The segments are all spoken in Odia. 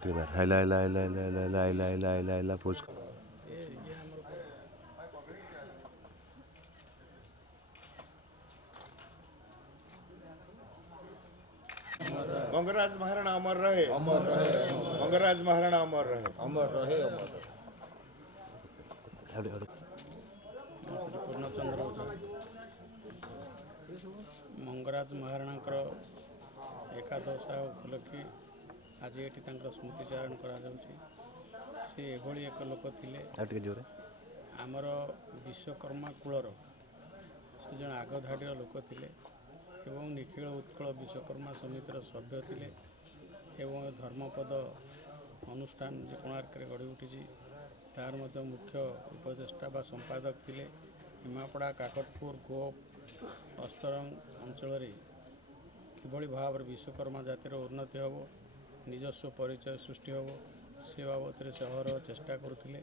ହାଇଲା ହାଇଲା ହାଇଲା ହାଇଲା ହାଇଲା ହାଇଲା ହାଇଲା ହାଇଲା ହାଇଲା ପୋଜ मंगराज महाराणा अमर रहे, अमर रहे। मंगराज महाराणा अमर रहे, अमर रहे, अमर रहे। पूर्णचंद्र ओझा मंगराज महाराणा एकादशा उपलक्षे आज ये स्मृतिचारण कर एक लोक थे आमर विश्वकर्मा कूलर से जन आगधाड़ी लोक थे एवं निखिल उत्कल विश्वकर्मा समितिर सभ्य थे एवं धर्मपद अनुष्ठान जो कोणार्क गढ़ी उठी तार मध्य मुख्य उपदेष्टा बा संपादक थे निमापड़ा काकटपुर गोप अस्तरंग अंचल किभली भाव विश्वकर्मा जातिर उन्नति हम निजस्व परिचय सृष्टि हम से बाबद से अहरह चेष्टा करुले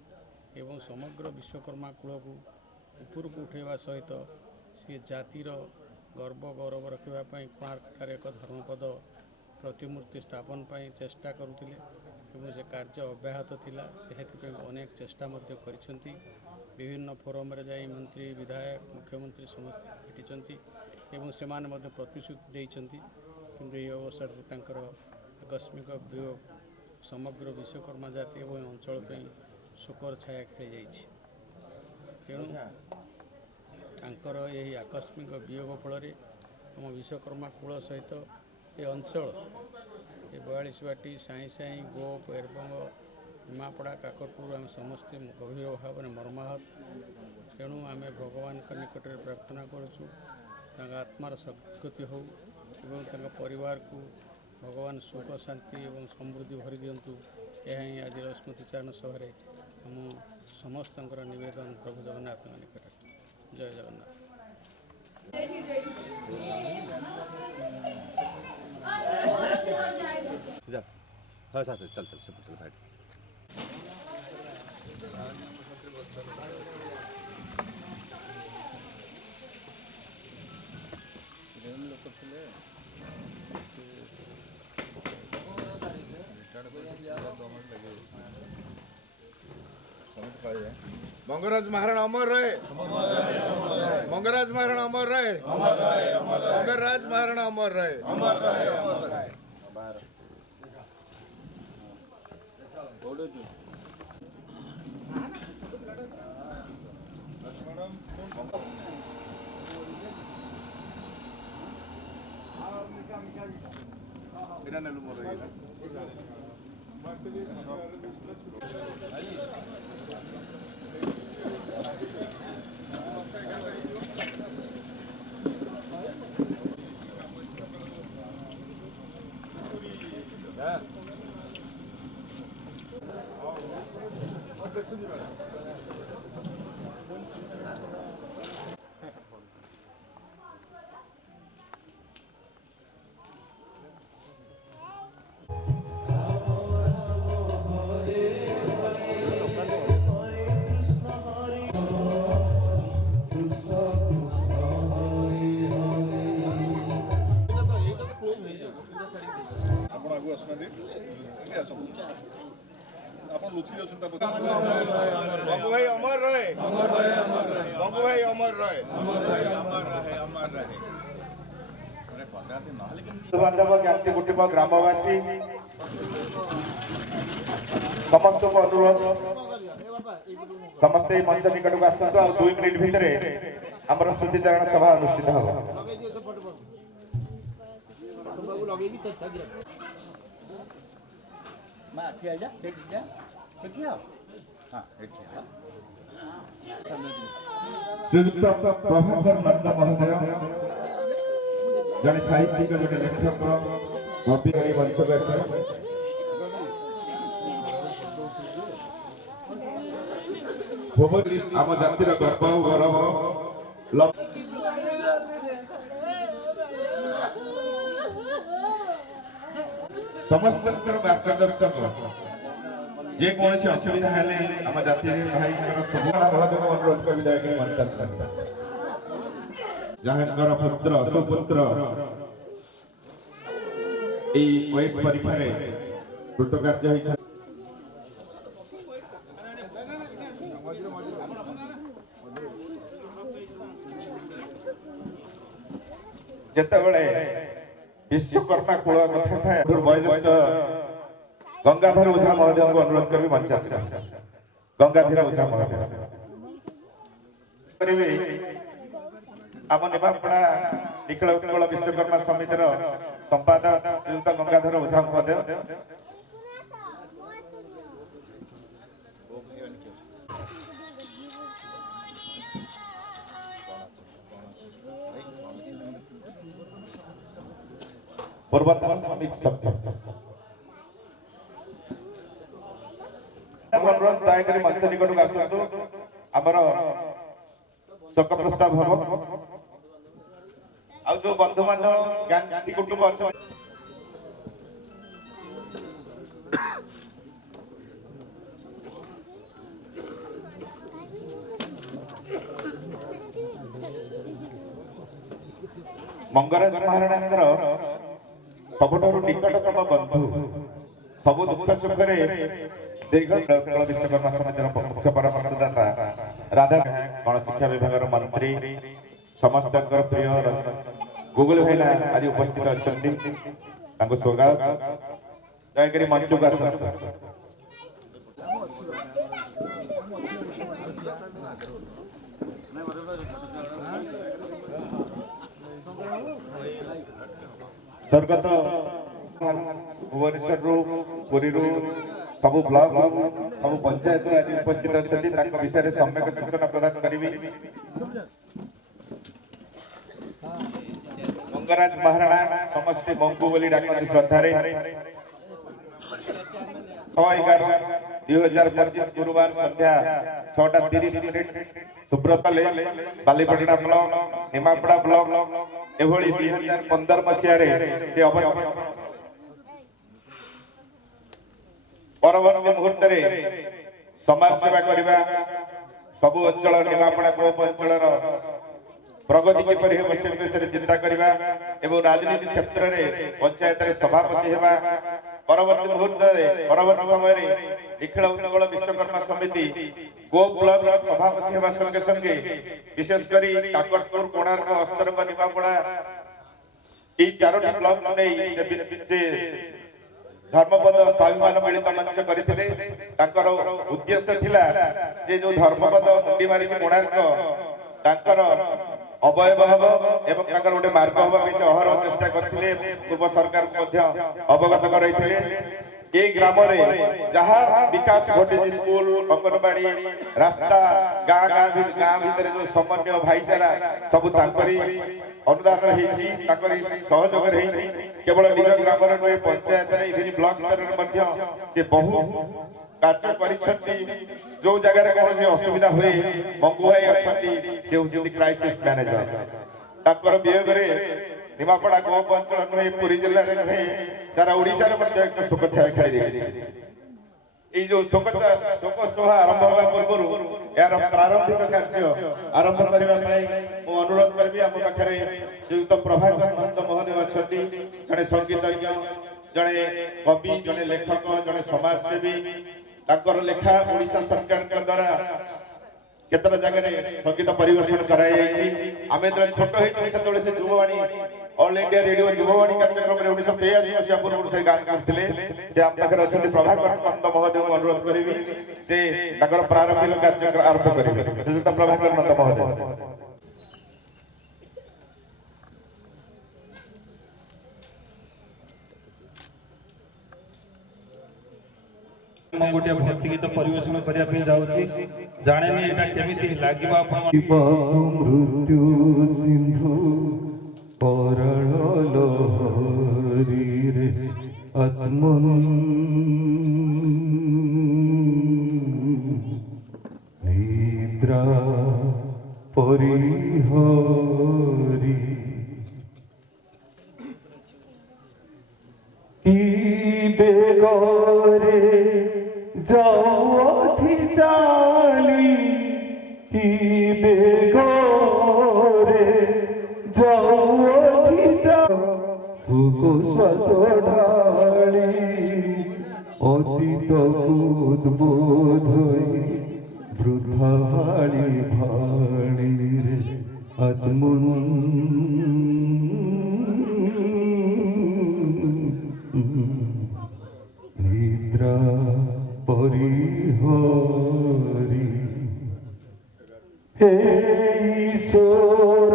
एवं समग्र विश्वकर्मा कूल को ऊपर को उठेवा सहित सी जातिर गर्व गौरव रखापी कोणार्कठार एक धर्मपद प्रतिमूर्ति स्थापन पर चेष्टा करुले एवं से कार्य अब्याहत थिला से अनेक चेष्टा कर विभिन्न फोरम रे जाई मंत्री विधायक मुख्यमंत्री समस्त भेटी एवं से प्रतिश्रुति देइछंती किंतु ये अवसर तांकर आकस्मिक वियोग समग्र विश्वकर्मा जाति एवं अंचल पे शोकर छाया खेल जाइछि तेणु तांकर यही आकस्मिक वियोग फल आम विश्वकर्मा कूल सहित ये अंचल ये 42 बाटी साई साई गोप एरबंग निमापड़ा काकटपुर आम समस्ते गभीर भाव में मर्माहत तेणु आम भगवान निकट में प्रार्थना करुँ आत्मार सद्गति हो एवं परिवार को भगवान सुख शांति एवं समृद्धि भरी दिंतु यह ही आज स्मृतिचारण सभा आम समस्त नवेदन प्रभु जगन्नाथ निकट जय जगन्नाथ। हाँ चल चल चल भाई मंगराज महाराणा अमर रहे, मंगराज महाराणा अमर रहे, मंगराज महाराणा अमर रहे, अमर रहे, अमर रहे। बंगू भाई अमर रहे, बंगू भाई अमर रहे, अमर रहे। बांधव ज्ञाति कुटुंब ग्रामवासी समस्त को अनुरोध समस्त मंच निकट को आसतु और 2 मिनिट भितर आमर स्मृतिचारण सभा अनुष्ठित होगा। श्रीयुक्त प्रभाकर नंद महोदय जड़े साहित्यिक जड़े लेखक अभिनय मंच आम जातिर गर्व गौरव समस्त मार्गदर्शक जेकोसी असुविधा है आम जाति भाई अनुरोध कर जहां पुत्र सुपुत्र वयस परीक्षा କୃତକାର୍ଯ୍ୟ ହୋଇଛନ୍ତି। ଯେତେବେଳେ ବିଶ୍ୱକର୍ମା କୂଳ କଥା ଥାଏ ବୟୋଜ୍ୟେଷ୍ଠ ଗଙ୍ଗାଧର ଓଝା ମହୋଦୟଙ୍କୁ ଅନୁରୋଧ କରିବି ମଞ୍ଚ ଆସିଲା। ଗଙ୍ଗାଧର ଓଝା ମହୋଦୟ କରିବେ ଆମ ନିମାପଡ଼ା ନିଖିଳ ଉତ୍କଳ ବିଶ୍ୱକର୍ମା ସମିତିର ସମ୍ପାଦକ ଶ୍ରୀଯୁକ୍ତ ଗଙ୍ଗାଧର ଓଝା ମହୋଦୟ। ପୂର୍ବତନ ସମିତି ସଭ୍ୟ ଅନୁରୋଧ ଦୟାକରି ମଞ୍ଚ ନିକଟକୁ ଆସନ୍ତୁ। ଆମର ଶୋକ ପ୍ରସ୍ତାବ ହବ। ଆଉ ଯୋଉ ବନ୍ଧୁବାନ୍ଧବ ଜ୍ଞାତି କୁଟୁମ୍ବ ଅଛନ୍ତି ମଙ୍ଗରାଜ ମହାରଣାଙ୍କର ସବୁଠାରୁ ନିକଟତମ ବନ୍ଧୁ, ସବୁ ଦୁଃଖ ସୁଖରେ ଦୀର୍ଘ ବିଶ୍ୱକର୍ମା ସମିତିର ମୁଖ୍ୟ ପରାମର୍ଶଦାତା ରାଧା ଗଣଶିକ୍ଷା ବିଭାଗର ମନ୍ତ୍ରୀ ସମସ୍ତଙ୍କର ପ୍ରିୟ ଗୁଗୁଲ ଭାଇନା ଆଜି ଉପସ୍ଥିତ ଅଛନ୍ତି। ତାଙ୍କୁ ସ୍ୱାଗତ। ଦୟାକରି ମଞ୍ଚକୁ ଆସନ୍ତୁ। ସ୍ୱର୍ଗତ ଭୁବନେଶ୍ୱରରୁ ପୁରୀରୁ ସବୁ ବ୍ଲକ ସବୁ ପଞ୍ଚାୟତ ଆଜି ଉପସ୍ଥିତ ଅଛନ୍ତି। ତାଙ୍କ ବିଷୟରେ ସମ୍ୟକ ସୂଚନା ପ୍ରଦାନ କରିବି। ମଙ୍ଗରାଜ ମହାରଣା ସମସ୍ତେ ମଙ୍ଗୁ ବୋଲି ଡାକନ୍ତି ଶ୍ରଦ୍ଧାରେ। 6/11/2025 ଗୁରୁବାର ସନ୍ଧ୍ୟା 6:30 ସୁବ୍ରତ ବାଲିପାଟଣା ବ୍ଲକ ନିମାପଡ଼ା ବ୍ଲକ ଏଭଳି 2015 ମସିହାରେ ସେ ପରବର୍ତ୍ତୀ ମୁହୂର୍ତ୍ତରେ ସମାଜ ସେବା କରିବା, ସବୁ ଅଞ୍ଚଳ ନିମାପଡ଼ା କୋପ ଅଞ୍ଚଳର ପ୍ରଗତି କିପରି ହେବ ସେ ବିଷୟରେ ଚିନ୍ତା କରିବା ଏବଂ ରାଜନୀତି କ୍ଷେତ୍ରରେ ପଞ୍ଚାୟତରେ ସଭାପତି ହେବା। ପରବର୍ତ୍ତୀ ମୁହୂର୍ତ୍ତରେ ପରବର୍ତ୍ତୀ ସମୟରେ ନିଖିଳ ଉତ୍କଳ ବିଶ୍ୱକର୍ମା ସମିତି କୋପ ବ୍ଲକର ସଭାପତି ହେବା ସଙ୍ଗେ ସଙ୍ଗେ ବିଶେଷ କରି କାକଟପୁର, କୋଣାର୍କ, ଅସ୍ତରଙ୍ଗ, ନିମାପଡ଼ା এই 4টি ବ୍ଲକ ନେଇ ସେ ଧର୍ମପଦ ସ୍ୱାଭିମାନ ମିଳିତ ମଞ୍ଚ କରିଥିଲେ। ତାଙ୍କର ଉଦ୍ଦେଶ୍ୟ ଥିଲା ଯେ ଯୋଉ ଧର୍ମପଦ ମୁଣ୍ଡି ମାରିଛି କୋଣାର୍କ ତାଙ୍କର ଅବୟବ ହେବ ଏବଂ ତାଙ୍କର ଗୋଟେ ମାର୍ଗ ହେବା ପାଇଁ ସେ ଅହରହ ଚେଷ୍ଟା କରିଥିଲେ। ପୂର୍ବ ସରକାରକୁ ମଧ୍ୟ ଅବଗତ କରାଇଥିଲେ। এই গ্রামে যাহা বিকাশ ঘটেছে স্কুল, অঙ্গনবাড়ি, রাস্তা, গাঁ ভিতরে যে সমন্বয় ভাইচারা সবু তাঁকরি অনুদান হয়েছি, তাঁকরি সহযোগের হয়েছি। কেবল নিজ গ্রামের নয় পঞ্চায়েত ইভিন ব্লক স্তরের মধ্যে সে বহু কার্য করেছেন। যে জায়গায় কৌশি অসুবিধা হয়ে মঙ্গু ভাই অনেক সে হচ্ছেন ক্রাইসিস ম্যানেজর। তাঁর বিয়োগরে নিমাপড়া গোপ অঞ্চল নুহে, পুরী জেলার নুহে, সারা ওড়িশার মধ্যে একটা শোক ছায়া খেয়ে দিয়েছে। এই যে শোক সভা আরম্ভ হওয়া পূর্বরু এর প্রারম্ভিক কার্য আরম্ভ করা মু অনুরোধ করবি। আম পাখে শ্রীযুক্ত প্রভাকর মহন্ত মহোদয় অনেক, জনে সঙ্গীতজ্ঞ, জনে কবি, জনে লেখক, জনে সমাজসেবী। তাঁর লেখা ওড়িশা সরকার দ্বারা কেতটা জায়গায় সঙ্গীত পরিবেশন করা যাই। আমি যেত ছোট হয়েছি সেতবে সে যুববাণী অল ইন্ডিয়া রেডিও যুববাণী কার্যক্রমে 1983 মସିହା ପୂର୍ବରୁ ସେ ଗାନ କରୁଥିଲେ। ସେ ଆମ ପାଖରେ ଅଛନ୍ତି। ପ୍ରଭାକର ନନ୍ଦ ମହୋଦୟଙ୍କୁ ଅନୁରୋଧ କରିବି ସେ ତାଙ୍କର ପ୍ରାରମ୍ଭିକ କାର୍ଯ୍ୟ ଆରମ୍ଭ କରିବେ। ଶ୍ରୀଯୁକ୍ତ ପ୍ରଭାକର ନନ୍ଦ ମହୋଦୟ। ମୁଁ ଗୋଟିଏ ଭକ୍ତି ଗୀତ ପରିବେଷଣ କରିବା ପାଇଁ ଯାଉଛି। ଜାଣେନି ଏଇଟା କେମିତି ଲାଗିବ ଆପଣ। ମୃତ୍ୟୁ ସିନ୍ଧୁ ପରଳ ଲହରୀରେ ନିଦ୍ରା ପରିହରି কি বেগরে যাওছি চালি, কি বেগরে যাওছি সুখ শ্বাস ঢালি অতীত উদ্বোধ বৃথা ভাড়ি ভাড়ি রে আত্মন নিদ্রা পরিহরি হে ঈশ্বর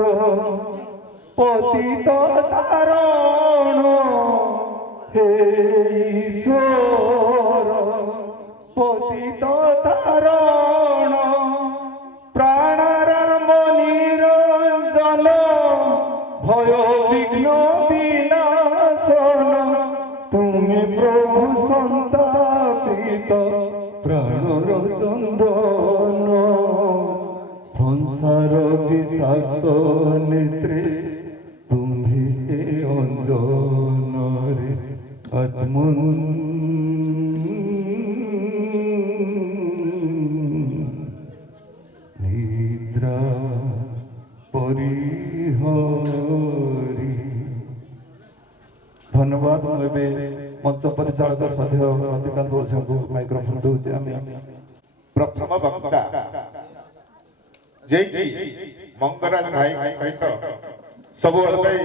পতিত তারণ হে ঈশ্বর পতিত তারণ প্রাণারাম নিরঞ্জন ভয় বিঘ্ন বিনাশন তুমি প্রভু সন্তাপিত প্রাণর চন্দন সংসার বিষাক্ত নেত্রে তুমি অঞ্জনরে আত্মন নিদ্রা পরিহরি। ধন্যবাদ। ମୁଁ ଏବେ ମଞ୍ଚ ପରିଚାଳକ ସଧ୍ୟ ରତିକାନ୍ତ ଓଝାଙ୍କୁ ମାଇକ୍ରୋଫୋନ ଦେଉଛି। ଆମେ ପ୍ରଥମ ବକ୍ତା ଯେକି ମଙ୍ଗରାଜ ଭାଇ ସହିତ ସବୁବେଳେ ପାଇଁ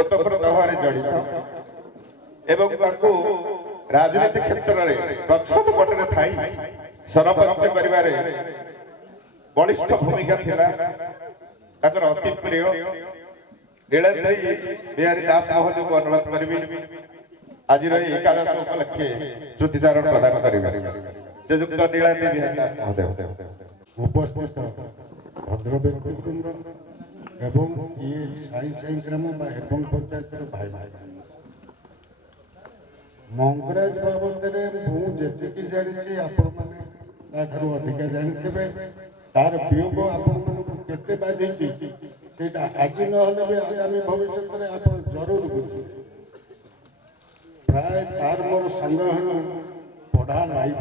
ଓତପ୍ରୋତ ଭାବରେ ଜଡ଼ିତ ଏବଂ ତାଙ୍କୁ ରାଜନୀତି କ୍ଷେତ୍ରରେ ପ୍ରଚ୍ଛଦ ପଟରେ ଥାଇ ସରପଞ୍ଚ କରିବାରେ ବଳିଷ୍ଠ ଭୂମିକା ଥିଲା। ତାଙ୍କର ଅତି ପ୍ରିୟ ନୀଳେନ୍ଦ୍ର ବିହାରୀ ଦାସ ମହୋଦୟଙ୍କୁ ଅନୁରୋଧ କରିବି ଆଜିର ଏହି ଏକାଦଶ ଉପଲକ୍ଷେ ଶ୍ରୁତିଚାରଣ ପ୍ରଦାନ କରିବେ। ଶ୍ରୀଯୁକ୍ତ ନୀଳେନ୍ଦ୍ର ବିହାରୀ ଦାସ ମହୋଦୟ। ଉପସ୍ଥିତ ଭଦ୍ର ବ୍ୟକ୍ତିବୃନ୍ଦ ଏବଂ ଇଏ ସାଇ ସାଇ ଗ୍ରାମ ବା ଏବଂ ପଞ୍ଚାୟତର ଭାଇ ଭାଇ ମଙ୍ଗରାଜ ବାବଦରେ ମୁଁ ଯେତିକି ଜାଣିଛି ଆପଣମାନେ ତାଠାରୁ ଅଧିକା ଜାଣିଥିବେ। ତାର ବିୟୋଗ ଆପଣମାନଙ୍କୁ କେତେ ବାଧିଛି ସେଇଟା ଆଜି ନହେଲେ ବି ଆଗାମୀ ଭବିଷ୍ୟତରେ ଆପଣ ଜରୁର ବୁଝିବେ। ପ୍ରାୟ ତାର ମୋର ସାଙ୍ଗ ହେଲୁ ପଢ଼ା ଲାଇଫ।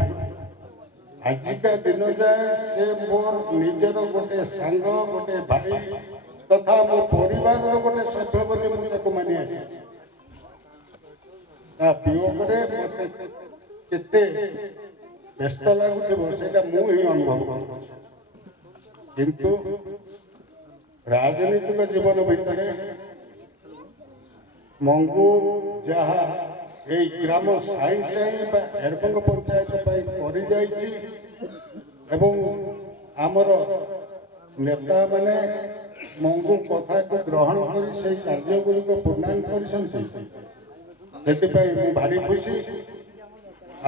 ଆଜିକା ଦିନ ଯାଏ ସେ ମୋର ନିଜର ଗୋଟେ ସାଙ୍ଗ, ଗୋଟେ ଭାଇ ତଥା ମୋ ପରିବାରର ଗୋଟେ ସଭ୍ୟ ବୋଲି ମୁଁ ତାକୁ ମାନି ଆସିଛି। ତା ବିୟୋଗରେ ମୋତେ କେତେ ବ୍ୟସ୍ତ ଲାଗୁଥିବ ସେଇଟା ମୁଁ ହିଁ ଅନୁଭବ କରୁଛି। କିନ୍ତୁ ରାଜନୈତିକ ଜୀବନ ଭିତରେ ମଙ୍ଗୁ ଯାହା এই গ্রাম সাই সাই বা এরবঙ্গ পঞ্চায়েত পাই କରିଯାଇଛି ଏବଂ ଆମର ନେତାମାନେ ମଙ୍ଗୁ କଥାକୁ ଗ୍ରହଣ କରି ସେହି କାର୍ଯ୍ୟଗୁଡ଼ିକ ପୂର୍ଣ୍ଣାଙ୍ଗ କରିଛନ୍ତି। ସେଥିପାଇଁ ମୁଁ ଭାରି ଖୁସି।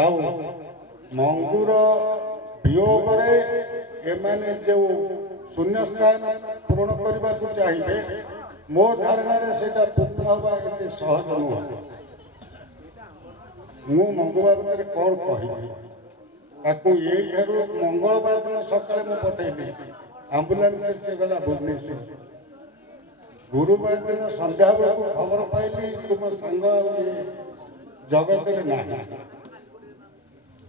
ଆଉ ମଙ୍ଗୁର ବିୟୋଗରେ ଏମାନେ ଯେଉଁ ଶୂନ୍ୟସ୍ଥାନ ପୂରଣ କରିବାକୁ ଚାହିଁବେ ମୋ ଧାରଣାରେ ସେଇଟା ପୂର୍ଣ୍ଣ ହେବା ଏତେ ସହଜ ନୁହଁ। ମୁଁ ମଙ୍ଗୁ ବାବଦରେ କ'ଣ କହିବି? ତାକୁ ଏଇଠାରୁ ମଙ୍ଗଳବାର ଦିନ ସକାଳେ ମୁଁ ପଠେଇଲି, ଆମ୍ବୁଲାନ୍ସରେ ସେ ଗଲା ଭୁବନେଶ୍ୱର। ଗୁରୁବାର ଦିନ ସନ୍ଧ୍ୟା ବେଳକୁ ଖବର ପାଇଲି ତୁମ ସାଙ୍ଗ ଆଉ ଜଗତରେ ନାହିଁ।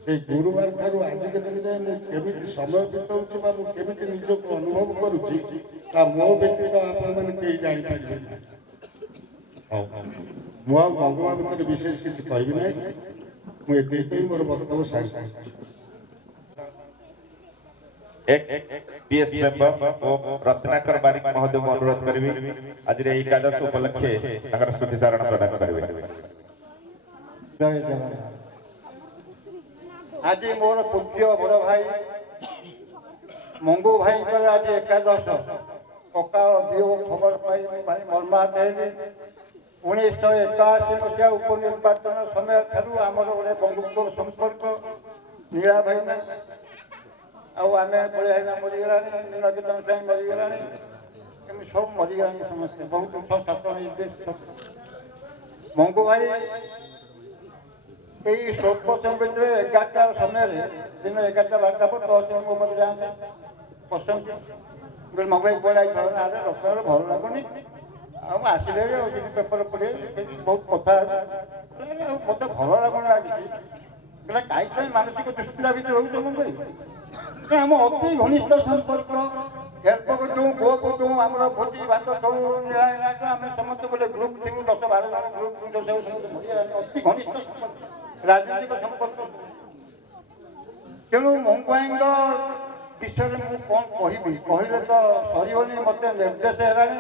ସେଇ ଗୁରୁବାର ଠାରୁ ଆଜିକା ଦିନ ଯାଏ ମୁଁ କେମିତି ସମୟ ବିତାଉଛି ବା ମୁଁ କେମିତି ନିଜକୁ ଅନୁଭବ କରୁଛି ତା ମୋ ବ୍ୟତୀତ ଆପଣମାନେ କେହି ଜାଣିପାରିବେ ନାହିଁ। ହଉ, ମୁଁ ଆଉ ମଙ୍ଗୁ ବାବଦରେ ବିଶେଷ କିଛି କହିବି ନାହିଁ। ମୁଁ ଏତିକି ମୋର ବକ୍ତବ୍ୟ ସାରି PS member ଓ ରତ୍ନାକର ବାରିକ ମହୋଦୟଙ୍କୁ ଅନୁରୋଧ କରିବି ଆଜିର ଏହି ଏକାଦଶ ଉପଲକ୍ଷେ ତାଙ୍କର ଶ୍ରୁତିଚାରଣ ପ୍ରଦାନ କରିବେ। ଆଜି ମୋର ପୂଜ୍ୟ ବଡ଼ ଭାଇ ମଙ୍ଗୁ ଭାଇଙ୍କର ଆଜି ଏକାଦଶ ସକାଳ ବିୟୋଗ ଖବର ପାଇ ଭାଇ ମର୍ମାହତ ହେଲି। 1981 ମସିହା ଉପନିର୍ବାଚନ ସମୟ ଠାରୁ ଆମର ଗୋଟେ ବନ୍ଧୁତ୍ୱ ସମ୍ପର୍କ। ନୀଳା ଭାଇନା ଆଉ ଆମେ ବଳିଆ ଭାଇନା ମରିଗଲାଣି, ନୀଳକିତନ ସ୍ୱାଇଁ ମରିଗଲାଣି, ଏମିତି ସବୁ ମରିଗଲାଣି ସମସ୍ତେ। ବହୁତ 6-7 ମଙ୍ଗୁ ଭାଇ এই শোকপথর ভিতরে 11টার সময় দিন 11টা 12টা পর 10 ମୋ ପାଖରେ ଯାଆନ୍ତି ବସନ୍ତି। ମୋବାଇଲ ପଢ଼ାଇ ଥରେ ନା ଡକ୍ଟର ଭଲ ଲାଗୁନି ଆଉ ମୁଁ ଆସିଲେ ଯଦି ପେପର ପଢ଼ିବେ ବହୁତ କଥା ଆଉ ମୋତେ ଭଲ ଲାଗୁନି ଆଜି କହିଲା କାହିଁକି ମାନସିକ ଦୁଷ୍ଟିତା ଭିତରେ ରହୁଛ ମୁଁ କହିବି ଆମ ଅତି ଘନିଷ୍ଠ ସମ୍ପର୍କ ଏରପକୁ ଯେଉଁ ପୁଅକୁ ଯେଉଁ ଆମର ଭୋଜି ଭାତ ସବୁ ଆମେ ସମସ୍ତେ ଗୋଟେ ଗ୍ରୁପ୍ ଥିଲୁ 10-12 ଜଣ ଗ୍ରୁପ୍ ଅତି ଘନିଷ୍ଠ ସମ୍ପର୍କ ରାଜନୈତିକ ସମ୍ପର୍କ ତେଣୁ ମଙ୍ଗୁ ଭାଇଙ୍କ ବିଷୟରେ ମୁଁ କ'ଣ କହିବି, କହିଲେ ତ ସରିବନି। ମୋତେ ନିର୍ଦ୍ଦେଶ ହେଲାଣି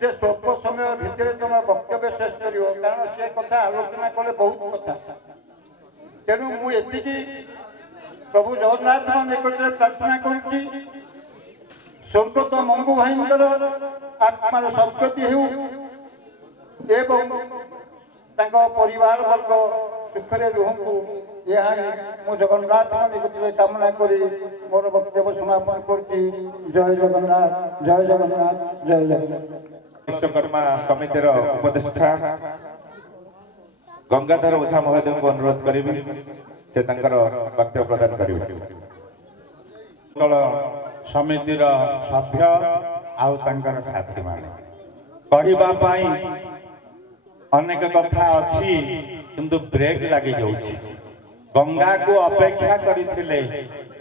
ଯେ ସ୍ୱଳ୍ପ ସମୟ ଭିତରେ ତୁମେ ବକ୍ତବ୍ୟ ଶେଷ କରିବ, କାରଣ ସେ କଥା ଆଲୋଚନା କଲେ ବହୁତ କଥା। ତେଣୁ ମୁଁ ଏତିକି ପ୍ରଭୁ ଜଗନ୍ନାଥଙ୍କ ନିକଟରେ ପ୍ରାର୍ଥନା କରୁଛି, ସ୍ୱର୍ଗତ ମଙ୍ଗୁ ଭାଇଙ୍କର ଆତ୍ମାର ସଦ୍ଗତି ହେଉ ଏବଂ ତାଙ୍କ ପରିବାର ବର୍ଗ ସୁଖରେ ରୁହନ୍ତୁ, ଏହା ହିଁ ମୁଁ ଜଗନ୍ନାଥଙ୍କ ନିକଟରେ କାମନା କରି ମୋର ବକ୍ତବ୍ୟ ସମାପନ କରୁଛି। ଜୟ ଜଗନ୍ନାଥ, ଜୟ ଜଗନ୍ନାଥ, ଜୟ ଜଗନ୍ନାଥ। ବିଶ୍ୱକର୍ମା ସମିତିର ଉପଦେଷ୍ଟା ଗଙ୍ଗାଧର ଓଝା ମହୋଦୟଙ୍କୁ ଅନୁରୋଧ କରିବି, ସେ ତାଙ୍କର ବକ୍ତବ୍ୟ ପ୍ରଦାନ କରିବେ। ସମିତିର ସଭ୍ୟ ଆଉ ତାଙ୍କର ସାଥୀମାନେ କହିବା ପାଇଁ ଅନେକ କଥା ଅଛି, କିନ୍ତୁ ବ୍ରେକ୍ ଲାଗିଯାଉଛି। ଗଙ୍ଗାକୁ ଅପେକ୍ଷା କରିଥିଲେ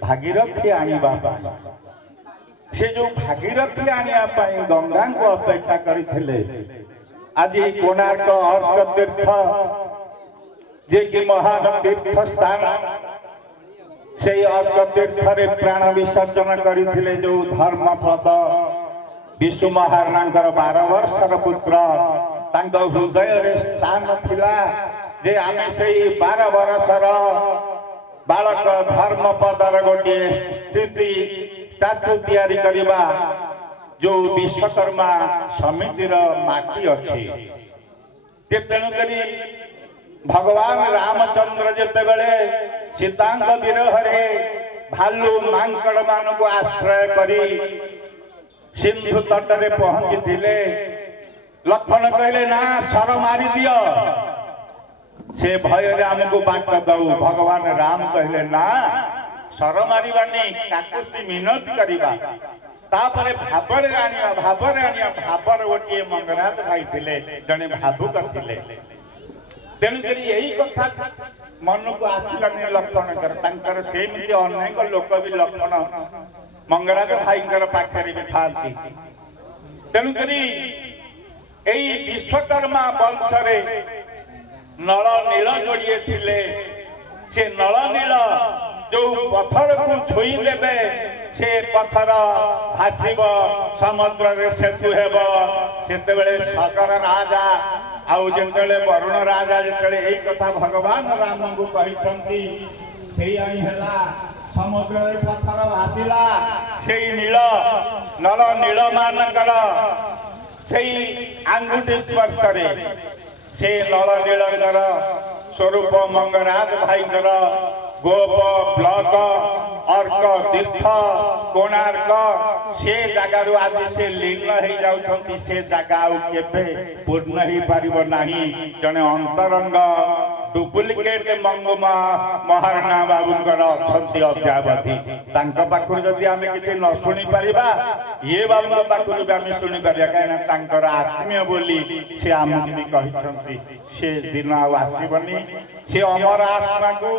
ଭାଗୀରଥୀ ଆଣିବା ପାଇଁ। ସେ ଯୋଉ ଭାଗୀରଥୀ ଆଣିବା ପାଇଁ ଗଙ୍ଗାଙ୍କୁ ଅପେକ୍ଷା କରିଥିଲେ, ଆଜି କୋଣାର୍କ ଅର୍କ ତୀର୍ଥ ଯିଏକି ମହାନ ତୀର୍ଥ ସ୍ଥାନ, ସେଇ ଅର୍କ ତୀର୍ଥରେ ପ୍ରାଣ ବିସର୍ଜନ କରିଥିଲେ ଯୋଉ ଧର୍ମପଦ ବିଶୁ ମହାରଣାଙ୍କର 12 ବର୍ଷର ପୁତ୍ର, ତାଙ୍କ ହୃଦୟରେ ସ୍ଥାନ ଥିଲା ଯେ ଆମେ ସେଇ 12 ବର୍ଷର ବାଳକ ଧର୍ମପଦର ଗୋଟିଏ ଷ୍ଟାଚୁ ତିଆରି କରିବା। ଯୋଉ ବିଶ୍ୱକର୍ମା ସମିତିର ମାଟି ଅଛି, ତେଣୁକରି ଭଗବାନ ରାମଚନ୍ଦ୍ର ଯେତେବେଳେ ସୀତାଙ୍କ ବିରହରେ ଭାଲୁ ମାଙ୍କଡ ମାନଙ୍କୁ ଆଶ୍ରୟ କରି ସିନ୍ଧୁ ତଟରେ ପହଞ୍ଚିଥିଲେ, ଲକ୍ଷ୍ମଣ କହିଲେ ନା ସର ମାରିଦିଅ, ସେ ଭୟରେ ଆମକୁ ବାଟ ଦଉ। ଭଗବାନ ରାମ କହିଲେ ନା ସର ମାରିବାନି, କାକୁତି ମିନତି କରିବା, ତାପରେ ଭାବରେ ଆଣିବା। ଭାବର ଗୋଟିଏ ମଙ୍ଗରାଜ ଭାଇ ଥିଲେ, ଜଣେ ଭାବୁକ ଥିଲେ। ତେଣୁକରି ଏଇ କଥା ମନକୁ ଆସିଲାନି ଲକ୍ଷ୍ମଣଙ୍କର। ତାଙ୍କର ସେମିତି ଅନେକ ଲୋକ ବି ଲକ୍ଷ୍ମଣ ମଙ୍ଗରାଜ ଭାଇଙ୍କର ପାଖରେ ବି ଥାନ୍ତି। ତେଣୁକରି ଏଇ ବିଶ୍ୱକର୍ମା ବଂଶରେ ନଳ ନୀଳ ଯୋଡ଼ିଏ ଥିଲେ। ସେ ନଳ ନୀଳ ଯୋଉ ପଥରକୁ ଛୁଇଁ ଦେବେ, ସେ ପଥର ଭାସିବ, ସମୁଦ୍ରରେ ସେତୁ ହେବ। ସେତେବେଳେ ସଗର ରାଜା ଆଉ ଯେତେବେଳେ ବରୁଣ ରାଜା ଯେତେବେଳେ ଏଇ କଥା ଭଗବାନ ରାମଙ୍କୁ କହିଛନ୍ତି, ସେଇଆ ହିଁ ହେଲା। ସମୁଦ୍ରରେ ପଥର ଭାସିଲା, ସେଇ ନଳ ନୀଳ ମାନଙ୍କର ସେଇ ଆଙ୍ଗୁଠି ସ୍ପର୍ଶରେ ସେ ନଳ ନୀଳଙ୍କର ସ୍ୱରୂପ ମଙ୍ଗରାଜ ଭାଇଙ୍କର ଗୋପ ବ୍ଲକ ଅର୍କ ତୀର୍ଥ କୋଣାର୍କ ସେ ଜାଗାରୁ ଆଜି ସେ ଲୀନ ହେଇଯାଉଛନ୍ତି। ସେ ଜାଗା ଆଉ କେବେ ପୂର୍ଣ୍ଣ ହେଇପାରିବ ନାହିଁ। ଜଣେ ଅନ୍ତରଙ୍ଗ ଡୁପ୍ଲିକେଟ ମଙ୍ଗୁ ମହାରଣା ବାବୁଙ୍କର ଅଛନ୍ତି ଅଦ୍ୟାବଧି। ତାଙ୍କ ପାଖରୁ ଯଦି ଆମେ କିଛି ନ ଶୁଣି ପାରିବା, ଇଏ ବାବୁଙ୍କ ପାଖରୁ ବି ଆମେ ଶୁଣିପାରିବା, କାହିଁକିନା ତାଙ୍କର ଆତ୍ମୀୟ ବୋଲି ସେ ଆମକୁ ବି କହିଛନ୍ତି। ସେ ଦିନ ଆଉ ଆସିବନି। ସେ ଅମର ଆତ୍ମାକୁ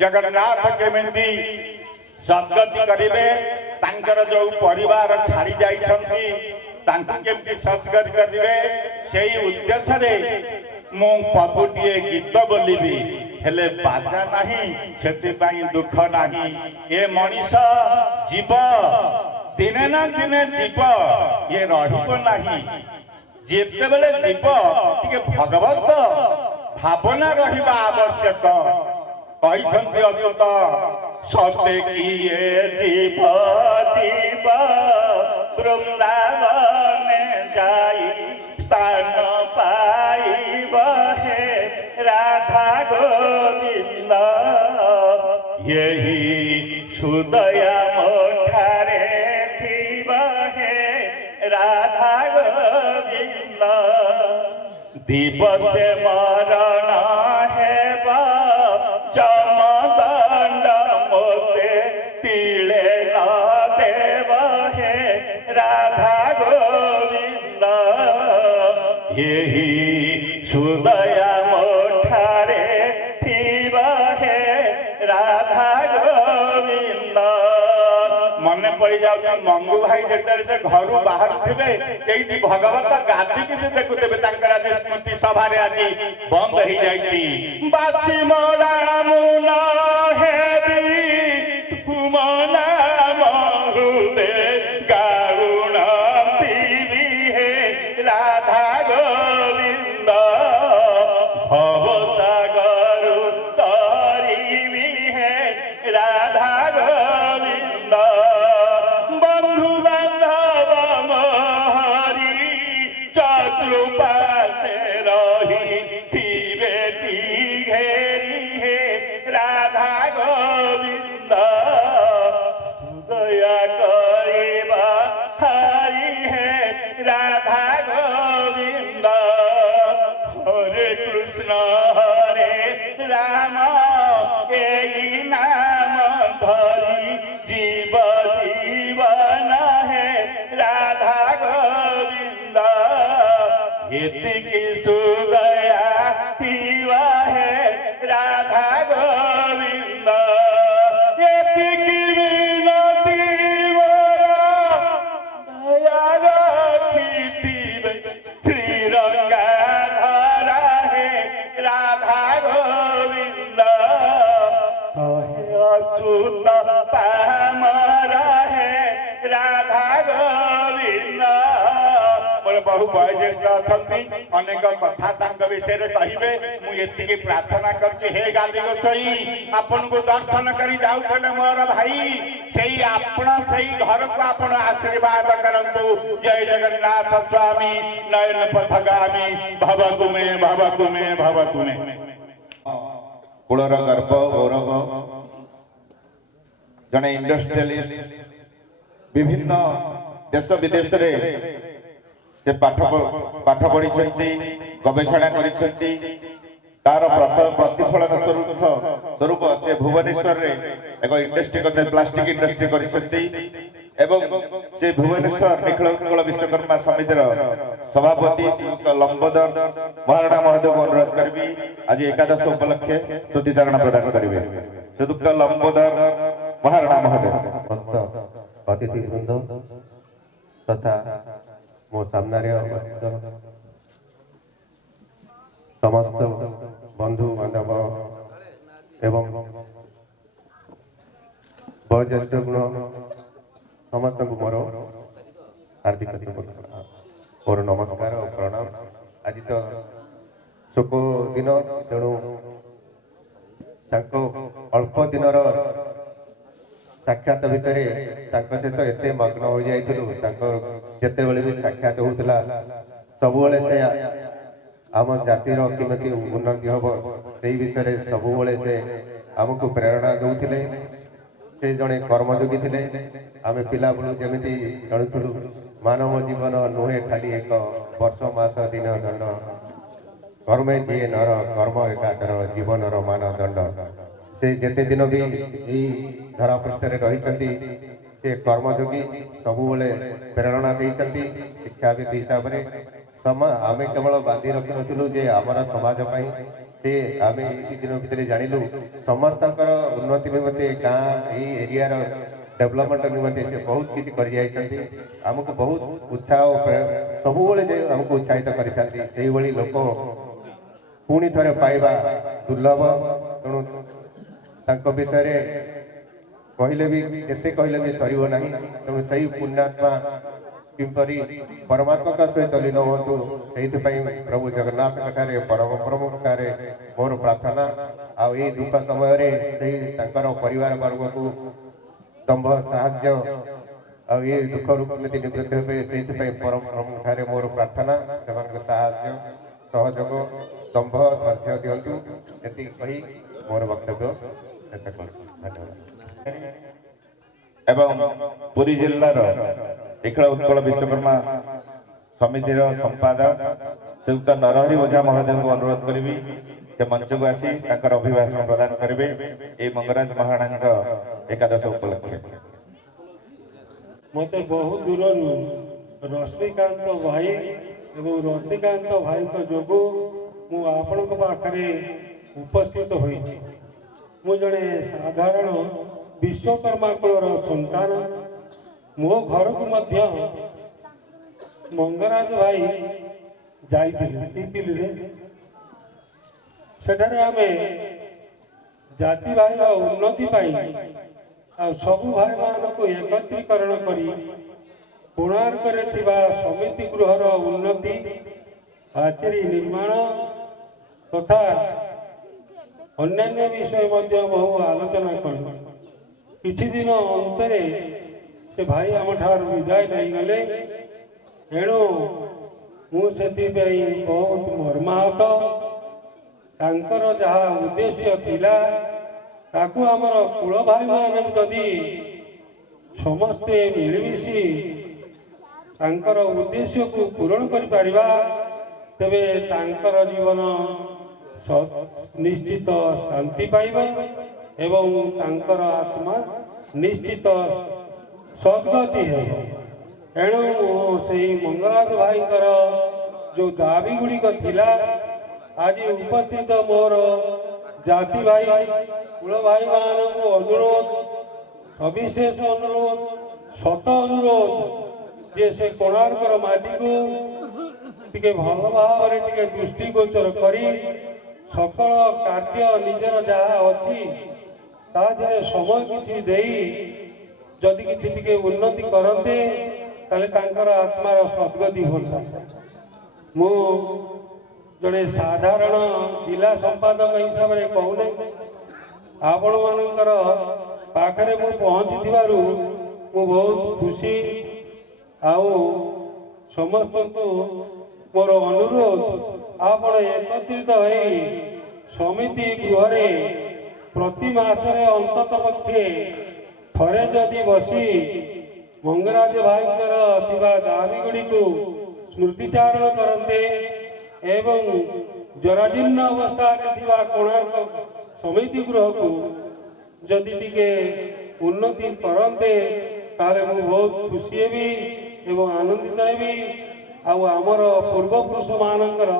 ଜଗନ୍ନାଥ କେମିତି ସଦ୍ଗତି କରିବେ, ତାଙ୍କର ଯୋଉ ପରିବାର ଛାଡ଼ି ଯାଇଛନ୍ତି ତାଙ୍କୁ କେମିତି ସଦ୍ଗତି କରିବେ, ସେଇ ଉଦ୍ଦେଶ୍ୟରେ ମୁଁ ପଦୁଟିଏ ଗୀତ ବୋଲିବି, ହେଲେ ବାଜା ନାହିଁ, ସେଥିପାଇଁ ଦୁଃଖ ନାହିଁ। ଏ ମଣିଷ ଜୀବ, ଦିନେ ନା ଦିନେ ଜୀବ, ଇଏ ରହିବ ନାହିଁ। ଯେତେବେଳେ ଜୀବ ଟିକେ ଭଗବତ ଭାବନା ରହିବା ଆବଶ୍ୟକ। କହିଛନ୍ତି ଅଦ୍ଭୁତ, ସତେ କିଏ ଜୀବ ଜୀବ ବୃନ୍ଦାବନେ ଯାଇ ସ୍ଥାନ ପାଇବ ହେ ରାଧା ଗୋବିନ୍ଦ। ଏହି ସୁଦୟା ମୋଠାରେ ଥିବ ହେ ରାଧା ଗୋବିନ୍ଦ। ଦିବସେ ମରଣ ହେବ ଚମଦଣ୍ଡ ମୋତେ ତିଳେ ନ ଦେବ ହେ ରାଧା ଗୋବିନ୍ଦ। ଏହି ସୁଦୟା ମୋଠାରେ ଥିବ ହେ ରାଧା ଗୋବିନ୍ଦ। ମନେ ପଡ଼ିଯାଉଛି ମଙ୍ଗୁ ଭାଇ ଯେତେବେଳେ ସେ ଘରୁ ବାହାରୁଥିବେ, ଏଇଠି ଭଗବତ ଗାଦିକି ସେ ଦେଖୁଥିବେ। ତାଙ୍କର ଆଜି ସ୍ମୃତି ସଭାରେ ଆଜି ବନ୍ଦ ହେଇଯାଇଛି। ବାସି ମୋଡ଼ା ମୁଁ ନ ହେବି कृष्ण हरे राम यही नाम धरी जीव जीवन है राधा गोविंद हितकी सुगया थीवा है राधा गोविंद हितकी विनती दया रखी श्रीरंगा धरा है राधा गोविंद अच्युत पामरा है राधा गोविंद मोर बहु वयोज्येष्ठ अच्छा अनेक कथा विषय कहे मुझे प्रार्थना करके हे गादी गोसाई आपन को दर्शन कर जाऊे मोर भाई से आपण से घर को आपण आशीर्वाद करंतु जय जगन्नाथ स्वामी नयन पथगामी भवतु मे भवतु मे भवतु मे कूलर गर्व गौरव जड़े इंडस्ट्रियलिस्ट विभिन्न देश विदेश से पाठ पढ़ी गवेषणा तार प्रतिफलन स्वरूप से भुवनेश्वर रे एक इंडस्ट्री प्लास्टिक इंडस्ट्री से भुवनेश्वर निखिल उत्कल विश्वकर्मा समितिर सभापति लंबोदर महाराणा महोदय को अनुरोध करी आज एकादश उपलक्षे स्तुतिचारण प्रदान करेंगे श्रीयुक्त लंबोदर महाराणा महोदय अतिथि वृंद तथा मो सामने समस्त बंधु बांधव एवं वयोज्येष्ठ गुण समस्त को मोर हार्दिक मोर नमस्कार और प्रणाम। आज तो शोक दिन तेणु अल्प दिन साक्षात भितर सहित एत मग्न हो जाते भी साक्षात होता सब से आम जातिर केमती उन्नति हम से विषय सब से आमको प्रेरणा दौले से जड़े कर्मयोगी थे आम पिला बेलू जमी जानूलु मानव जीवन नुहे खाली एक वर्ष मास दिन दंड कर्मे जी नर कर्म एकाकर जीवन मानदंड से जेते दिन भी यही धरा पृष्ठ रही से कर्मयोगी सबुले प्रेरणा देती शिक्षाविद हिसाब से आम केवल बांधि रखी नु जे आमर समाज से आम दिन भितर जानलु समस्त उन्नति निमंते गाँ एरिया डेवलपमेंट निमंते से बहुत किसी कर आमको बहुत उत्साह सबुले आमको उत्साहित कर लोक पुणी थे पाइबा दुर्लभ तेणु तांको विषय कहले भी जिते कहले भी सर ना तेणु से पुण्यात्मा किपरि परमात्मा का सहित लीन हूँ से प्रभु जगन्नाथ ठारे परम प्रभु ठारे मोर प्रार्थना आउ दुख समय परिवार वर्ग को दंभ साहाय्य आउ दुख रूपी निवृत्त हे से परम प्रभु ठारे मोर प्रार्थना से साहाय्य सहयोग दंभ धैर्य दिंतु ये कही मोर वक्तव्य शेष कर धन्यवाद। एवं पुरी जिलार निखिल उत्कल विश्वकर्मा समितिर संपादक श्रीयुक्त नरहरि ओझा महोदय को अनुरोध करी से मंच को आसी अभिभाषण प्रदान करेंगे ये मंगराज महाराणा एकादश उपलक्षे। मत बहुत दूर रश्मिकांत भाई एवं रश्मिकांत भाई जो आपण पाखे उपस्थित होती मु जड़े साधारण विश्वकर्मा कुलर संतान मो घर को मध्य मंगराज भाई जाइए सेठारे आमे जाति भाई उन्नति सब भाई मान को एकत्रीकरण करी कोणार्क समिति गृहर उन्नति आचेरी निर्माण तथा अन्य विषय बहु आलोचना कर किछि दिन अंतरे से भाई आम ठार विदाय नहीं गले एणु मुझे बहुत मर्माहत तांकर जहा उद्देश्य थिला ताकू आमर कुल भाई मान जदि समस्ते मिलमिशि तांकर उद्देश्य को पूरण कर पारिबा तेबे तांकर जीवन ନିଶ୍ଚିତ ଶାନ୍ତି ପାଇବ ଏବଂ ତାଙ୍କର ଆତ୍ମା ନିଶ୍ଚିତ ସଦ୍ଗତି ହେବ। ଏଣୁ ସେହି ମଙ୍ଗରାଜ ଭାଇଙ୍କର ଯେଉଁ ଦାବି ଗୁଡ଼ିକ ଥିଲା ଆଜି ଉପସ୍ଥିତ ମୋର ଜାତି ଭାଇ କୁଳ ଭାଇମାନଙ୍କୁ ଅନୁରୋଧ, ସବିଶେଷ ଅନୁରୋଧ, ସତ ଅନୁରୋଧ ଯେ ସେ କୋଣାର୍କର ମାଟିକୁ ଟିକେ ଭଲ ଭାବରେ ଟିକେ ଦୃଷ୍ଟିଗୋଚର କରି ସକଳ କାର୍ଯ୍ୟ ନିଜର ଯାହା ଅଛି ତା ଦେହରେ ସମୟ କିଛି ଦେଇ ଯଦି କିଛି ଟିକେ ଉନ୍ନତି କରନ୍ତେ ତାହେଲେ ତାଙ୍କର ଆତ୍ମାର ସଦ୍ଗତି ହୁଅନ୍ତା। ମୁଁ ଜଣେ ସାଧାରଣ ଜିଲ୍ଲା ସମ୍ପାଦକ ହିସାବରେ କହୁନାହିଁ, ଆପଣମାନଙ୍କର ପାଖରେ ମୁଁ ପହଞ୍ଚିଥିବାରୁ ମୁଁ ବହୁତ ଖୁସି। ଆଉ ସମସ୍ତଙ୍କୁ ମୋର ଅନୁରୋଧ, ଆପଣ ଏକତ୍ରିତ ହୋଇ ସମିତି ଗୃହରେ ପ୍ରତି ମାସରେ ଅନ୍ତତଃ ପକ୍ଷେ ଥରେ ଯଦି ବସି ମଙ୍ଗରାଜ ଭାଇଙ୍କର ଥିବା ଦାବି ଗୁଡ଼ିକୁ ସ୍ମୃତିଚାରଣ କରନ୍ତେ ଏବଂ ଜରାଜୀର୍ଣ୍ଣ ଅବସ୍ଥାରେ ଥିବା କୋଣାର୍କ ସମିତି ଗୃହକୁ ଯଦି ଟିକେ ଉନ୍ନତି କରନ୍ତେ ତାହେଲେ ମୁଁ ବହୁତ ଖୁସି ହେବି ଏବଂ ଆନନ୍ଦିତ ହେବି। ଆଉ ଆମର ପୂର୍ବପୁରୁଷମାନଙ୍କର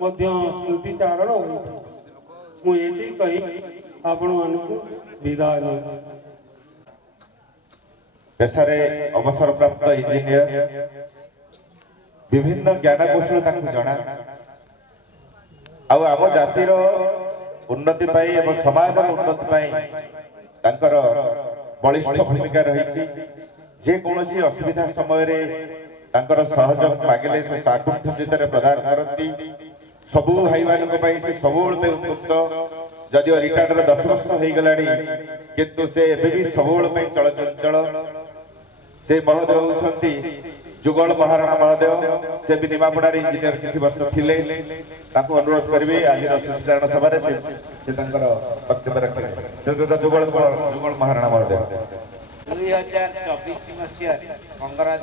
ମଧ୍ୟ ସ୍ମୃତିଚାରଣ ହୋଇଥାଏ। ମୁଁ ଏଠି କହି ଆପଣମାନଙ୍କୁ ବିଦାୟ ନେଉଛି। पेशारे अवसर प्राप्त इंजीनियर विभिन्न ज्ञान कौशल जना आम जातिर उन्नति एवं समाज उन्नति बलिष्ठ भूमिका रही। जेकोसी असुविधा समय सहयोग मागिले से साकुण्ठ प्रदान करती। सबू भाई मान सब उत्तुक्त जदिव रिटायर्ड 10 वर्ष हो गला किंतु से सब चलचंचल। से महोदय होती जुगल महाराणा महोदय, से भी निमापड़ार इंजीनियर किसी वर्ष थिले। अनुरोध करी आज सुचारण सभा वक्तव्य रखे जुगल महाराणा महोदय। 2024 मसीह मंगराज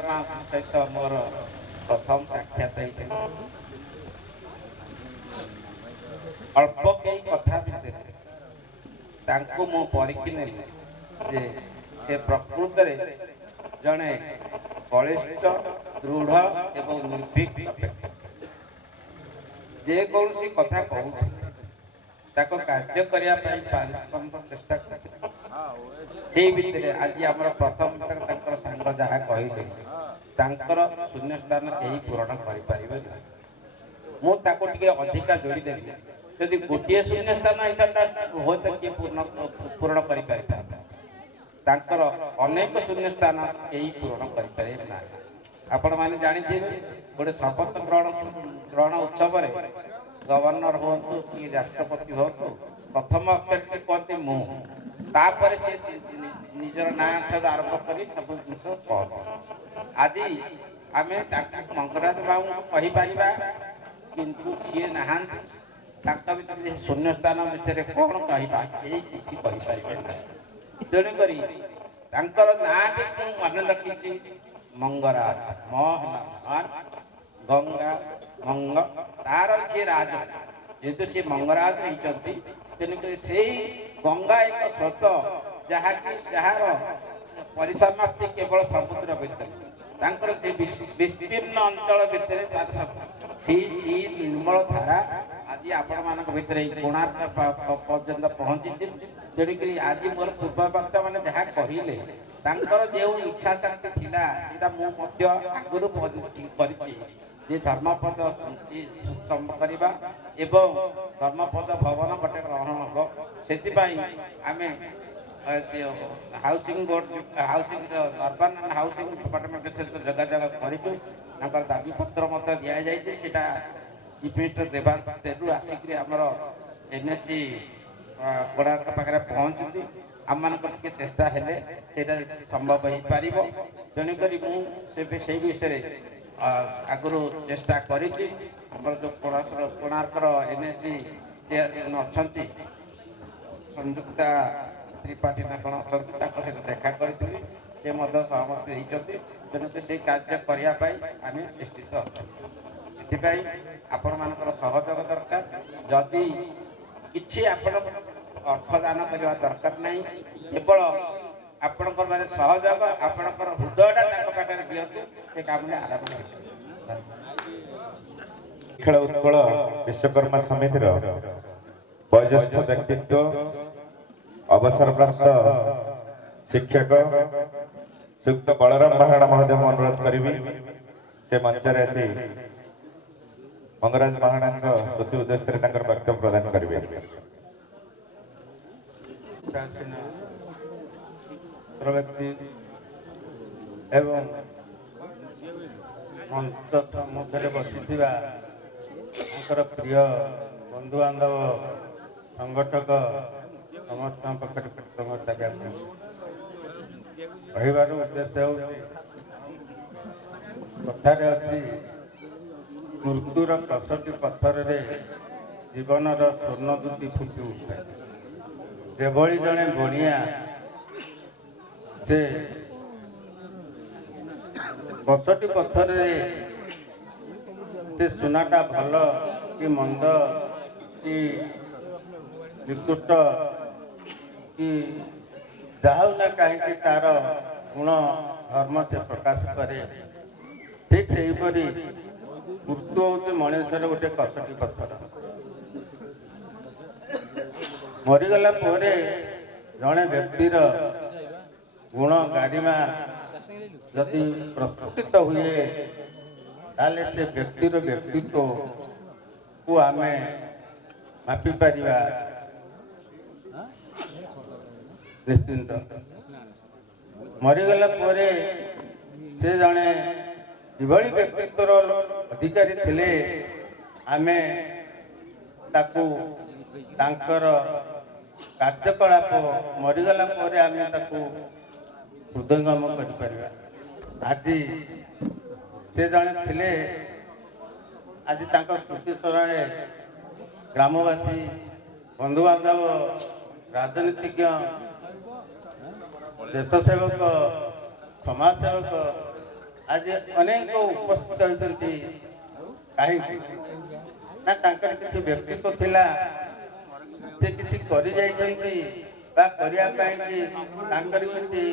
सहित मोर प्रथम साक्षात अल्प कई कथा भितर मु परीक्षी जे से प्रकृत जड़े बलिष्ठ दृढ़ एवं निर्भीक जेकोसी कथा कहूँ कार्य करने चेष्टा कर आज आम प्रथम सांग जहाँ कहले शून्य स्थान कहीं पूरण करें मुझे अधिका जोड़ीदेवी जदि गोटे शून्य स्थान होता हूँ तो किए पूरण कर अनेक शून्य स्थान कहीं पूरण करें ना। आपण मैंने जानी गोटे शपथ ग्रहण उत्सव गवर्नर हूँ कि राष्ट्रपति हूँ प्रथम अक्षर कहते मुझे से निजर ना आरंभ कर सब जिन आज आम मंगराज बाबू कहीपर किंतु सी ना शून्य स्थान विषय कौन कहवा किसी तेणुक ना मन रखी मंगराज महान गंगा मंग तार सी राज जेहेतु सी मंगराज होती तेणुक से गंगा एक स्रोत जार परिसमाप्ति केवल समुद्र भितर से विस्तीर्ण अंचल भितर निर्मल धारा आज आपण मान भर कोणार्क पर्यंत पहुंची। तेणुक आज मोर पूर्व वक्ता मैंने जहाँ कहले जो इच्छा शक्ति थी आगुरी कर धर्मपद करवा एवं धर्मपद भवन गोटे ग्रहण हम से आम housing board housing urban and housing department सहित जोगाजोग कर दाबी पत्र मत दि जाए चीफ मिनिस्टर देवांश तेलू आसिक आमर एनएससी कोणार्क पाखे पहुँचती आम मान चेष्टा हेले संभव हो पार। तेणुक मुझे विषय आगुरी चेष्टा कर जो कोणार्कर एनएससी चेयरमैन अच्छा संयुक्ता त्रिपाठी ना कौन अच्छा देखा करी से सहमति होती। तेणुक से कार्य करने आम निश्चित अच्छा आपण मान सहयोग दरकार जदि किछि आपण अर्थदान करवा दरकार नहीं केवल आपणकर माने सहयोग आपणकर हृदयटा तांको पाखरे दियतु से काम में आरंभ खेल उत्कल विश्वकर्मा समितिर वयोज्येष्ठ व्यक्तित्व अवसरप्राप्त शिक्षक श्रीयुक्त बलराम महाराणा महोदय अनुरोध करी से मंच आसी मंगराज महाराणा स्मृति उद्देश्य वक्तव्य प्रदान करेंगे। व्यक्ति एवं मंच सम्मुखें बसी प्रिय बंधु बांधव संगठक समस्त पक्षर कृतज्ञता ज्ञापन कहबार उद्देश्य कथार अच्छी मृत्युर कसटी पत्थर जीवनर स्वर्णदूती फुटी उठे जेभली जड़े बणिया से कसटी पत्थर से सुनाटा भल कि मंद कि निकृष्ट कि जाऊना कहीं तार गुण धर्म से प्रकाश करे ठीक से मृत्यु हूँ मनुष्यर गोटे कसटी पत्थर मरीगला जड़े व्यक्तिर गुण गारिमा यदि प्रस्फुटित हुए ताले से व्यक्तिर व्यक्तित्व को आमे मापी पारिबा निश्चिंत मरीगला से जड़े किभली व्यक्तित्वर अधिकारी थिले आमे ताकू तांकर कार्यकलाप मरीगला आमे ताकू हृदयंगम कर आज से जड़े थिले आज स्मृति स्मरण ग्रामवासी बंधु बांधव राजनीतिज्ञ देशसेवक समाजसेवक आज अनेक उपस्थित होती कहीं किसी व्यक्तित्व थिला से किसी करि जाइछन्ति बा करिया किसी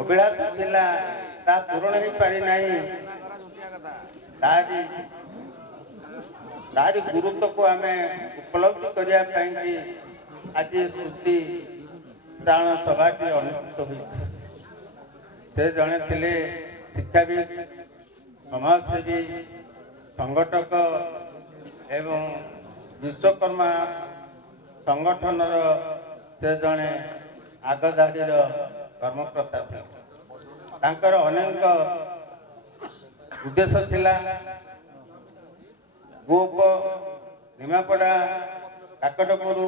अभिलाष थिला ता पूरण हो पारि नाही तारी गुरुत्व को आम उपलब्धि करने आज स्मृति दान सभाटी अनुष्ठित हुई से जड़े थे शिक्षाविद समाजसेवी संगठक एवं विश्वकर्मा संगठन से जड़े आगधाड़ी कर्मकर्ता थे तांकर अनेक उद्देश्य थिला गोप निमापड़ा काकटपुर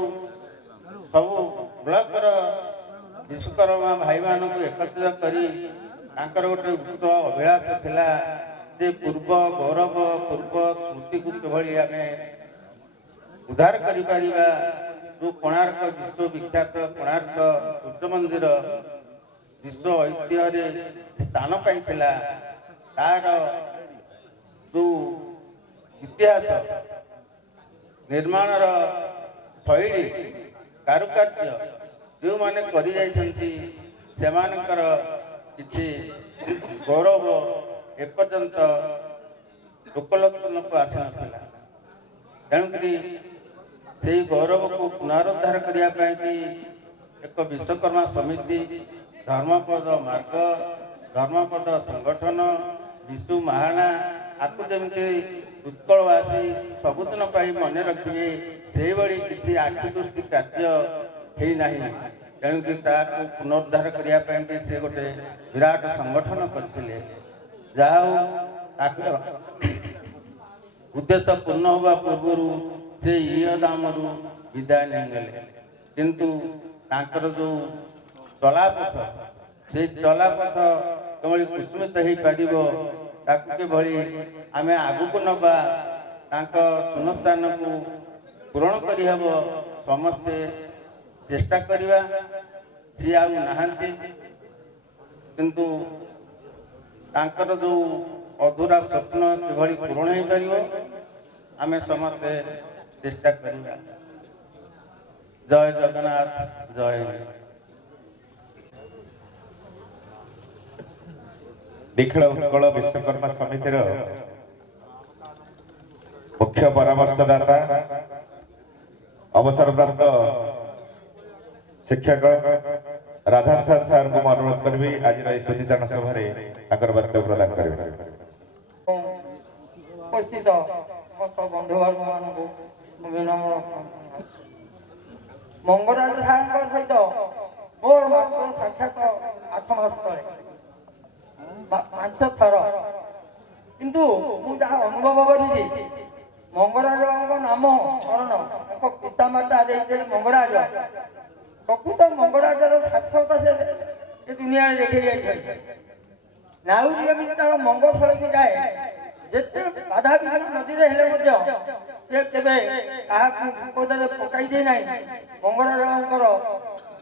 सबू ब्लकर विश्वकर्मा भाई मान एकत्रित करी गोटे उच्च अभिलाष थिला जे पूर्व गौरव पूर्व स्मृति को किभली आम उद्धार करिपारिबा जो कोणार्क विश्वविख्यात कोणार्क सूर्य मंदिर विश्व ऐतिह्य स्थान पाइथिला तार जो इतिहास निर्माण शैली कारुकार्य जो माने करि जाइछन्ति सेमानकर किछि गौरव एपर्यंत लोकलोचन को आसी नथिला तेणुकरी से गौरव को पुनरुद्धार करने एक विश्वकर्मा समिति धर्मपद मार्ग धर्मपद संगठन विशु महारणा आपको जमी उत्कलवासी सबुदिन मन रखिए से किसी आखि दृष्टि कार्य होना तेणुक पुनरुद्धार करने से गोटे विराट संगठन करते जहा उद्देश्य पूर्ण होगा पूर्व से दाम विदाय नहीं किंतु तांकर जो चलापथ से चलापथ कमली कुसुमित हो पार किभली आम आगक नवा शून्यस्थान को पूरण करहब समस्ते चेष्टा करवा सी आहांती किंतु तांकर जो अधूरा स्वप्न किभली पूरण हो पार आम समस्ते ଚେଷ୍ଟା କରିବା। ଜୟ ଜଗନ୍ନାଥ, ଜୟ ହିନ୍ଦ। ନିଖିଳ ଉତ୍କଳ ବିଶ୍ୱକର୍ମା ସମିତିର ମୁଖ୍ୟ ପରାମର୍ଶଦାତା ଅବସରପ୍ରାପ୍ତ ଶିକ୍ଷକ ରାଧାପ୍ରସାଦ ସାର୍ଙ୍କୁ ମୁଁ ଅନୁରୋଧ କରିବି ଆଜିର ଏହି ସୁଧୀଚାରଣ ସଭାରେ ତାଙ୍କର ବକ୍ତବ୍ୟ ପ୍ରଦାନ କରିବେ। ଉପସ୍ଥିତ ସମସ୍ତ ବନ୍ଧୁବାନ୍ଧବମାନଙ୍କୁ ବିନମ୍ର ମଙ୍ଗରାଜ ସାର୍ଙ୍କ ସହିତ ମୋର ମାତ୍ର ସାକ୍ଷାତ 8 ମାସ ତଳେ 5 ଥର, କିନ୍ତୁ ମୁଁ ଯାହା ଅନୁଭବ କରିଛି ମଙ୍ଗରାଜଙ୍କ ନାମ ସ୍ମରଣ ତାଙ୍କ ପିତାମାତା ଦେଇଥିଲେ ମଙ୍ଗରାଜ। ପ୍ରକୃତ ମଙ୍ଗରାଜର ସାର୍ଥକତା ସେ ଏ ଦୁନିଆରେ ଦେଖେଇ ଯାଇଛନ୍ତି। ନାଉରୀ ଯେମିତି ତାର ମଙ୍ଗଳସ୍ଥଳୀକୁ ଯାଏ, ଯେତେ ବାଧା ବିଘ୍ନ ନଦୀରେ ହେଲେ ମଧ୍ୟ ସେ କେବେ କାହାକୁ ବିପଦରେ ପକାଇ ଦେଇ ନାହିଁ। ମଙ୍ଗରାଜଙ୍କର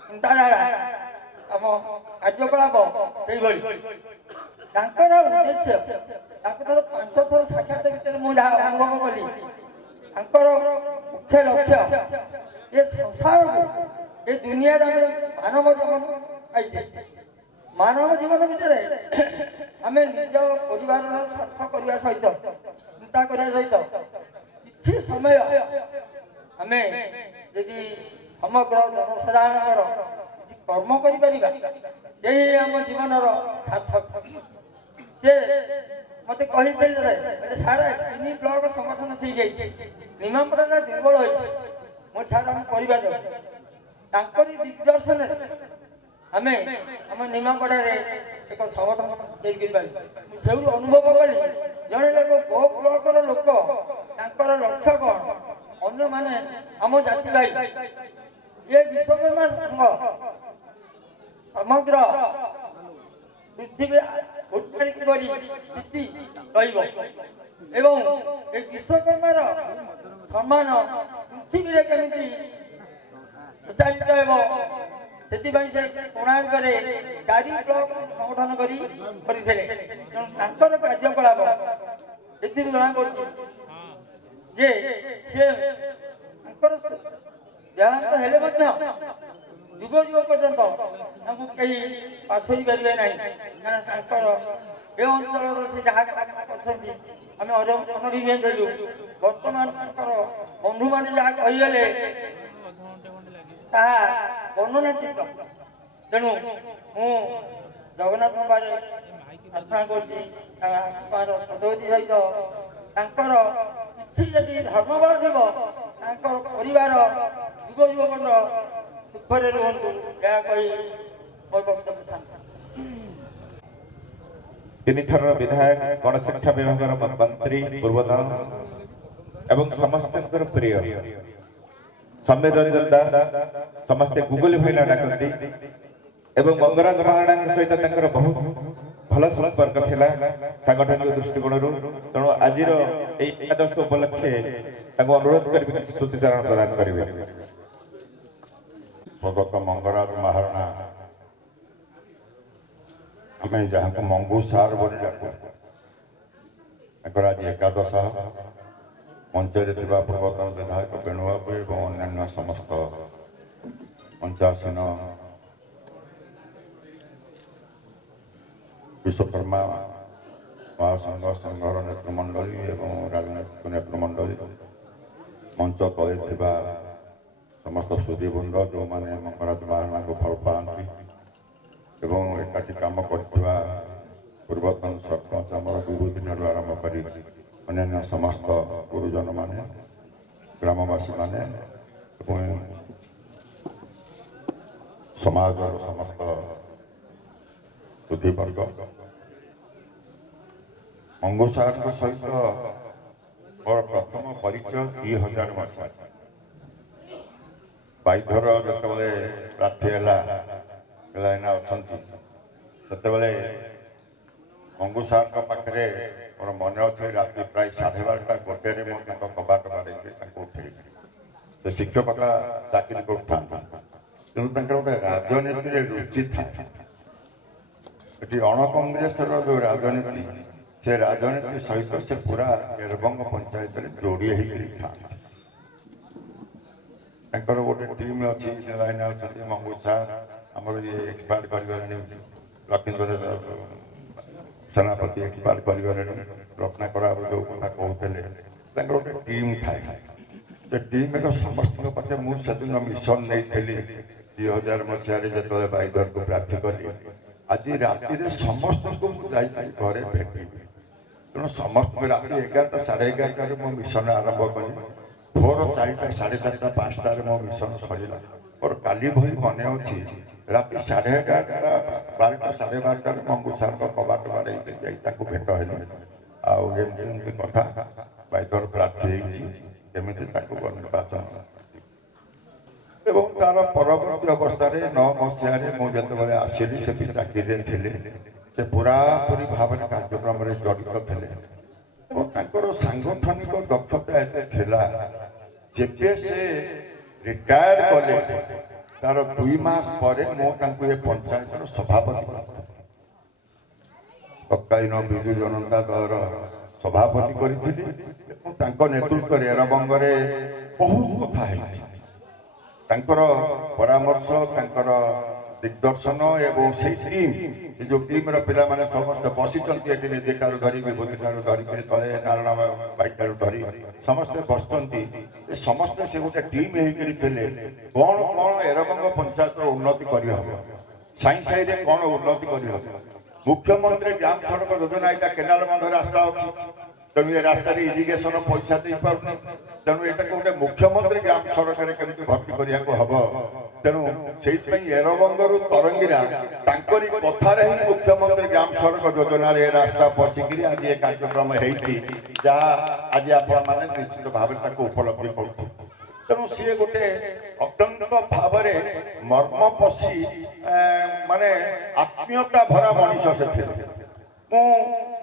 ଚିନ୍ତାଧାରା ଆମ କାର୍ଯ୍ୟକଳାପ ସେଇଭଳି। ତାଙ୍କର ଉଦ୍ଦେଶ୍ୟ ତାଙ୍କୁ ଥର 5 ଥର ସାକ୍ଷାତ ଭିତରେ ମୁଁ ଯାହା ଅନୁଭବ କଲି, ତାଙ୍କର ମୁଖ୍ୟ ଲକ୍ଷ୍ୟ ଏ ସଂସାରକୁ ଏ ଦୁନିଆରେ ଆମେ ମାନବ ଜୀବନ ପାଇଛେ। ମାନବ ଜୀବନ ଭିତରେ ଆମେ ନିଜ ପରିବାରର ସ୍ୱାର୍ଥ କରିବା ସହିତ ଚିନ୍ତା କରିବା ସହିତ କିଛି ସମୟ ଆମେ ଯଦି ସମଗ୍ର ଜନସାଧାରଣଙ୍କର କିଛି କର୍ମ କରିପାରିବା, ସେହି ଆମ ଜୀବନର ସାର୍ଥକ। ସେ ମତେ କହିଥିଲେ ସାର୍ 3 ବ୍ଲକ ସଂଗଠନ ଠିକ ହେଇଛି, ନିମାପଡ଼ାଟା ଦୁର୍ବଳ ହୋଇଛି। ମୋ ସାର୍ ଆମେ କରିବା ଯାଉ ତାଙ୍କରି ଦିଗ୍ଦର୍ଶନରେ ଆମେ ଆମ ନିମାପଡ଼ାରେ ଏକ ସଂଗଠନ ତିଆରି କରିପାରିବା। ମୁଁ ସେଇଠୁ ଅନୁଭବ କଲି ଜଣେ ଲୋକ ବହୁ ବ୍ଲକର ଲୋକ ତାଙ୍କର ଲକ୍ଷ୍ୟ କ'ଣ, ଅନ୍ୟମାନେ ଆମ ଜାତି ଭାଇ ଏ ବିଶ୍ୱକର୍ମା ସଂଘ ସମଗ୍ର ପୃଥିବୀ ଉତ୍ସାହିତ କରି ସ୍ଥିତି ରହିବ ଏବଂ ଏ ବିଶ୍ୱକର୍ମାର ସମ୍ମାନ ପୃଥିବୀରେ କେମିତି ପ୍ରଚାରିତ ହେବ, ସେଥିପାଇଁ ସେ କୋଣାର୍କରେ 4 ବ୍ଲକ ସଂଗଠନ କରିଥିଲେ। ତେଣୁ ତାଙ୍କର କାର୍ଯ୍ୟକଳାପ ଏଥିରୁ ଜଣାପଡ଼ୁଛି ଯେ ସେ ତାଙ୍କର ଦେହାନ୍ତ ହେଲେ ମଧ୍ୟ ଯୁଗ ଯୁଗ ପର୍ଯ୍ୟନ୍ତ ତାଙ୍କୁ କେହି ପାଶୋଇ ପାରିବେ ନାହିଁ। କାରଣ ତାଙ୍କର ଏ ଅଞ୍ଚଳର ସେ ଯାହା କାମ କରିଛନ୍ତି ଆମେ ଅନଭିଜ୍ଞ ଥିଲୁ। ବର୍ତ୍ତମାନ ତାଙ୍କର ବନ୍ଧୁମାନେ ଯାହା କହିଗଲେ ତାହା ବର୍ଣ୍ଣନାତୀତ। ତେଣୁ ମୁଁ ଜଗନ୍ନାଥଙ୍କ ପାଖରେ ପ୍ରାର୍ଥନା କରୁଛି ତାଙ୍କର ସଦୌତି ସହିତ ତାଙ୍କର କିଛି ଯଦି ଧର୍ମବଳ ଥିବ ତାଙ୍କର ପରିବାର ଯୁଗ ଯୁଗ ପର୍ଯ୍ୟନ୍ତ ସୁଖରେ ରୁହନ୍ତୁ। ଏହା କହି ମୋ ବକ୍ତବ୍ୟ ଶାନ୍ତ। 3 ଥରର ବିଧାୟକ, ଗଣଶିକ୍ଷା ବିଭାଗର ମନ୍ତ୍ରୀ ପୂର୍ବତନ ଏବଂ ସମସ୍ତଙ୍କର ପ୍ରିୟ ସମୀର ରଞ୍ଜନ ଦାସ, ସମସ୍ତେ ଗୁଗୁଲି ଭାଇନା ଡାକନ୍ତି ଏବଂ ମଙ୍ଗରାଜ ମହାରଣାଙ୍କ ସହିତ ତାଙ୍କର ବହୁତ ଭଲ ସମ୍ପର୍କ ଥିଲା ସାଂଗଠନିକ ଦୃଷ୍ଟିକୋଣରୁ। ତେଣୁ ଆଜିର ଏହି ଏକାଦଶ ଉପଲକ୍ଷେ ତାଙ୍କୁ ଅନୁରୋଧ କରିବି କିଛି ସ୍ମୃତିଚାରଣ ପ୍ରଦାନ କରିବେ। ସ୍ୱର୍ଗତ ମଙ୍ଗରାଜ ମହାରଣା, ଆମେ ଯାହାଙ୍କୁ ମଙ୍ଗୁ ସାର୍ ବୋଲି ଡାକୁ, ତାଙ୍କର ଆଜି ଏକାଦଶ। ମଞ୍ଚରେ ଥିବା ପୂର୍ବତନ ବିଧାୟକ ବେଣୁବାବୁ ଏବଂ ଅନ୍ୟାନ୍ୟ ସମସ୍ତ ପଞ୍ଚାସୀନ ବିଶ୍ୱକର୍ମା ମହାସଂଘ ସଂଘର ନେତୃମଣ୍ଡଳୀ ଏବଂ ରାଜନୈତିକ ନେତୃମଣ୍ଡଳୀ, ମଞ୍ଚ ତଳେ ଥିବା ସମସ୍ତ ସୁଧୀବୃନ୍ଦ ଯେଉଁମାନେ ମଙ୍ଗରାଜ ମହାରଣାଙ୍କୁ ଭଲ ପାଆନ୍ତି ଏବଂ ଏକାଠି କାମ କରିଥିବା ପୂର୍ବତନ ସରପଞ୍ଚ ଆମର ବିଭୂତିଠାରୁ ଆରମ୍ଭ କରି ଅନ୍ୟାନ୍ୟ ସମସ୍ତ ଗୁରୁଜନମାନେ, ଗ୍ରାମବାସୀମାନେ ଏବଂ ସମାଜର ସମସ୍ତ ବୁଦ୍ଧିବର୍ଗ, ମଙ୍ଗୁ ସାର୍ଙ୍କ ସହିତ ମୋର ପ୍ରଥମ ପରିଚୟ 2000 ମସିହା। ବାଇଧର ଯେତେବେଳେ ପ୍ରାର୍ଥୀ ହେଲା ଏଇନା ଅଛନ୍ତି, ସେତେବେଳେ ମଙ୍ଗୁ ସାର୍ଙ୍କ ପାଖରେ ମୋର ମନେ ଅଛି ରାତି ପ୍ରାୟ 12:30-1ରେ ମୁଁ ତାଙ୍କ କବାଟ ବାଡ଼େଇକି ତାଙ୍କୁ ଉଠେଇଲି। ସେ ଶିକ୍ଷକତା ଚାକିରି କରୁଥାନ୍ତି, ତେଣୁ ତାଙ୍କର ଗୋଟେ ରାଜନୀତିରେ ରୁଚି ଥାଏ। ଏଠି ଅଣକଂଗ୍ରେସର ଯେଉଁ ରାଜନୀତି, ସେ ରାଜନୀତି ସହିତ ସେ ପୁରା କେରବଙ୍ଗ ପଞ୍ଚାୟତରେ ଯୋଡ଼ି ହେଇକି ଥାନ୍ତି। ତାଙ୍କର ଗୋଟେ ଟିମ୍ ଅଛି ଭାଇନା ଅଛନ୍ତି ମଙ୍ଗୁ ସାର୍ ଆମର ଇଏ ଏକ୍ସପାର୍ଟ କରିଗଲେଣି ଲକ୍ଷ୍ମୀଧର ସେନାପତି ଏକ୍ସପାର୍ଟ କରିଗଲେଣି ରତ୍ନାକର ଯେଉଁ କଥା କହୁଥିଲେ ତାଙ୍କର ଗୋଟେ ଟିମ୍ ଥାଏ ସେ ଟିମ୍ର ସମସ୍ତଙ୍କ ପାଖେ ମୁଁ ସେଦିନ ମିଶନ ନେଇଥିଲି 2000 ମସିହାରେ ଯେତେବେଳେ ବାଇଦରକୁ ପ୍ରାର୍ଥୀ କଲି ଆଜି ରାତିରେ ସମସ୍ତଙ୍କୁ ମୁଁ ଯାଇକି ଘରେ ଭେଟିବି ତେଣୁ ସମସ୍ତଙ୍କୁ ରାତି 11ଟା 11:30ରେ ମୁଁ ମିଶନ ଆରମ୍ଭ କଲି ଭୋର 4ଟା 4:30 5ଟାରେ ମୋ ମିଶନ ସରିଲା ମୋର କାଲି ଭଳି ମନେ ଅଛି ରାତି 11:30 12ଟା 12:30ରେ ମଙ୍ଗୁ ସାର୍ଙ୍କ କବାଟ ବାଡ଼େଇ ଯାଇ ତାକୁ ଭେଟ ହେଲି ଆଉ ଏମିତି କଥା ବାଇଦର ପ୍ରାର୍ଥୀ ହେଇଛି କେମିତି ତାକୁ ନିର୍ବାଚନ ଏବଂ ତାର ପରବର୍ତ୍ତୀ ଅବସ୍ଥାରେ 9 ମସିହାରେ ମୁଁ ଯେତେବେଳେ ଆସିଲି ସେଠି ଚାକିରିରେ ଥିଲେ ସେ ପୁରାପୁରି ଭାବରେ କାର୍ଯ୍ୟକ୍ରମରେ ଜଡ଼ିତ ଥିଲେ ଏବଂ ତାଙ୍କର ସାଂଗଠନିକ ଦକ୍ଷତା ଏତେ ଥିଲା ଯେବେ ସେ ରିଟାୟାର୍ଡ କଲେ ତାର 2 ମାସ ପରେ ମୁଁ ତାଙ୍କୁ ଏ ପଞ୍ଚାୟତର ସଭାପତି ତତ୍କାଳୀନ ବିଜୁ ଜନତା ଦଳର ସଭାପତି କରିଥିଲି ଏବଂ ତାଙ୍କ ନେତୃତ୍ୱରେ ଏରବଙ୍ଗରେ ବହୁତ କଥା ହେଇଛି ତାଙ୍କର ପରାମର୍ଶ ତାଙ୍କର ଦିଗ୍ଦର୍ଶନ ଏବଂ ସେଇ ଟିମ୍ ଯେଉଁ ଟିମ୍ର ପିଲାମାନେ ସମସ୍ତେ ବସିଛନ୍ତି ଏଠି ନିଧିଠାରୁ ଧରି ବିଭୂତିଠାରୁ ଧରିକରି ତଳେ ନାରାୟଣ ଭାଇଠାରୁ ଧରି ସମସ୍ତେ ବସିଛନ୍ତି ଏ ସମସ୍ତେ ସେ ଗୋଟେ ଟିମ୍ ହେଇକରି ଥିଲେ କ'ଣ କ'ଣ ଏରବଙ୍ଗ ପଞ୍ଚାୟତର ଉନ୍ନତି କରିହେବ ସାଇଁ ସାହିରେ କ'ଣ ଉନ୍ନତି କରିହେବ ମୁଖ୍ୟମନ୍ତ୍ରୀ ଗ୍ରାମ ସଡ଼କ ଯୋଜନା ଏଇଟା କେନାଲ ବନ୍ଧ ରାସ୍ତା ଅଛି ତେଣୁ ଏ ରାସ୍ତାରେ ଇରିଗେସନ ପଇସା ଦେଇପାରୁନି ତେଣୁ ଏଟାକୁ ଗୋଟେ ମୁଖ୍ୟମନ୍ତ୍ରୀ ଗ୍ରାମ ସଡ଼କରେ କେମିତି ଭର୍ତ୍ତି କରିବାକୁ ହବ ତେଣୁ ସେଇଥିପାଇଁ ଏରବଙ୍ଗରୁ ତରଙ୍ଗିରା ତାଙ୍କରି କଥାରେ ହିଁ ମୁଖ୍ୟମନ୍ତ୍ରୀ ଗ୍ରାମ ସଡ଼କ ଯୋଜନାରେ ଏ ରାସ୍ତା ପଶିକିରି ଆଜି ଏ କାର୍ଯ୍ୟକ୍ରମ ହେଇଛି ଯାହା ଆଜି ଆପଣମାନେ ନିଶ୍ଚିତ ଭାବରେ ତାକୁ ଉପଲବ୍ଧି କରୁଛନ୍ତି ତେଣୁ ସିଏ ଗୋଟେ ଅତ୍ୟନ୍ତ ଭାବରେ ମର୍ମ ପଶି ମାନେ ଆତ୍ମୀୟତା ଭରା ମଣିଷ ସେ ଥିଲେ ମୁଁ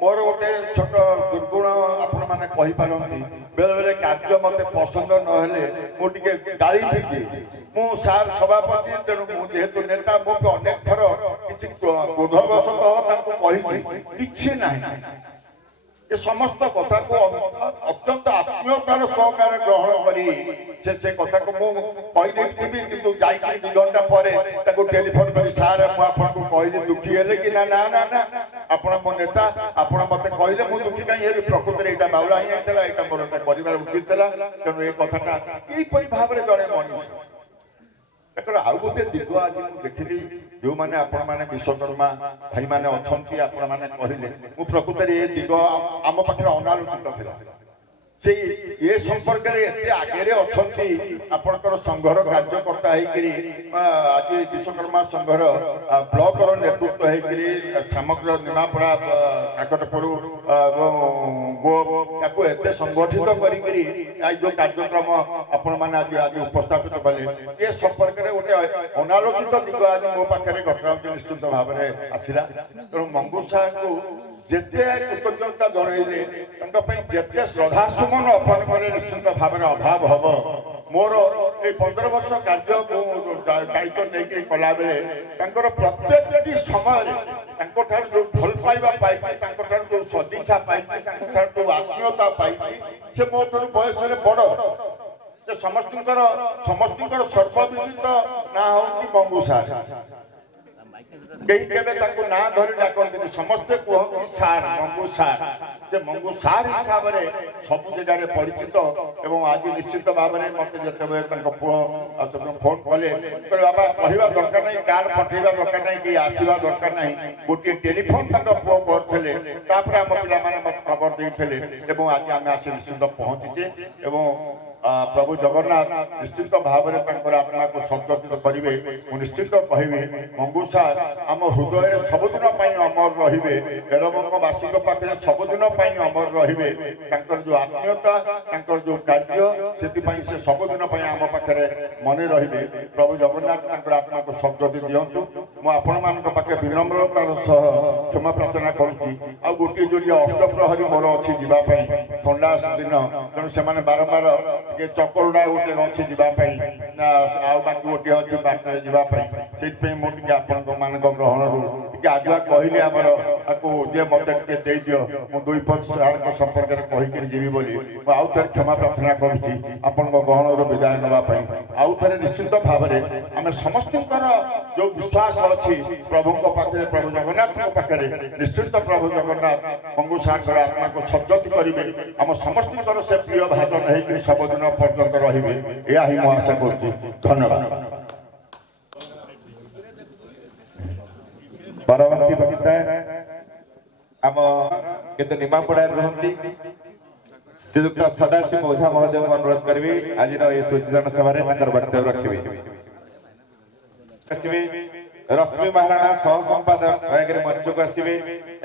ମୋର ଗୋଟେ ଛୋଟ ଦୁର୍ଗୁଣ ଆପଣମାନେ କହିପାରନ୍ତି ବେଳେବେଳେ କାର୍ଯ୍ୟ ମୋତେ ପସନ୍ଦ ନହେଲେ ମୁଁ ଟିକେ ଗାଳି ଦିଏ ମୁଁ ସାର୍ ସଭାପତି ତେଣୁ ମୁଁ ଯେହେତୁ ନେତା ମୁଁ ଅନେକ ଥର କିଛି କ୍ରୋଧବଶତଃ ତାଙ୍କୁ କହିଛି କିଛି ନାହିଁ ଏ ସମସ୍ତ କଥାକୁ ଅତ୍ୟନ୍ତ ଆତ୍ମୀୟତାର ସହକାରେ ଗ୍ରହଣ କରି ସେ କଥାକୁ ମୁଁ କହିଦେଇଥିବି କିନ୍ତୁ ଯାଇକି 2 ଘଣ୍ଟା ପରେ ତାକୁ ଟେଲିଫୋନ କରି ସାର୍ ମୁଁ ଆପଣଙ୍କୁ କହିଲି ଦୁଃଖୀ ହେଲେ କି ନା ନା ନା ନା ଆପଣ ମୋ ନେତା ଆପଣ ମତେ କହିଲେ ମୁଁ ଦୁଃଖୀ କାହିଁ ହେବି ପ୍ରକୃତରେ ଏଇଟା ବାଉଳା ହିଁ ହେଇଥିଲା ଏଇଟା ମୋର କରିବାର ଉଚିତ ଥିଲା ତେଣୁ ଏ କଥାଟା ଏଇପରି ଭାବରେ ଜଣେ ମଣିଷ ତାଙ୍କର ଆଉ ଗୋଟେ ଦିଗ ଆଜି ମୁଁ ଦେଖିଲି ଯେଉଁମାନେ ଆପଣମାନେ ବିଶ୍ୱକର୍ମା ଭାଇମାନେ ଅଛନ୍ତି ଆପଣମାନେ କହିଲେ ମୁଁ ପ୍ରକୃତରେ ଏ ଦିଗ ଆମ ପାଖରେ ଅନାଲୋଚିତ ଥିଲା ସେଇ ଏ ସମ୍ପର୍କରେ ଏତେ ଆଗରେ ଅଛନ୍ତି ଆପଣଙ୍କର ସଂଘର କାର୍ଯ୍ୟକର୍ତ୍ତା ହେଇକିରି ଆଜି ବିଶ୍ୱକର୍ମା ସଂଘର ବ୍ଲକର ନେତୃତ୍ୱ ହେଇକିରି ସମଗ୍ର ନିମାପଡ଼ା କାକଟପୁର ତାକୁ ଏତେ ସଂଗଠିତ କରିକିରି ଏଇ ଯେଉଁ କାର୍ଯ୍ୟକ୍ରମ ଆପଣମାନେ ଆଜି ଉପସ୍ଥାପିତ କଲେ ଏ ସମ୍ପର୍କରେ ଗୋଟେ ଅନାଲୋଚିତ ଦିଗ ଆଜି ମୋ ପାଖରେ ଘଟଣା ନିଶ୍ଚିତ ଭାବରେ ଆସିଲା ତେଣୁ ମଙ୍ଗୁ ସାର୍ଙ୍କୁ ଯେତେ କୃତଜ୍ଞତା ଜଣାଇଲେ ତାଙ୍କ ପାଇଁ ଯେତେ ଶ୍ରଦ୍ଧାସୁମନ ଅର୍ପଣ କଲେ ନିଶ୍ଚିତ ଭାବରେ ଅଭାବ ହବ ମୋର এই 15 ବର୍ଷ କାର୍ଯ୍ୟ ମୁଁ ଦାୟିତ୍ୱ ନେଇକି କଲାବେଳେ ତାଙ୍କର ପ୍ରତ୍ୟେକଟି ସମୟରେ ତାଙ୍କଠାରୁ ଯେଉଁ ଭଲ ପାଇବା ପାଇଛି ତାଙ୍କଠାରୁ ଯେଉଁ ସଦିଚ୍ଛା ପାଇଛି ତାଙ୍କଠାରୁ ଯେଉଁ ଆତ୍ମୀୟତା ପାଇଛି ସେ ମୋ ଠାରୁ ବୟସରେ ବଡ଼ ସେ ସମସ୍ତଙ୍କର ସର୍ବବିଦିତ ନାଁ ହେଉଛି ମଙ୍ଗୁ ସାର୍ କେହି କେବେ ତାଙ୍କୁ ନାଁ ଧରି ଡାକନ୍ତିନି ସମସ୍ତେ କୁହନ୍ତି ସାର୍ ମଙ୍ଗୁ ସାର୍ ସେ ମଙ୍ଗୁ ସାର୍ ହିସାବରେ ସବୁ ଜାଗାରେ ପରିଚିତ ଏବଂ ଆଜି ନିଶ୍ଚିତ ଭାବରେ ମୋତେ ଯେତେବେଳେ ତାଙ୍କ ପୁଅ ଫୋନ କଲେ ବାବା କହିବା ଦରକାର ନାହିଁ କାର୍ଡ ପଠେଇବା ଦରକାର ନାହିଁ କି ଆସିବା ଦରକାର ନାହିଁ ଗୋଟିଏ ଟେଲିଫୋନ ତାଙ୍କ ପୁଅ କରିଥିଲେ ତାପରେ ଆମ ପିଲାମାନେ ମୋତେ ଖବର ଦେଇଥିଲେ ଏବଂ ଆଜି ଆମେ ଆସି ନିଶ୍ଚିତ ପହଞ୍ଚିଛେ ଏବଂ प्रभु जगन्नाथ निश्चित भाव में आत्मा को सद्गतित करेंगे मुझे निश्चित कहबी मंगू सार आम हृदय सबुदिन अमर रे एरबंगवासी पाखे सबुदिन अमर रे जो आत्मीयता जो कार्य से सबुदिन आम पाखे मन रे प्रभु जगन्नाथ आत्मा को सद्गति दिंतु मुझे विनम्रतार सह क्षमा प्रार्थना करुँची आ गोटे जोड़ी अष्टप्रहरी मोर अच्छी जावाई ठंडा दिन तेणु से बारंबार चकरुड़ा गोटे अच्छी जावाई बाकी गोटे अच्छी बाटे जावाई से ग्रहण आगुआ कहली आमर आपको जे मत दे दियो मु 2 पद सार संपर्क में कहीकि जीवी बोली आउ थे क्षमा प्रार्थना करुँची आपण ग्रहण विदाय नापी आउ थे ଉପରେ ନିଶ୍ଚିତ ଭାବରେ ଆମେ ସମସ୍ତଙ୍କର ଯୋଉ ବିଶ୍ୱାସ ଅଛି ପ୍ରଭୁଙ୍କ ପାଖରେ, ପ୍ରଭୁ ଜଗନ୍ନାଥଙ୍କ ପାଖରେ, ନିଶ୍ଚିତ ପ୍ରଭୁ ଜଗନ୍ନାଥ ମଙ୍ଗୁ ସାରଙ୍କର ଆତ୍ମାକୁ ସଦ୍ଗତି କରିବେ। ଆମ ସମସ୍ତଙ୍କର ସେ ପ୍ରିୟ ଭାଜନ ହେଇକି ସବୁଦିନ ପର୍ଯ୍ୟନ୍ତ ରହିବେ, ଏହା ହିଁ ମୁଁ ଆଶା କରୁଛି। ଧନ୍ୟବାଦ। ପରବର୍ତ୍ତୀ ବକ୍ତା ଆମ କିନ୍ତୁ ନିମାପଡ଼ାରେ ରୁହନ୍ତି ଶ୍ରୀଯୁକ୍ତ ସଦାଶିବ ଓଝା ମହୋଦୟଙ୍କୁ ଅନୁରୋଧ କରିବି ଆଜିର ଏହି ସୂଚନା ସଭାରେ ତାଙ୍କର ବକ୍ତବ୍ୟ ରଖିବେ। ଆସିବେ ରଶ୍ମି ମହାରଣା ସହ ସମ୍ପାଦକ ଦୟାକରି ମଞ୍ଚକୁ ଆସିବେ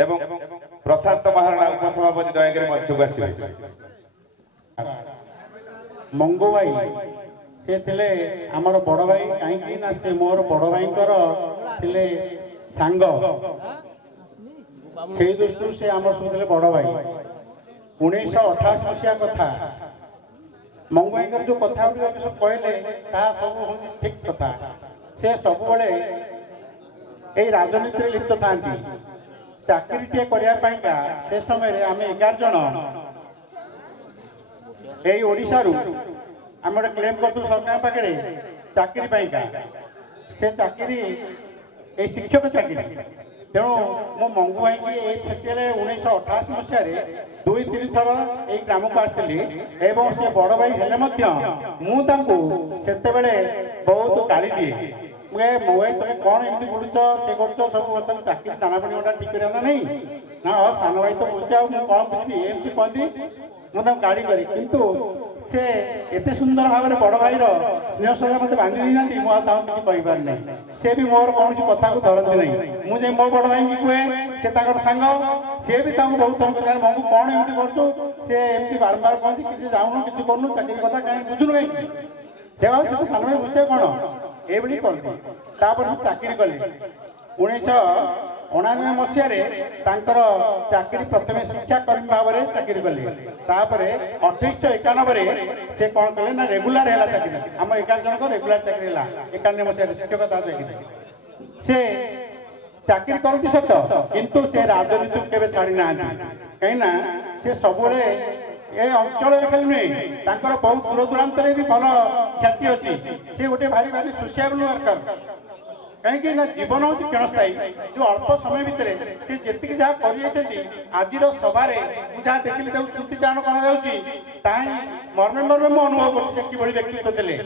ଏବଂ ପ୍ରଶାନ୍ତ ମହାରଣା ଉପସଭାପତି ଦୟାକରି ମଞ୍ଚକୁ ଆସିବେ। ମଙ୍ଗୁ ଭାଇ ସେ ଥିଲେ ଆମର ବଡ଼ ଭାଇ, କାହିଁକି ନା ସେ ମୋର ବଡ଼ ଭାଇଙ୍କର ଥିଲେ ସାଙ୍ଗ, ସେଇ ଦୃଷ୍ଟିରୁ ସେ ଆମର ସବୁ ଥିଲେ ବଡ଼ ଭାଇ। 1988 ମସିହା କଥା, ମଙ୍ଗୁ ଭାଇଙ୍କର ଯୋଉ କଥା ଗୁଡ଼ିକ ସବୁ କହିଲେ ତାହା ସବୁ ହେଉଛି ଠିକ କଥା। ସେ ସବୁବେଳେ ଏଇ ରାଜନୀତିରେ ଲିପ୍ତ ଥାନ୍ତି। ଚାକିରିଟିଏ କରିବା ପାଇଁକା ସେ ସମୟରେ ଆମେ 11 ଜଣ ଏଇ ଓଡ଼ିଶାରୁ ଆମେ ଗୋଟେ କ୍ଲେମ୍ କରିଥିଲୁ ସରକାର ପାଖରେ ଚାକିରି ପାଇଁକା। ସେ ଚାକିରି ଏଇ ଶିକ୍ଷକ ଚାକିରି। ତେଣୁ ମୁଁ ମଙ୍ଗୁ ଭାଇକି ଏଇ ସେତେବେଳେ 1988 ମସିହାରେ 2-3 ଥର ଏଇ ଗ୍ରାମକୁ ଆସିଥିଲି ଏବଂ ସେ ବଡ଼ ଭାଇ ହେଲେ ମଧ୍ୟ ମୁଁ ତାଙ୍କୁ ସେତେବେଳେ ବହୁତ ଗାଳି ଦିଏ। ମୁଁ ମୋ ଭାଇ ତମେ କ'ଣ ଏମିତି ବୁଲୁଛ, ସେ କରୁଛ, ସବୁ ବର୍ତ୍ତମାନ ଚାକିରି ଦାନା ପାଣି ଗୋଟା ଠିକ୍ କରିବା ନା ନାହିଁ ନା, ସାନ ଭାଇ ତ ବୁଲୁଛି ଆଉ ମୁଁ କ'ଣ ବୁଝିବି ଏମିତି କହନ୍ତି। ମୁଁ ତାଙ୍କୁ ଗାଳି କରେ, କିନ୍ତୁ ସେ ଏତେ ସୁନ୍ଦର ଭାବରେ ବଡ଼ ଭାଇର ସ୍ନେହ ସହ ମୋତେ ବାନ୍ଧି ଦେଇନାହାନ୍ତି, ମୁଁ ଆଉ ତାଙ୍କୁ କିଛି କହିପାରି ନାହିଁ। ସେ ବି ମୋର କୌଣସି କଥାକୁ ଧରନ୍ତି ନାହିଁ। ମୁଁ ଯାଇ ମୋ ବଡ଼ ଭାଇକି କୁହେ, ସେ ତାଙ୍କର ସାଙ୍ଗ, ସିଏ ବି ତାଙ୍କୁ ବହୁତ ଥର କଥା, ମଙ୍ଗୁ କ'ଣ ଏମିତି କରୁଛୁ, ସେ ଏମିତି ବାରମ୍ବାର କହନ୍ତି କିଛି ଯାଉନୁ, କିଛି କରୁନୁ, ଚାକିରି କଥା କାହିଁକି ବୁଝୁନୁ କାହିଁକି। ସେ ଭାବ ସେ ତ ସାନ ଭାଇ ବୁଝେ କ'ଣ ଏଇଭଳି କରନ୍ତି। ତାପରେ ସେ ଚାକିରି କଲେ। 1999 ମସିହାରେ ତାଙ୍କର ଚାକିରି ପ୍ରଥମେ ଶିକ୍ଷାକର୍ମୀ ଭାବରେ ଚାକିରି କଲେ। ତାପରେ 1891ରେ ସେ କ'ଣ କଲେ ନା ରେଗୁଲାର ହେଲା ଚାକିରି। ଆମ 11 ଜଣଙ୍କ ରେଗୁଲାର ଚାକିରି ହେଲା 91 ମସିହାରେ ଶିକ୍ଷକତା ଚାକିରି। ସେ ଚାକିରି କରନ୍ତି ସତ, କିନ୍ତୁ ସେ ରାଜନୀତିକୁ କେବେ ଛାଡ଼ି ନାହାନ୍ତି। କାହିଁକିନା ସେ ସବୁବେଳେ ଏ ଅଞ୍ଚଳରେ ଖାଲି ନୁହେଁ, ତାଙ୍କର ବହୁତ ଦୂର ଦୂରାନ୍ତରେ ବି ଭଲ ଖ୍ୟାତି ଅଛି। ସେ ଗୋଟେ ଭାରି ସୋସିଆବଲ୍ ୱାର୍କର। କାହିଁକି ନା ଜୀବନ ହେଉଛି କ୍ଷଣସ୍ଥାୟୀ। ଯୋଉ ଅଳ୍ପ ସମୟ ଭିତରେ ସେ ଯେତିକି ଯାହା କରିଯାଇଛନ୍ତି, ଆଜିର ସଭାରେ ମୁଁ ଯାହା ଦେଖିଲି ତାକୁ ସ୍ମୃତିଚାରଣ କରାଯାଉଛି, ତାହା ହିଁ ମର୍ମେ ମର୍ମେ ମୁଁ ଅନୁଭବ କରୁଛି ସେ କିଭଳି ବ୍ୟକ୍ତିତ୍ୱ ଥିଲେ।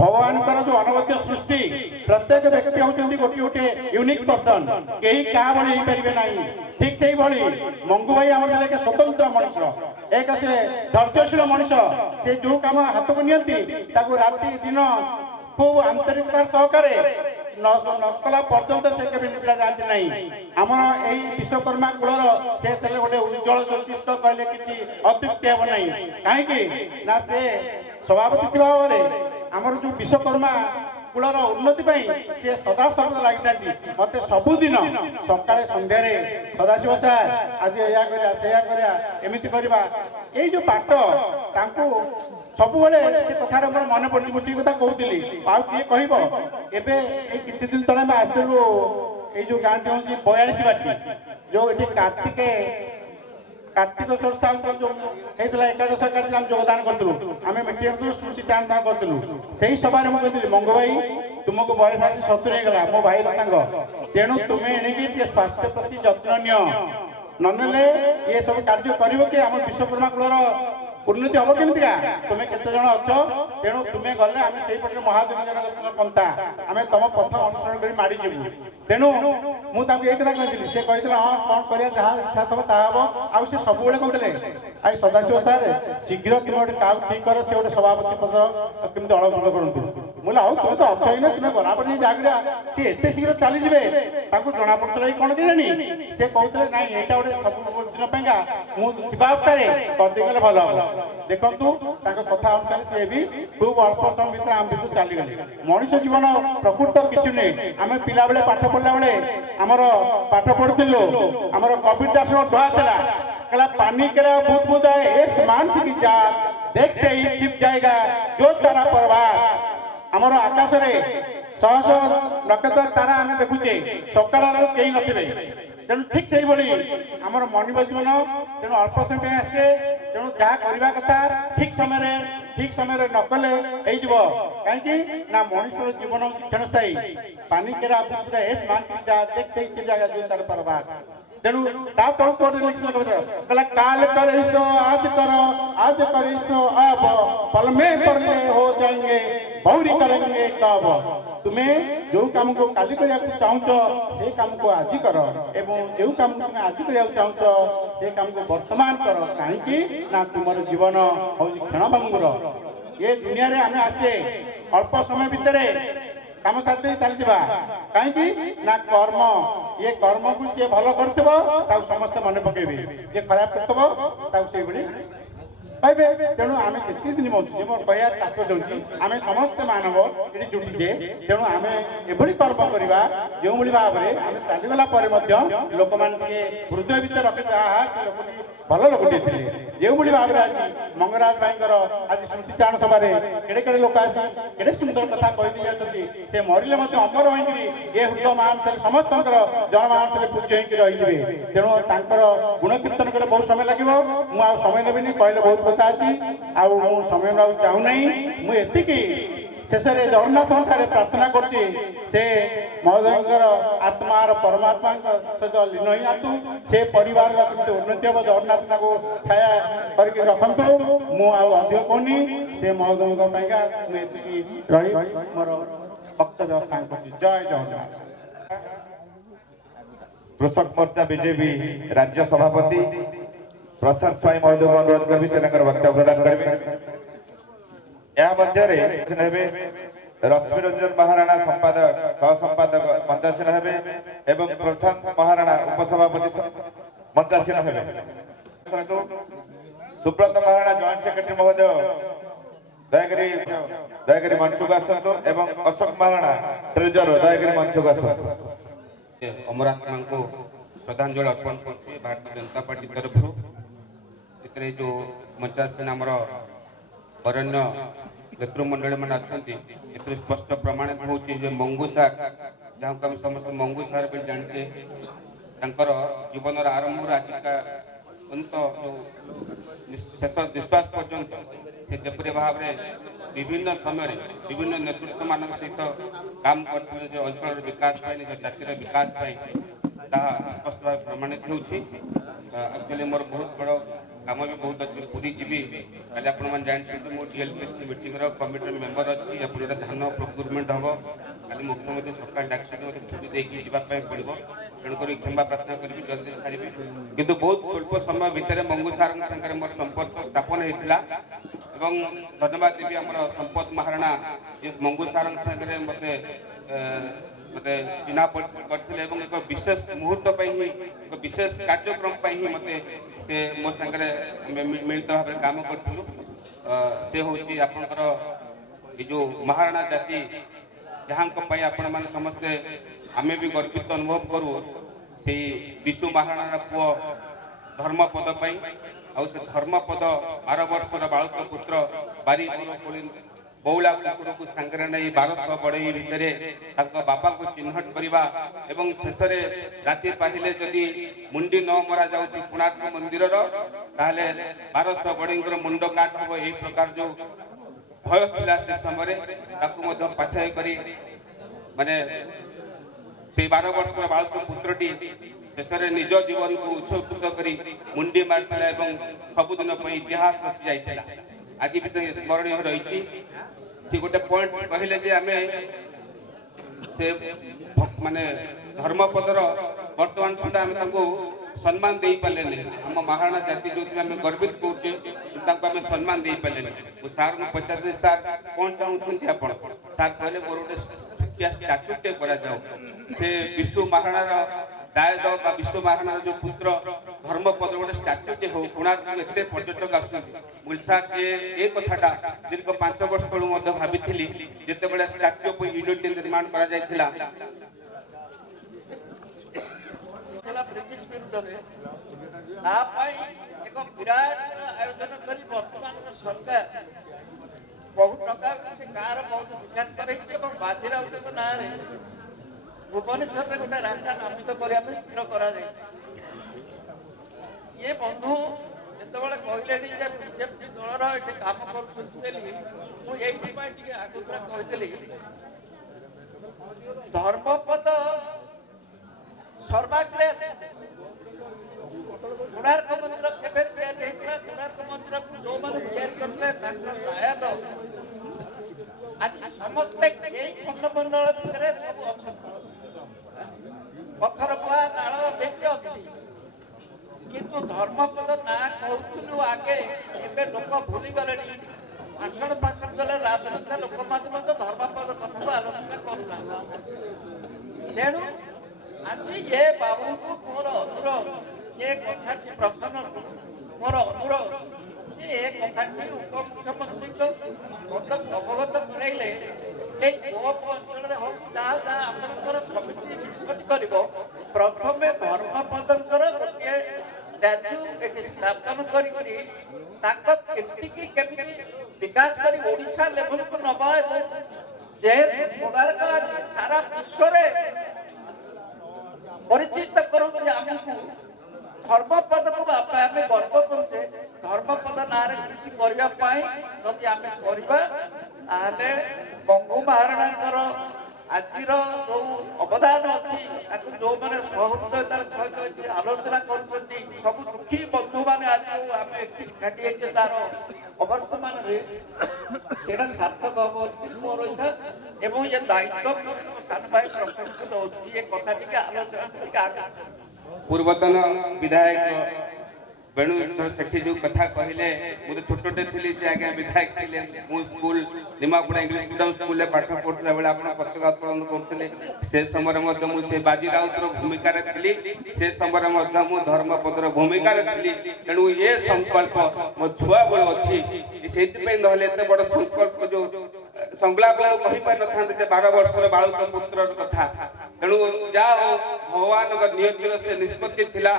ଭଗବାନଙ୍କର ଯୋଉ ଅନବଦ୍ୟ ସୃଷ୍ଟି, ପ୍ରତ୍ୟେକ ବ୍ୟକ୍ତି ହେଉଛନ୍ତି ଗୋଟିଏ ଗୋଟିଏ ୟୁନିକ୍ ପର୍ସନ, କେହି କାହା ଭଳି ହେଇପାରିବେ ନାହିଁ। ଠିକ୍ ସେଇଭଳି ମଙ୍ଗୁ ଭାଇ ଆମର ଥିଲେ ଏକ ସ୍ୱତନ୍ତ୍ର ମଣିଷ, ଏକ ସେ ଧୈର୍ଯ୍ୟଶୀଳ ମଣିଷ। ସେ ଯୋଉ କାମ ହାତକୁ ନିଅନ୍ତି ତାକୁ ରାତି ଦିନ ଖୁବ୍ ଆନ୍ତରିକତାର ସହକାରେ ନକଲା ପର୍ଯ୍ୟନ୍ତ ସେ କେବେ ନିଦ୍ରା ଯାଆନ୍ତି ନାହିଁ। ଆମର ଏଇ ବିଶ୍ୱକର୍ମା କୁଳର ସେ ଥିଲେ ଗୋଟେ ଉଜ୍ଜଳ ଜ୍ୟୋତିଷ କହିଲେ କିଛି ଅତ୍ୟୁକ୍ତି ହେବ ନାହିଁ। କାହିଁକି ନା ସେ ସଭାପତି ଥିବା ଭାବରେ ଆମର ଯୋଉ ବିଶ୍ୱକର୍ମା କୁଳର ଉନ୍ନତି ପାଇଁ ସେ ସଦାସର୍ବଦା ଲାଗିଥାନ୍ତି। ମତେ ସବୁଦିନ ସକାଳେ ସନ୍ଧ୍ୟାରେ ସଦାଶିବ ସାର୍ ଆଜି ଏଇଆ କରିବା, ସେଇଆ କରିବା, ଏମିତି କରିବା, ଏଇ ଯୋଉ ପାଠ ତାଙ୍କୁ ସବୁବେଳେ ସେ କଥାଟା ମୋର ମନେ ପଡୁଛି। ମୁଁ ସେଇ କଥା କହୁଥିଲି, ଆଉ କିଏ କହିବ। ଏବେ ଏଇ କିଛି ଦିନ ତଳେ ଆମେ ଆସିଥିଲୁ ଏଇ ଯୋଉ ଗାଁଟି ହେଉଛି 42 ବାଟି, ଯୋଉ ଏଠି କାର୍ତ୍ତିକେଶ୍ୱର ସାହୁଙ୍କର ଯୋଉ ହେଇଥିଲା ଏକାଦଶ ଏକାଦଶୀ ଆମେ ଯୋଗଦାନ କରିଥିଲୁ, ଆମେ ମିଟିଂ ସ୍ମୃତି ଚାରଣ କରିଥିଲୁ। ସେଇ ସଭାରେ ମୁଁ କହିଥିଲି, ମଙ୍ଗୁ ଭାଇ ତୁମକୁ ବୟସ ଆସି 70 ହେଇଗଲା, ମୋ ଭାଇର ସାଙ୍ଗ, ତେଣୁ ତୁମେ ଏଣିକି ଟିକେ ସ୍ୱାସ୍ଥ୍ୟ ପ୍ରତି ଯତ୍ନ ନିଅ, ନନେଲେ ଏ ସବୁ କାର୍ଯ୍ୟ କରିବ କି ଆମ ବିଶ୍ୱକର୍ମା କୁଳର ଉନ୍ନତି ହବ କେମିତିକା। ତୁମେ କେତେ ଜଣ ଅଛ, ତେଣୁ ତୁମେ ଗଲେ ଆମେ ସେଇପଟେ ମହାଦେବ ଜଗନ୍ନାଥ ପନ୍ଥା ଆମେ ତମ ପଥ ଅନୁସରଣ କରି ମାଡ଼ିଯିବୁ। ତେଣୁ ମୁଁ ତାଙ୍କୁ ଏଇ କଥା କହିଥିଲି। ସେ କହିଥିଲେ ହଁ କ'ଣ କରିବା, ଯାହା ଇଚ୍ଛା ଥିବ ତାହା ହବ। ଆଉ ସେ ସବୁବେଳେ କହୁଥିଲେ, ଆଇ ସଦାଶିବ ସାର୍ ଶୀଘ୍ର ତୁମେ ଗୋଟେ କାହାକୁ ଠିକ୍ କର, ସେ ଗୋଟେ ସଭାପତି ପଦ କେମିତି ଅଳଙ୍କୃତ କରନ୍ତୁ। ମୁଁ କହିଲି ହଉ ତୁମେ ତ ଅଛ ଏଇନା, ତୁମେ ଗଲାପରେ ଯାହା କରିବା। ସିଏ ଏତେ ଶୀଘ୍ର ଚାଲିଯିବେ ତାଙ୍କୁ ଜଣା ପଡୁଥିଲା କି କ'ଣ କେଜାଣି। ସେ କହୁଥିଲେ ନାଇଁ ଏଇଟା ଗୋଟେ ସବୁ ଦିନ ପାଇଁକା ମୁଁ ଥିବା ଅବସ୍ଥାରେ କରିଦେଇଗଲେ ଭଲ ହବ। ଦେଖନ୍ତୁ ତାଙ୍କ କଥା ଅନୁସାରେ ସିଏ ବି ଖୁବ୍ ଅଳ୍ପ ସମୟ ଭିତରେ ଆମ ଭିତରୁ ଚାଲିଗଲେ। ମଣିଷ ଜୀବନ ପ୍ରକୃତ କିଛି ନୁହେଁ। ଆମେ ପିଲାବେଳେ ପାଠ ପଢିଲା ବେଳେ ଆମର ପାଠ ପଢୁଥିଲୁ, ଆମର କବିର ଦାସର ଦୋହା ଥିଲା, कहला पानी करा बूंद बूंद है आसमान से की जात देखते ही छिप जाएगा जो तारा परवाह। आमर आकाश रे शह शह नक्षत्र तारा आम देखुचे सकाळ कई नथिबे तेणु ठीक से आमर मनिब जीवन तेणु अल्प समय आसे ତେଣୁ ଯାହା କରିବା କଥା ଠିକ୍ ସମୟରେ ନ କଲେ ହେଇଯିବ। କାହିଁକି ନା ମଣିଷର ଜୀବନ ହେଉଛି କ୍ଷଣସ୍ଥାୟୀ। ପାନି କେରା ବୁଝା ଏସ୍ ମାନସିକ ଯା ଦେଖते ही जाएगा जो तार परबाद। तेणु ता तौर पर कहला काल करिसो आज करो आज करिसो अब पल में पड़ने हो जाएंगे बहुरी करेंगे कब। तुम्हें जो काम को काली करिया चाहूच से काम को आज कर एवं जो काम तुम आज करिया चाहूच से काम को वर्तमान कर। कहीं ना तुम जीवन हूँ क्षणभंगुर। ये दुनिया रे आमे आसे अल्प समय भितर काम साथी चली जा कहीं ना कर्म ये कर्म को जे भल करथबो ताऊ समस्त मन पकेबे जे खराब करथबो ताऊ से बड़ी पाइबे। तेणु आम जितने दिन बचुचे मोर कहया तात्पर्य होची आम समस्त मानव ये जुटुचे। तेणु आम एभली कर्म करवा जो भाव में आम चलीगला लोक मैंने हृदय भितर रखी से लोक भल लोकटे थे जो भाव में आज मंगराज भाई आज स्मृतिचारण सभा केड़े केड़े लोक आसी केड़े सुंदर कथा कही जाती से मरिले अमर होगी ये हृदय महांस समस्त जनमानस पूज्य हो रही। तेणु तांकर गुण कीर्तन कले बहुत समय लगे मुझे समय नेबिनी कहले बहुत कथा अच्छी आउ समय ना चाहूना मुझे शेष में जगन्नाथ ठारे प्रार्थना करछि से महोदय आत्मार परमात्मा सहित लीन ही आतु से परिवार उन्नति हम जगन्नाथ को छाया करके रखु मुझे कहनी से महोदय रही मोर वक्तव्य स्थान कर। जय जगन्नाथ। कृषक मोर्चा बीजेपी राज्य सभापति प्रशांत स्वाई महोदय को अनुरोध करी से वक्तव्य प्रदान करेंगे। या मध्य रश्मि रंजन महाराणा संपादक सह संपादक मंचासीन हेबे एवं प्रशांत महाराणा उपसभापति मंचासीन हेबे। सुब्रत महाराणा जॉइंट सेक्रेटरी महोदय दयागिरी मंचक आसतु एवं अशोक महाराणा ट्रेजरर दयागिरी मंचक आसतु। अमरात्मा को श्रद्धांजलि अर्पण कर भारतीय जनता पार्टी तरफ जो मंचासीन आमर वरण्य नेतृमंडल मैंने अच्छा स्पष्ट प्रमाणित हो मंगू सार जहाँ को आम समस्त मंगू सार भी जाने जीवन आरंभ आजिका अंत शेष विश्वास पर्यंत से जपरी भाव में विभिन्न समय विभिन्न नेतृत्व मान सहित काम करते अंचल विकास निज जातिर विकास स्पष्ट भाव प्रमाणित होक्चुअली मोर बहुत बड़ काम भी बहुत अच्छे पूरी जीवी कल आप जानते मो डीएलपीसी मीटिंग कमिटी मेंबर अच्छी गोटे धान प्रोक्यूरमेंट हम कल मुख्यमंत्री सकाल डाक पूरी देखिए जावाई पड़ो तेणुक क्षमा प्रार्थना करी जल्दी सारी किंतु बहुत स्वल्प समय भितर मंगू सार सागर मोर संपर्क स्थापन होता एवं धन्यवाद देवी आम संपत महाराणा मंगू सार सागर मत मते चिन्हा परिचय करते एक विशेष मुहूर्त एक विशेष कार्यक्रम मत से मो सागर मिलित भाव में काम करूँ से हूँ आपंकर ये जो महाराणा जाति जहाँ आपण मैंने समस्ते आम भी गर्वित अनुभव करूँ से विशु महाराणा पुओ धर्मपद आउ से धर्मपद 12 वर्षर बालक पुत्र बारी बौला कुकुर को सांगरे नहीं 1200 बढ़ई भितर बापा को चिन्हट करवा एवं शेष राति पाहिले जदि मुंडी न मरा जाउछि कोणार्क मंदिर ताहले 1200 बढ़ईर मुंड काट हम यही प्रकार जो भय थिला से समय पाथय करी माने से 12 वर्षर बालक पुत्रटी शेष निज जीवन को उत्सर्गित करी मुंडी मारथिला एवं सबुदिन इतिहास रचि जाइथिला आज भी तो स्मरणीय रही सी गोटे पॉइंट कहले जे आमे से माने धर्मपदर वर्तमान सुधा आम सम्मान दे पारे नहीं आम महाराणा जाति जो आम गर्वित कौचे आम सम्मान दे पारे नहीं सार को पचारे सार कौन चाहूँ आप सार कहले मोर गोटे छुटिया स्टाच्यूटे करा से विश्व महाराणा दायद विश्व महाराणा जो पुत्र धर्मपद गोटे स्टाच्यूटे हो कोणार्क एत पर्यटक आसुँच सार ये कथाटा दीर्घ 5 वर्ष तलू भावी जिते स्टाच्यू यूनिट निर्माण कर ब्रिटिश विरुद्ध एक विराट आयोजन कर वर्तमान सरकार बहुत टका से गाँव बहुत विकास कर बाजीराउत ना भुवनेश्वर में गोटे रास्ता नामित करने स्थिर कर ये बंधु जो ଯେତେବେଳେ କହିଲେଣି ଯେ ବିଜେପି ଦଳର ଏଠି କାମ କରୁଛନ୍ତି ବୋଲି ମୁଁ ଏଇଥିପାଇଁ ଟିକେ ଆଗରୁ କହିଥିଲି ଧର୍ମପଦ ସର୍ବାଗ୍ରେସ କୋଣାର୍କ ମନ୍ଦିର କେବେ ତିଆରି ହେଇଥିଲା କୋଣାର୍କ ମନ୍ଦିରକୁ ଯୋଉମାନେ ତିଆରି କରିଥିଲେ ତାଙ୍କର ଦାୟାଦ ଆଜି ସମସ୍ତେ ଏଇ ଖଣ୍ଡମଣ୍ଡଳ ଭିତରେ ସବୁ ଅଛନ୍ତି ପଥର କୁହା ନାଳ ବେଦି ଅଛି କିନ୍ତୁ ଧର୍ମପଦ ନାଁ କହୁଥିଲୁ ଆଗେ ଏବେ ଲୋକ ଭୁଲିଗଲେଣି ଭାଷଣ ଦେଲେ ରାଜନେତା ଲୋକମାନେ ମଧ୍ୟ ଧର୍ମପଦ କଥାକୁ ଆଲୋଚନା କରୁନାହାନ୍ତି ତେଣୁ ଆଜି ଏ ବାବୁଙ୍କୁ ମୋର ଅନୁରୋଧ ଏ କଥାଟି ପ୍ରସନ୍ନକୁ ମୋର ଅନୁରୋଧ ସେ ଏ କଥାଟି ଉପମୁଖ୍ୟମନ୍ତ୍ରୀଙ୍କ ଅବଗତ କରାଇଲେ এই গোপ অঞ্চলের হোক যাহা যাহা আপনার সমিতি নিষ্পত্তি করব প্রথমে ধর্মপদঙ্কর গোটিয়ে স্ট্যাচু এটি স্থাপন করি কীর্তিকি কেমিতি বিকাশ করে ওড়িশা লেভেলକୁ নবা এবং যেহেতু কোଣାର୍କ আজ সারা বিশ্বরে পরিচিত করুছে আমକୁ ধর্মপদକୁ ଆମେ ଗର୍ବ କରୁଛେ ଧର୍ମପଦ ନାଁରେ କିଛି କରିବା ପାଇଁ ଯଦି ଆମେ କରିବା ତାହେଲେ ଗଙ୍ଗୁ ମହାରଣାଙ୍କର ଆଜିର ଯୋଉ ଅବଦାନ ଅଛି ତାକୁ ଯୋଉମାନେ ସହୃଦୟତାର ସହିତ ଆଲୋଚନା କରୁଛନ୍ତି ସବୁ ଦୁଃଖୀ ବନ୍ଧୁମାନେ ଆଜି ଆମେ ଏକାଠି ହେଇଛେ ତାର ଅବର୍ତ୍ତମାନରେ ସେଇଟା ସାର୍ଥକ ହବ ମୋର ଇଚ୍ଛା ଏବଂ ଏ ଦାୟିତ୍ୱ ସାନ ଭାଇ ପ୍ରସଙ୍ଗକୁ ଦଉଛି ଏ କଥା ଟିକେ ଆଲୋଚନା ଟିକେ ଆଗା ପୂର୍ବତନ ବିଧାୟକ ବେଣୁ ସେଠି ଯୋଉ କଥା କହିଲେ ମୁଁ ତ ଛୋଟଟେ ଥିଲି ସେ ଆଜ୍ଞା ବିଧାୟକ ଥିଲେ ମୁଁ ସ୍କୁଲ ନିମାପଡ଼ା ଇଂଲିଶ ମିଡିୟମ ସ୍କୁଲରେ ପାଠ ପଢୁଥିଲା ବେଳେ ଆପଣ ପତାକା ଉତ୍ତୋଳନ କରୁଥିଲେ ସେ ସମୟରେ ମଧ୍ୟ ମୁଁ ସେ ବାଜି ରାଉତର ଭୂମିକାରେ ଥିଲି ସେ ସମୟରେ ମଧ୍ୟ ମୁଁ ଧର୍ମପଦର ଭୂମିକାରେ ଥିଲି ତେଣୁ ଏ ସଂକଳ୍ପ ମୋ ଛୁଆ ବେଳୁ ଅଛି ସେଇଥିପାଇଁ ନହେଲେ ଏତେ ବଡ ସଂକଳ୍ପ ଯୋଉ ସଂଳାପ କହିପାରିନଥାନ୍ତି ଯେ 12 ବର୍ଷର ବାଳକ ପୁତ୍ରର କଥା ତେଣୁ ଯାହା ହଉ ଭଗବାନଙ୍କ ନିୟତିର ସେ ନିଷ୍ପତ୍ତି ଥିଲା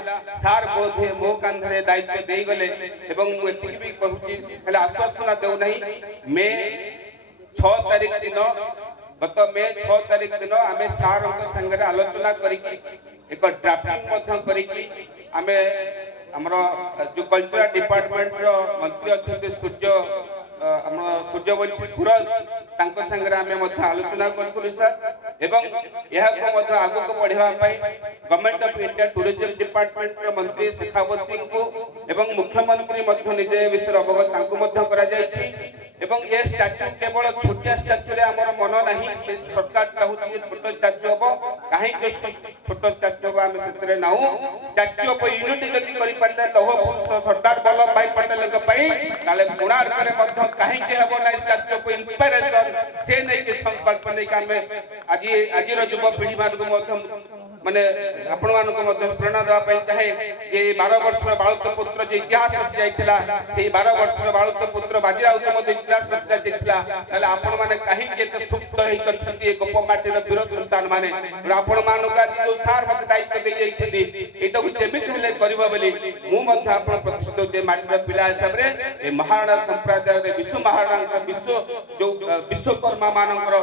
ସାର୍ ବୋଧେ ମୋ କାନ୍ଧରେ ଦାୟିତ୍ୱ ଦେଇଗଲେ ଏବଂ ମୁଁ ଏତିକି ବି କହୁଛି ହେଲେ ଆଶ୍ୱାସନା ଦେଉନାହିଁ ମେ 6 ତାରିଖ ଦିନ ଗତ ମେ 6 ତାରିଖ ଦିନ ଆମେ ସାର୍ଙ୍କ ସାଙ୍ଗରେ ଆଲୋଚନା କରିକି ଏକ ଡ୍ରାଫ୍ଟିଂ ମଧ୍ୟ କରିକି ଆମେ ଆମର ଯୋଉ କଲଚରାଲ ଡିପାର୍ଟମେଣ୍ଟର ମନ୍ତ୍ରୀ ଅଛନ୍ତି ସୂର୍ଯ୍ୟବଂଶୀ ସୁରଜ ତାଙ୍କ ସାଙ୍ଗରେ ଆମେ ମଧ୍ୟ ଆଲୋଚନା କରିଥିଲୁ ସାର୍ ଏବଂ ଏହାକୁ ମଧ୍ୟ ଆଗକୁ ବଢ଼ାଇବା ପାଇଁ ଗଭର୍ଣ୍ଣମେଣ୍ଟ ଅଫ୍ ଇଣ୍ଡିଆ ଟୁରିଜମ ଡିପାର୍ଟମେଣ୍ଟର ମନ୍ତ୍ରୀ ଶେଖାବତ ସିଂଙ୍କୁ ଏବଂ ମୁଖ୍ୟମନ୍ତ୍ରୀ ମଧ୍ୟ ନିଜେ ଏ ବିଷୟରେ ଅବଗତ ତାଙ୍କୁ ମଧ୍ୟ କରାଯାଇଛି ଏବଂ ଏ ଷ୍ଟାଚ୍ୟୁ କେବଳ ଛୋଟିଆ ଷ୍ଟାଚ୍ୟୁରେ ଆମର ମନ ନାହିଁ ସେ ସରକାର ଚାହୁଁଛି ଯେ ଛୋଟ ଷ୍ଟାଚ୍ୟୁ ହବ କାହିଁକି ଛୋଟ ଷ୍ଟାଚ୍ୟୁ ହବ ଆମେ ସେଥିରେ ନାହୁଁ ଷ୍ଟାଚ୍ୟୁ ଅଫ୍ ୟୁନିଟି ଯଦି କରିପାରିଲେ ଲୌହ ପୁରୁଷ ସର୍ଦ୍ଦାର ବଲ୍ଲଭ ଭାଇ ପଟେଲଙ୍କ ପାଇଁ ତାହେଲେ କୋଣାର୍କରେ ମଧ୍ୟ କାହିଁକି ହେବ ନାହିଁ ଷ୍ଟାଚ୍ୟୁ ଅଫ୍ ଇନ୍ସପାଇରେସନ ସେ ନେଇକି ସଂକଳ୍ପ ନେଇକି ଆମେ ଆଜିର ଯୁବପିଢ଼ି ମାନଙ୍କୁ ମଧ୍ୟ ମାନେ ଆପଣମାନଙ୍କୁ ମଧ୍ୟ ପ୍ରେରଣା ଦେବା ପାଇଁ ଚାହେଁ ଯେ 12 ବର୍ଷର ବାଳକ ପୁତ୍ର ଯେ ଇତିହାସ ରଚି ଯାଇଥିଲା ସେଇ 12 ବର୍ଷର ବାଳକ ପୁତ୍ର ବାଜି ରାଉତ ମଧ୍ୟ ଇତିହାସ ରଚି ଯାଇଥିଲା ତାହେଲେ ଆପଣମାନେ କାହିଁକି ଏତେ ସୁପ୍ତ ହେଇକି ଅଛନ୍ତି ଏ ଗୋପ ମାଟିର ବୀର ସନ୍ତାନ ମାନେ ଆପଣମାନଙ୍କୁ ଆଜି ଯୋଉ ସାର୍ ମୋତେ ଦାୟିତ୍ୱ ଦେଇଯାଇଛନ୍ତି ଏଇଟାକୁ ଯେମିତି ହେଲେ କରିବ ବୋଲି ମୁଁ ମଧ୍ୟ ଆପଣ ପ୍ରତିଷ୍ଠିତ ହେଉଛି ମାଟିର ପିଲା ହିସାବରେ ଏ ମହାରଣା ସମ୍ପ୍ରଦାୟରେ ବିଶ୍ୱ ମହାରଣାଙ୍କର ଯୋଉ ବିଶ୍ୱକର୍ମା ମାନଙ୍କର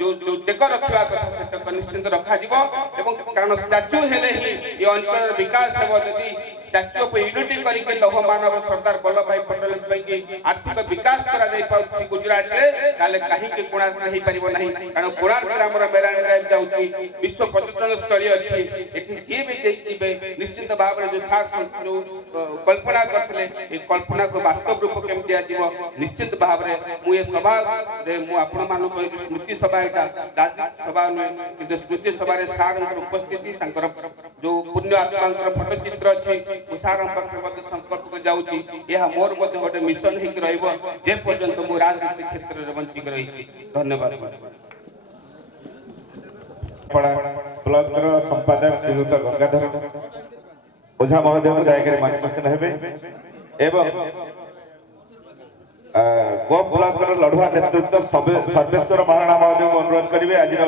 ଯୋଉ ଟେକ ରଖିବା କଥା ସେ ଟେକ ନିଶ୍ଚିନ୍ତ ରଖାଯିବ ଏବଂ କାରଣ ଷ୍ଟାଚ୍ୟୁ ହେଲେ ହିଁ ଏ ଅଞ୍ଚଳର ବିକାଶ ହେବ ଯଦି ଷ୍ଟାଚ୍ୟୁ ଅଫ୍ ୟୁନିଟି କରିକି ଲୌହ ମାନବ ସର୍ଦ୍ଦାର ବଲ୍ଲଭ ଭାଇ ପଟେଲ ପାଇଁ ଆର୍ଥିକ ବିକାଶ କରାଯାଇ ପାରୁଛି ଗୁଜରାଟରେ ତାହେଲେ କାହିଁକି କୋଣାର୍କ ହେଇପାରିବ ନାହିଁ କାରଣ କୋଣାର୍କରେ ଆମର ମେରାଇନ୍ ଡ୍ରାଇଭ୍ ଯାଉଛି ବିଶ୍ୱ ପର୍ଯ୍ୟଟନ ସ୍ଥଳୀ ଅଛି ଏଠି ଯିଏ ବି ଯିବେ ନିଶ୍ଚିତ ଭାବରେ ଯୋଉ ସାର୍ ଯୋଉ କଳ୍ପନା କରିଥିଲେ ଏ କଳ୍ପନାକୁ ବାସ୍ତବ ରୂପ କେମିତି ଦିଆଯିବ ନିଶ୍ଚିତ ଭାବରେ ମୁଁ ଏ ସଭାରେ ମୁଁ ଆପଣମାନଙ୍କୁ ଏ ଯୋଉ ସ୍ମୃତି ସଭା ଏଇଟା ରାଜନୀତି ସଭା ନୁହେଁ କିନ୍ତୁ ସ୍ମୃତି ସଭାରେ ସାର୍ଙ୍କର ଉପସ୍ଥିତି ତାଙ୍କର ଯୋଉ ପୁଣ୍ୟ ଆତ୍ମାଙ୍କର ଫଟୋଚିତ୍ର ଅଛି ମୁଁ ସାର୍ଙ୍କ ପାଖରେ ମଧ୍ୟ ସଂକଳ୍ପ ଯାଉଛି ଏହା ମୋର ମଧ୍ୟ ଗୋଟେ ମିଶନ ହେଇକି ରହିବ ଯେ ପର୍ଯ୍ୟନ୍ତ ମୁଁ ରାଜନୀତି କ୍ଷେତ୍ରରେ ବଞ୍ଚିକି ରହିଛି ଧନ୍ୟବାଦ ବ୍ଲକର ସମ୍ପାଦକ ଶ୍ରୀଯୁକ୍ତ ଗଙ୍ଗାଧର ଓଝା ମହୋଦୟ ଦୟାକରି ମଞ୍ଚସ୍ଥ ହେବେ ଏବଂ ଗୋପ ବ୍ଲକର ଲଢୁଆ ନେତୃତ୍ୱ ସର୍ବେଶ୍ୱର ମହାରଣା ମହୋଦୟଙ୍କୁ ଅନୁରୋଧ କରିବେ ଆଜିର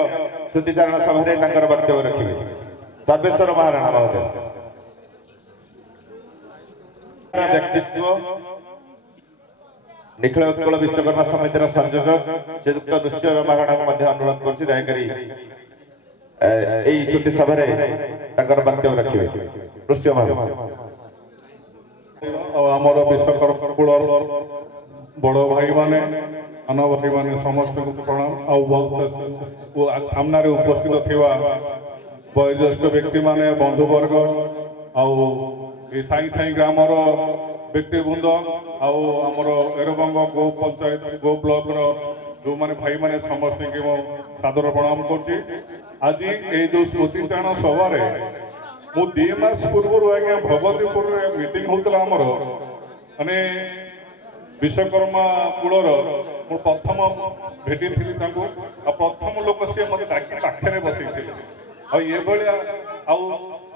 ସ୍ମୃତିଚାରଣ ସଭାରେ ତାଙ୍କର ବକ୍ତବ୍ୟ ରଖିବେ ସର୍ବେଶ୍ୱର ମହାରଣା ମହୋଦୟ ବ୍ୟକ୍ତିତ୍ୱ ନିଖିଳ ଉତ୍କଳ ବିଶ୍ୱକର୍ମା ସମିତିର ସଂଯୋଜକ ଶ୍ରୀଯୁକ୍ତ ନୃସିଂହ ମହାରଣାଙ୍କୁ ମଧ୍ୟ ଅନୁରୋଧ କରୁଛି ଦୟାକରି এই স্তুতি সভায় তাঁর বক্তব্য রাখবে। নৃসিংহ মহারଣା। आमर विश्वकर्मा कूलर बड़ भाई माने सान भाई माने समस्त प्रणाम सामने उपस्थित थिबा वयोज्येष्ठ व्यक्ति माने बंधुवर्ग साई साई ग्रामर व्यक्तिवृंद आमर एरबंग गो पंचायत गो ब्लॉक जो माने भाई माने समस्त की सादर प्रणाम करछि। आज ये जो स्मृतिचारण सभा मु 2 मास पूर्व आज्ञा भगवतीपुर मीटिंग होता आमर माने विश्वकर्मा कूलर मु प्रथम भेटी थी प्रथम लोक सी मत पाखे बसई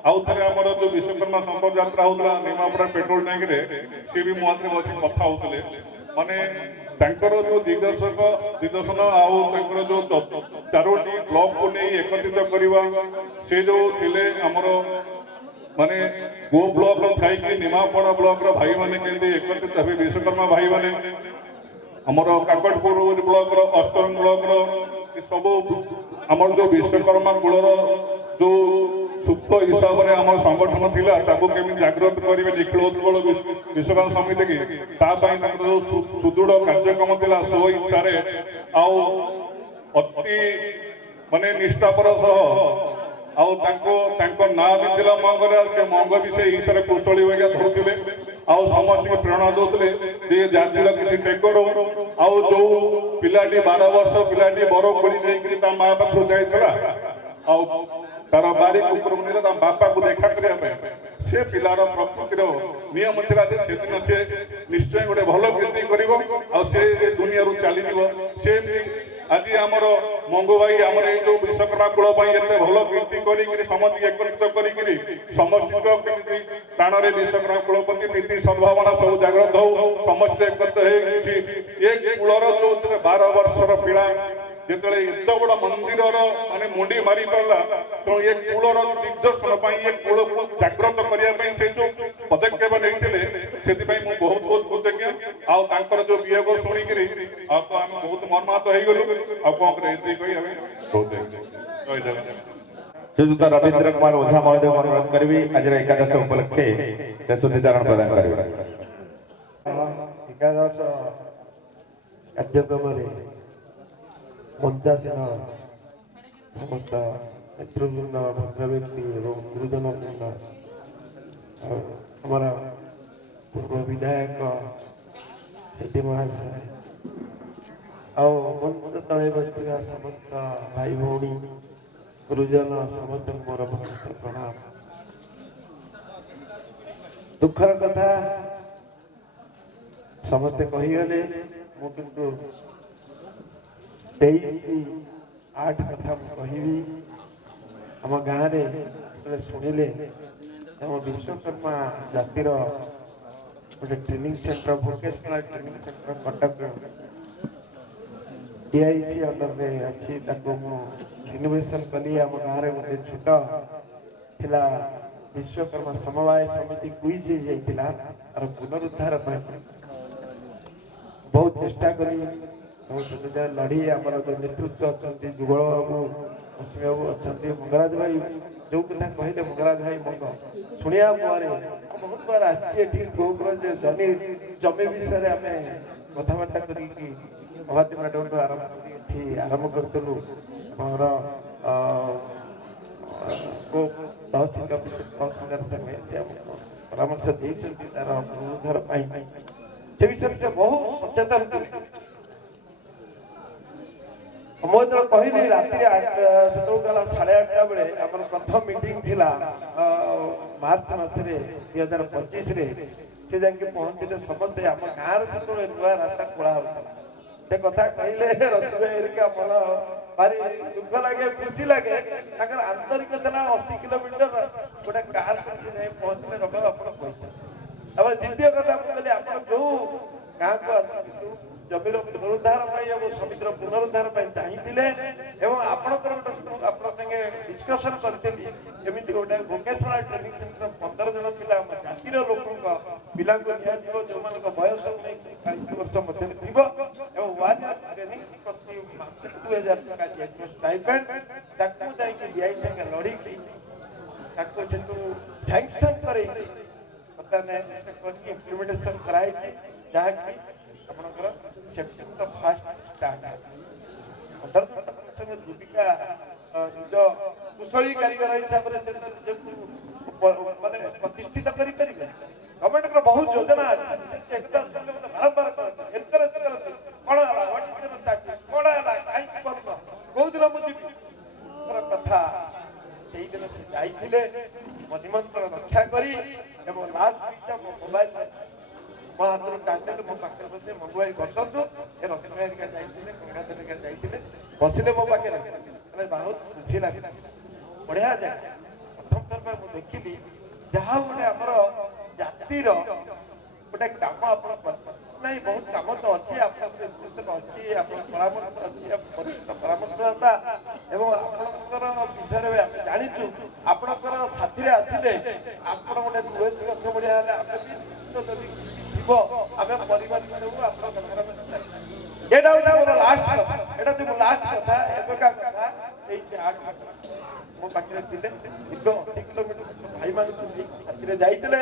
आउ थे आम जो विश्वकर्मा संपर्क यात्रा होता निमापड़ा पेट्रोल टैंक सी भी मुझे बस कथा होते माने जो दिग्दर्शन आउर जो 4टी ब्लॉक को नहीं एकत्रित करवा से जो थिले आमर माने गो ब्लॉक थी निमापड़ा ब्लॉक भाई मैंने केमती एकत्रित हे विश्वकर्मा भाई मैंने आमर काकटपुर ब्लॉक अस्तरंग ब्लॉक सब आमर जो विश्वकर्मा कूलर जो सुप्त हिसाब से आम संगठन थिला केमी जागृत करेंगे निखिल उत्कल विश्वकर्मा समिति की जो सुदृढ़ कार्यक्रम थिला स्व इच्छा अति माने निष्ठापर सह ना भी थिला मंगरा से मंग भी से ईश्वर कुशली भाई धरुले समस्त प्रेरणा दौले जे जातिर किसी टेकर जो पिलाटी 12 वर्ष पिलाटी बर खोली माँ पाखु जाइला तार बारी कुकुर मुनि बापा को देखा करने से पिलार प्रकृतिर नियम था से दिन से निश्चय गोटे भल कीर्ति कर दुनिया चली से आज आमर मंगू भाई आमर जो विश्वकर्मा कूल भल कीर्ति कर समस्त एकत्रित कर समस्त प्राण में विश्वकर्मा कूलपति नीति सद्भावना सब जागृत हो समस्त एकत्रित एक कूलर जो 12 वर्षर पिला जिते एत बड़ मंदिर माने मुंडी मारी पारा तो ये कूलर दिग्दर्शन ये कूल को जागृत करने से जो पदक्षेप नहीं बहुत बहुत कृतज्ञ आर जो वियोग शुणिक आम बहुत मर्माहत हो गलु श्रीजुत रवींद्र कुमार ओझा महोदय अनुरोध करी आज एकादश उपलक्षे शुद्धिचारण प्रदान करेंगे। एकादश कार्यक्रम मंचासीन समस्त नेतृवृंद भद्र व्यक्ति और गुरुजन वृंद हमारा पूर्व विधायक सिटी महाशय मंच तले बसता समस्त भाई भौणी गुरुजन समस्त मोर भक्त प्रणाम। दुखर कथा समस्ते कहीगले मुझे 23/8 कथा कहि आम गाँव में शुणिले आम विश्वकर्मा जातिर गोटे training centre vocational training centre Cuttack DIC under में अच्छी इनोवेशन कली आम गाँव में गोटे छोट थिला विश्वकर्मा समवाय समिति क्विज जाइतिला और पुनरुद्धार बहुत चेष्टा करी लड़ी आम जो नेतृत्व अच्छा जुगल बाबू अश्विनी बाबू अच्छा मंगराज भाई जो कथा कहले मंगराज भाई मंग शुणिया बहुत बार आसी जमी विषय आम कथबार्ता कर महाती मैडम आरंभ करूँ तहसील तहसीलदार संगे परामर्श देते तार पुनरुद्धार से विषय से बहुत सचेतन थे। मुझे कहली राति 8:30 बेले आम प्रथम मीटिंग थिला मार्च मसरे 2025 से जाके पहुंचले समस्ते आम गाँव से नुआ रास्ता खोला होता से कथा कहले रसुआ मन भारी दुख लगे खुशी लगे आंतरिक 80 किलोमीटर गोटे कार पहुंचले रख आप पैसा द्वितीय कथा कहले आप जो गाँव को जमीर पुनरुद्धार समितिर पुनरुद्धार चाहिए संगे डिस्कसन करी गोटे वोकेशनल ट्रेनिंग सेंटर 15 जन पिला जातिर लोक पिला जो बयस 40 वर्ष मध्य ट्रेनिंग प्रति मास 2000 टका स्टाइपेंड लड़ी सैंक्शन कर ବର୍ତ୍ତମାନ ଇମ୍ପ୍ଲିମେଣ୍ଟେସନ୍ କରାଯାଇଛି ଯାହାକି ଆପଣଙ୍କର ସେପ୍ଟେମ୍ବର 1 ଷ୍ଟାର୍ଟ ହେବ। ଜୀବିକା ନିଜ କୁଶଳୀ କାରିଗର ହିସାବରେ ସେ ନିଜକୁ ମାନେ ପ୍ରତିଷ୍ଠିତ କରିପାରିବେ। ଗଭର୍ଣ୍ଣମେଣ୍ଟର ବହୁତ ଯୋଜନା ଅଛି ଏକତା ବାରମ୍ବାର ଏନକରେଜ କରନ୍ତି କ'ଣ ହେଲା କ'ଣ ହେଲା କାହିଁକି କରୁନ କୋଉଦିନ ମୁଁ ଯିବି କଥା ସେଇଦିନ ସେ ଯାଇଥିଲେ ମୋ ନିମନ୍ତ୍ରଣ ରକ୍ଷା କରି ଏବଂ ଲାଷ୍ଟ ୱିକଟା ମୋ ମୋବାଇଲ ମୋ ହାତରୁ କାଟିଲେ ମୋ ପାଖରେ ବସେ ମଙ୍ଗୁଆଇ ବସନ୍ତୁ ଏ ରଶ୍ମି ହେରିକା ଯାଇଥିଲେ ଗଙ୍ଗାଧର ହେରିକା ଯାଇଥିଲେ ବସିଲେ ମୋ ପାଖରେ ବହୁତ ଖୁସି ଲାଗିଲା ବଢିଆ ଜାଗା। ପ୍ରଥମ ଥର ପାଇଁ ମୁଁ ଦେଖିଲି ଯାହା ଗୋଟେ ଆମର ଜାତିର ଗୋଟେ କାମ ଆପଣ ନାଇଁ ବହୁତ କାମ ତ ଅଛି ଆପଣଙ୍କର ଅଛି ଆପଣଙ୍କ ପରାମର୍ଶ ଅଛି ପରାମର୍ଶଦାତା ଏବଂ ଆପଣଙ୍କର ବିଷୟରେ ଆମେ ଜାଣିଛୁ ଆପଣଙ୍କର ସାଥିରେ ଆସିଲେ ଆପଣ ଗୋଟେ ତୁଳସୀ ଗଛ ଭଳିଆ ହେଲେ ଆମେ ବି ଯଦି କିଛି ଥିବ ଆମେ ପରିବାର ସବୁ ଆପଣଙ୍କ କଥାରେ ଏଇଟା ହଉଛି ଆମର ଲାଷ୍ଟ କଥା ଏଇଟା ହଉଛି ଲାଷ୍ଟ କଥା ଏବେକା କଥା ଏଇ ସେ 8 ମୋ ପାଖରେ ଥିଲେ ଦୀର୍ଘ 80 କିଲୋମିଟର ଭାଇମାନଙ୍କୁ ନେଇକି ସାଥିରେ ଯାଇଥିଲେ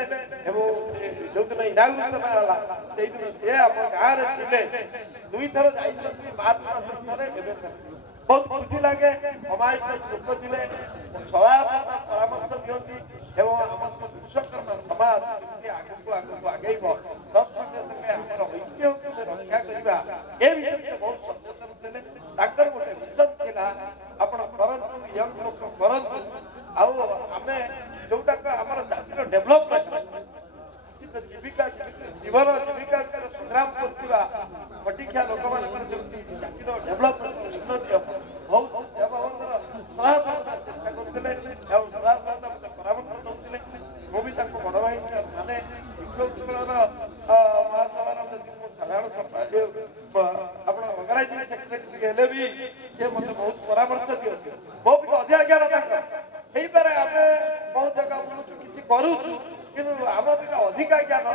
ଏବଂ ସେ ଯୋଉଦିନ ଇନାଗୁରେସନ ହେଲା ସେଇଦିନ ସେ ଆମ ଗାଁରେ ଥିଲେ 2 ଥର ଯାଇଛନ୍ତି ମାର୍ଚ୍ଚ ମାସ ଥରେ ଏବେ ବହୁତ ଖୁସି ଲାଗେ ଅମାୟିକ ଲୋକ ଥିଲେ ସହାୟତା ପରାମର୍ଶ ଦିଅନ୍ତି ଏବଂ ଆମ ବିଶ୍ୱକର୍ମା ସମାଜ କେମିତି ଆଗକୁ ଆଗେଇବ ସଙ୍ଗେ ସଙ୍ଗେ ଆମର ଐତିହ୍ୟକୁ ରକ୍ଷା କରିବା ଏ ବିଷୟରେ ବହୁତ ସଚେତନ ଥିଲେ। ତାଙ୍କର ଗୋଟେ ମିଶନ ଥିଲା ଆପଣ କରନ୍ତୁ ୟଙ୍ଗ ଲୋକ କରନ୍ତୁ ଆଉ ଆମେ ଯୋଉଟାକ ଆମର ଜାତିର ଡେଭଲପମେଣ୍ଟ ଜୀବିକା ଜୀବନ ଜୀବିକା ସଂଗ୍ରାମ କରୁଥିବା ପଟିଖିଆ ଲୋକମାନଙ୍କର ଯେମିତି ଜାତିର ଡେଭଲପମେଣ୍ଟ ଉନ୍ନତି ହେବ ବହୁତ ସେ ବାବଦର ସହାୟତା ଚେଷ୍ଟା କରୁଥିଲେ ଏବଂ ସଦାସର୍ବଦା ମୋତେ ପରାମର୍ଶ ଦେଉଥିଲେ। ମୁଁ ବି ତାଙ୍କୁ ବଡ଼ ଭାଇ ମାନେ ଉତ୍କଳର ମହାସଭାର ମୁଁ ସାଧାରଣ ଆପଣ ଅର୍ଗାନାଇଜିଂ ସେକ୍ରେଟାରୀ ହେଲେ ବି ସେ ମୋତେ ବହୁତ ପରାମର୍ଶ ଦିଅନ୍ତି ବହୁତ ଅଧିକା ଜ୍ଞାନ ତାଙ୍କର ହେଇପାରେ ଆମେ ବହୁତ ଜାଗା ବୁଲୁଛୁ କିଛି କରୁଛୁ କିନ୍ତୁ ଆମ ଅପେକ୍ଷା ଅଧିକା ଜ୍ଞାନ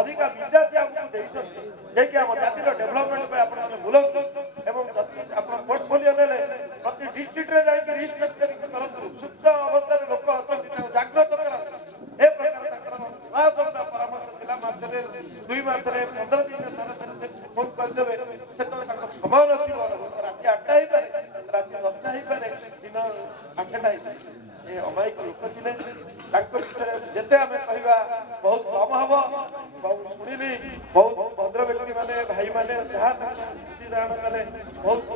ଅଧିକା ବିଦ୍ୟା ସେ ଆମକୁ ଦେଇଛନ୍ତି ଯାଇକି ଆମ ଜାତିର ଡେଭଲପମେଣ୍ଟ ପାଇଁ ଆପଣମାନେ ବୁଲନ୍ତୁ ଏବଂ ଯଦି ଆପଣ ପୋର୍ଟଫୋଲିଓ ନେଲେ ପ୍ରତି ଡିଷ୍ଟ୍ରିକ୍ଟରେ ଯାଇକି ରିଷ୍ଟ୍ରକ୍ଚରିଂ କରନ୍ତୁ ସୁପ୍ତ ଅବସ୍ଥାରେ ଲୋକ ଅଛନ୍ତି ତାଙ୍କୁ ଜାଗ୍ରତ କରନ୍ତୁ ଏ ପ୍ରକାର ତାଙ୍କର ପରାମର୍ଶ ଥିଲା ମାସରେ 2 ମାସରେ 15 ଦିନ ଥରେ ସେ ଫୋନ୍ କରିଦେବେ ସେତେବେଳେ ତାଙ୍କର ସମୟ ନଥିବ ରାତି 8ଟା ହେଇପାରେ ରାତି 10ଟା ହେଇପାରେ ଦିନ 8ଟା ହେଇପାରେ ସେ ଅମାୟିକ ଲୋକ ଥିଲେ ତାଙ୍କ ବିଷୟରେ ଯେତେ ଆମେ କହିବା ବହୁତ କମ ହବ। ଶୁଣିଲି ବହୁତ ଭଦ୍ର ବ୍ୟକ୍ତି ମାନେ ଭାଇମାନେ ଯାହା ଧାରଣ କଲେ ବହୁତ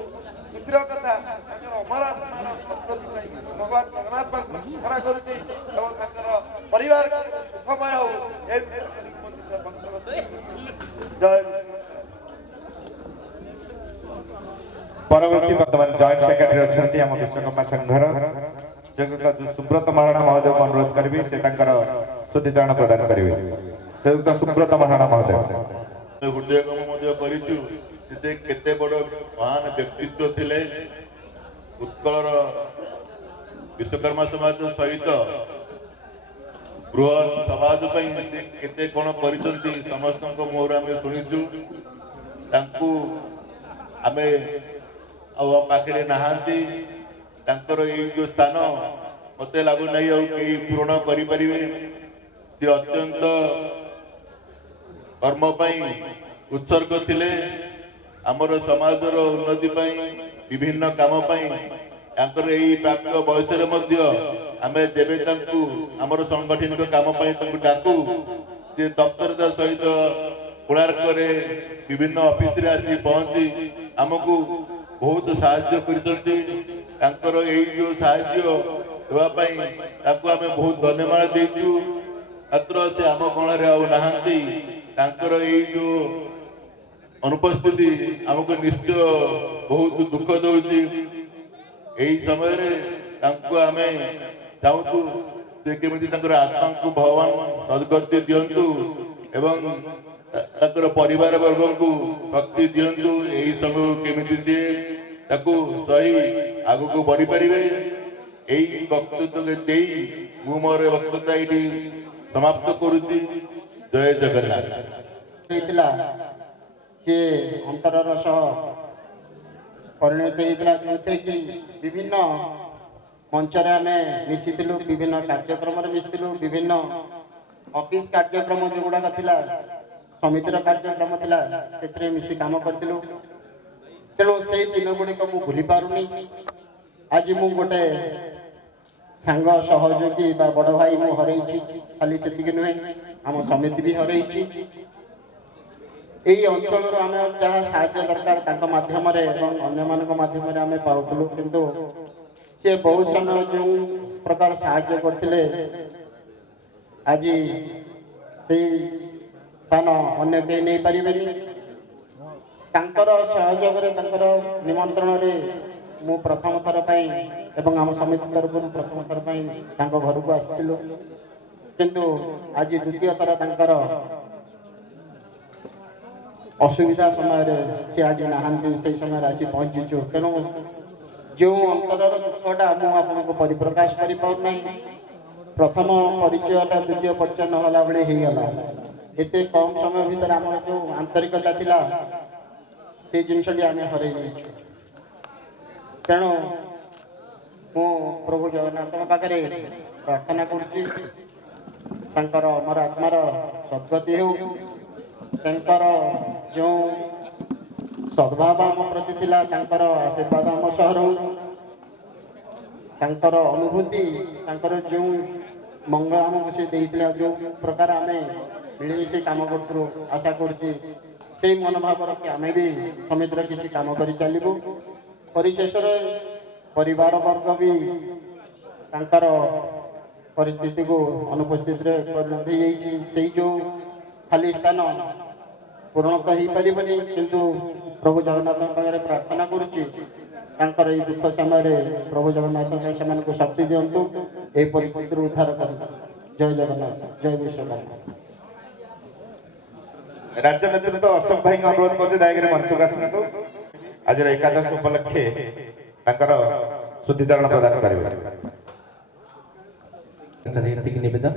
ଖୁସିର କଥା ତାଙ୍କର ଅମର ଆତ୍ମାର ସଦ୍ଗତି ପାଇଁ ଭଗବାନ ଜଗନ୍ନାଥ ପାଖକୁ ପ୍ରାର୍ଥନା କରୁଛି ଏବଂ ତାଙ୍କର ପରିବାର ସୁଖମୟ ହଉ ଏ ଜୟ ପରବର୍ତ୍ତୀ ବର୍ତ୍ତମାନ ଜଏଣ୍ଟ ସେକ୍ରେଟାରୀ ଅଛନ୍ତି ଆମ ବିଶ୍ୱକର୍ମା ସଂଘର ସୁବ୍ରତ ମହାରଣା ମହୋଦୟକୁ ଅନୁରୋଧ କରିବି ସେ ତାଙ୍କର ସ୍ତୁତିଚାରଣ ପ୍ରଦାନ କରିବେ। ସୁବ୍ରତ ମହାରଣା ମହୋଦୟ ହୃଦୟଙ୍ଗମ ମଧ୍ୟ କରିଛୁ ସେ କେତେ ବଡ଼ ମହାନ ବ୍ୟକ୍ତିତ୍ୱ ଥିଲେ ଉତ୍କଳର ବିଶ୍ୱକର୍ମା ସମାଜ ସହିତ ବୃହତ ସମାଜ ପାଇଁ ସେ କେତେ କ'ଣ କରିଛନ୍ତି ସମସ୍ତଙ୍କ ମୁହଁରୁ ଆମେ ଶୁଣିଛୁ ତାଙ୍କୁ ଆମେ ଆଉ ପାଖରେ ନାହାନ୍ତି ତାଙ୍କର ଏଇ ଯୋଉ ସ୍ଥାନ ମତେ ଲାଗୁନାହିଁ ଆଉ କେହି ପୂରଣ କରିପାରିବେ ସେ ଅତ୍ୟନ୍ତ କର୍ମ ପାଇଁ ଉତ୍ସର୍ଗ ଥିଲେ ଆମର ସମାଜର ଉନ୍ନତି ପାଇଁ ବିଭିନ୍ନ କାମ ପାଇଁ ତାଙ୍କର ଏଇ ପ୍ରାପ୍ତ ବୟସରେ ମଧ୍ୟ ଆମେ ଯେବେ ତାଙ୍କୁ ଆମର ସାଂଗଠନିକ କାମ ପାଇଁ ତାଙ୍କୁ ଡାକୁ ସେ ତତ୍ପରତା ସହିତ କୋଣାର୍କରେ ବିଭିନ୍ନ ଅଫିସରେ ଆସି ପହଞ୍ଚି ଆମକୁ ବହୁତ ସାହାଯ୍ୟ କରିଛନ୍ତି ତାଙ୍କର ଏଇ ଯୋଉ ସାହାଯ୍ୟ ଦେବା ପାଇଁ ତାଙ୍କୁ ଆମେ ବହୁତ ଧନ୍ୟବାଦ ଦେଇଛୁ ମାତ୍ର ସେ ଆମ ଗଣରେ ଆଉ ନାହାନ୍ତି ତାଙ୍କର ଏଇ ଯୋଉ ଅନୁପସ୍ଥିତି ଆମକୁ ନିଶ୍ଚୟ ବହୁତ ଦୁଃଖ ଦଉଛି ଏହି ସମୟରେ ତାଙ୍କୁ ଆମେ ଚାହୁଁଛୁ ସେ କେମିତି ତାଙ୍କର ଆତ୍ମାଙ୍କୁ ଭଗବାନ ସଦ୍ଗତି ଦିଅନ୍ତୁ ଏବଂ ତାଙ୍କର ପରିବାର ବର୍ଗଙ୍କୁ ଶକ୍ତି ଦିଅନ୍ତୁ ଏହି ସମୟ କେମିତି ସିଏ ତାକୁ ସହି ଆଗକୁ ବଢିପାରିବେ ଏହି ବକ୍ତବ୍ୟ ଦେଇ ମୁଁ ମୋର ବକ୍ତବ୍ୟ ଏଇଠି ସମାପ୍ତ କରୁଛି ଜୟ ଜଗନ୍ନାଥ। ହେଇଥିଲା ସେ ଅନ୍ତରର ସହ ପରିଣତ ହେଇଥିଲା ଯେଉଁଥିରେ କି ବିଭିନ୍ନ ମଞ୍ଚରେ ଆମେ ମିଶିଥିଲୁ ବିଭିନ୍ନ କାର୍ଯ୍ୟକ୍ରମରେ ମିଶିଥିଲୁ ବିଭିନ୍ନ ऑफिस कार्यक्रम जो गुड़ाक थिला समितिर कार्यक्रम थिला सेतरे मिसी काम करथिलु तेणु से दिन गुड़िक मु भूली पारुनी आज मु गोटे सांग सहयोगी बा बड़ भाई मु हरई खाली सेतिक नुहे आम समिति भी हरई यही अंचल आम जहाँ साहाय्य दरकार माध्यम अन्य माध्यम आम पाऊलु किंतु सी बहुत समय जो प्रकार साहाय्य करते आज से स्थान अन्य कहीं नहीं पारे सहयोग निमंत्रण मु प्रथम थर पर आम समिति तरफ प्रथम थर पर घर को आसलु किंतु आज द्वितीय थर असुविधा समय सी आज नहांती से समय आसी पहुंचीचु तेणु जो अंतर दुखटा मुझे परिप्रकाश कर प्रथम परिचयटा द्वितीय परिचय नहला बेले होगला एत कम समय भीतर आम जो आंतरिकता थिला से जिनसटी आम हर तेणु मु प्रभु जगन्नाथ पाखे प्रार्थना कर मोर आत्मार सद्गति हो जो सद्भाव आम प्रति थिला आशीर्वाद आम सहर अनुभूति जो मंग आमको से देइथिला जो प्रकार आम मिलमिशे काम करूँ आशा करुच्ची से मनोभाव रखी आम भी समितिर किसी काम कर चलू परिशेष परिवार वर्ग भी परिस्थिति को अनुपस्थित परिणत हो जो खाली स्थान पूर्ण तो हो पारे किंतु प्रभु जगन्नाथ पाखे प्रार्थना करुच्ची दुख समय प्रभु जगन्नाथ से शक्ति दिंतु ये परिस्थिति उद्धार कर जय जगन्नाथ जय विश्वकर्मा। राज्य नेतृत्व अशोक भाई अनुरोध कर दयाकर मंच को आसतु आज एकादश उपलक्षे शुद्धिकरण प्रदान करेंगे निवेदन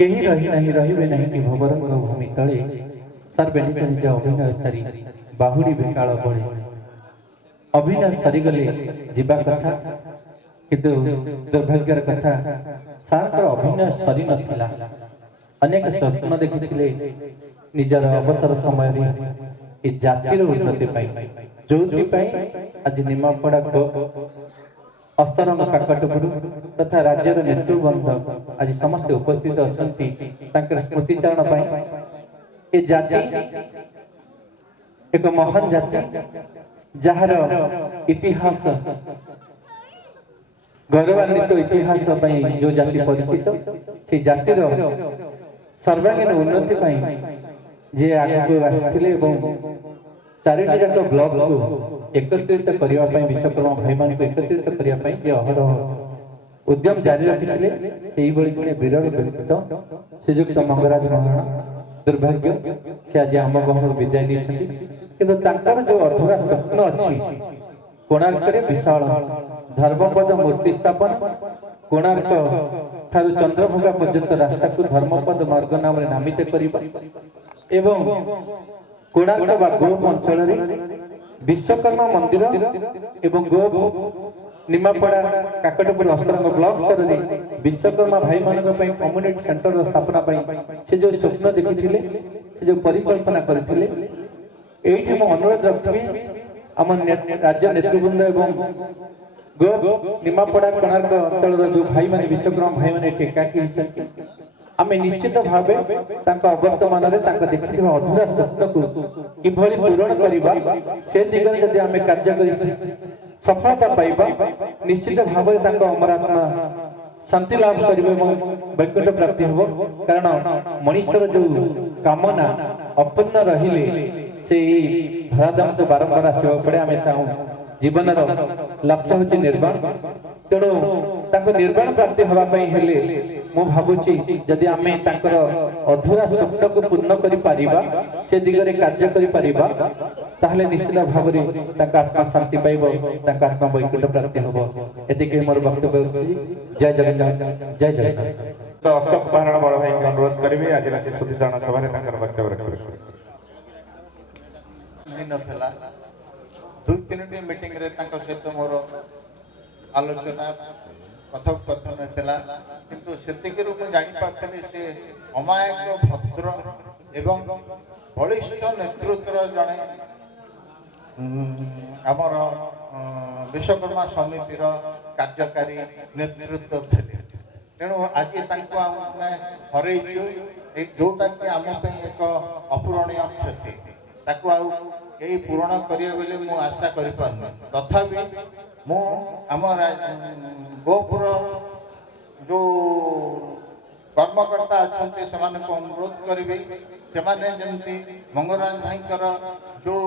केही रही नहीं रहिबे नहीं कि भवरंग भूमि तले सर्वे निज निज अभिनय सारी बाहुड़ी बेकाल बड़े अभिनय सरीगले जीवा कथा किंतु दुर्भाग्यर कथा सार अभिनय सरी नथिला अनेक स्वप्न देखिथिले निजर अवसर समय रे जातिर उन्नति पाई जोथि पाई आज निमापड़ा अस्तरंग काकटपुर तथा राज्यर नेतृवृंद आज समस्त उपस्थित अच्छा स्मृतिचारण ये जाति एक महान जाति जार इतिहास गौरवान्वित इतिहास जो जाति परिचित से जातिर सर्वांगीन उन्नति जे आगे आसते चारिटी जाक ब्लॉक को एकत्रित करने विश्वकर्मा भाई मान एकत्रित करने जे अहरह उद्यम जारी रखिते से जड़े विरल व्यक्तित्व श्रीजुक्त मंगराज महाराणा दुर्भाग्य से आज आम गहन विदाय नहीं किंतु जो अधूरा स्वप्न अच्छी कोणार्क विशाल धर्मपद मूर्ति स्थापन कोणार्क ठारू चंद्रभागा पर्यंत रास्ता को धर्मपद मार्ग नाम नामित करबा एवं कोणार्क बा गोप अंचल विश्वकर्मा मंदिर एवं गोप निमापड़ा काकटपुर अस्तरंग ब्लॉक स्तर में विश्वकर्मा भाई मान कम्युनिटी सेंटर स्थापना से जो स्वप्न देखी से जो परिकल्पना करते ये अनुरोध रखी आम राज्य नेतृवृंद एवं गोप निमापड़ा कोणार्क अंचल जो भाई मान विश्वकर्मा भाई मान एकाकी आम निश्चित भाव अवर्तमान देखि अधूरा स्वप्न को किभली पूरण करवा से दिगरे जदि आम कार्य कर सफलता पाइबा निश्चित भाव अमरात्मा शांति लाभ करेंगे वैकुंठ प्राप्ति हम कारण मनुष्यर जो कामना अपूर्ण रहिले से धराधाम तो बारंबार आसवा पड़े आम चाहूँ जीवन लक्ष्य हूँ निर्माण तेणु निर्माण प्राप्ति हाँपाई मु भावुची जदि आम अधूरा स्वप्न को पूर्ण कर दिगरे कार्य कर निश्चित भाव में आत्मा शांति पाइब आत्मा वैकुंठ प्राप्ति हम एति मोर वक्तव्य जय जगन्नाथ जय जगन्नाथ। तो अशोक महाराणा बड़ भाई अनुरोध करेंगे आज शुद्धिकरण सभा वक्तव्य रखिए। दुई तीन मीटिंग रे सहित मोर आलोचना कथोपकथन ଥିଲା କିନ୍ତୁ ସେତିକିରୁ ମୁଁ ଜାଣିପାରିଥିଲି ସେ ଅମାୟକ ଭଦ୍ର ଏବଂ ବଳିଷ୍ଠ ନେତୃତ୍ୱର ଜଣେ ଆମର ବିଶ୍ୱକର୍ମା ସମିତିର କାର୍ଯ୍ୟକାରୀ ନେତୃତ୍ୱ ଥିଲେ। ତେଣୁ ଆଜି ତାଙ୍କୁ ଆମେ ହରେଇଛୁ ଯୋଉଟାକି ଆମ ପାଇଁ ଏକ ଅପୂରଣୀୟ କ୍ଷତି। ତାକୁ ଆଉ କେହି ପୂରଣ କରିବେ ବୋଲି ମୁଁ ଆଶା କରିପାରୁନି। ତଥାପି ମୁଁ ଆମ ଗୋପୁର ଯେଉଁ କର୍ମକର୍ତ୍ତା ଅଛନ୍ତି ସେମାନଙ୍କୁ ଅନୁରୋଧ କରିବି ସେମାନେ ଯେମିତି ମଙ୍ଗରାଜ ଭାଇଙ୍କର ଯେଉଁ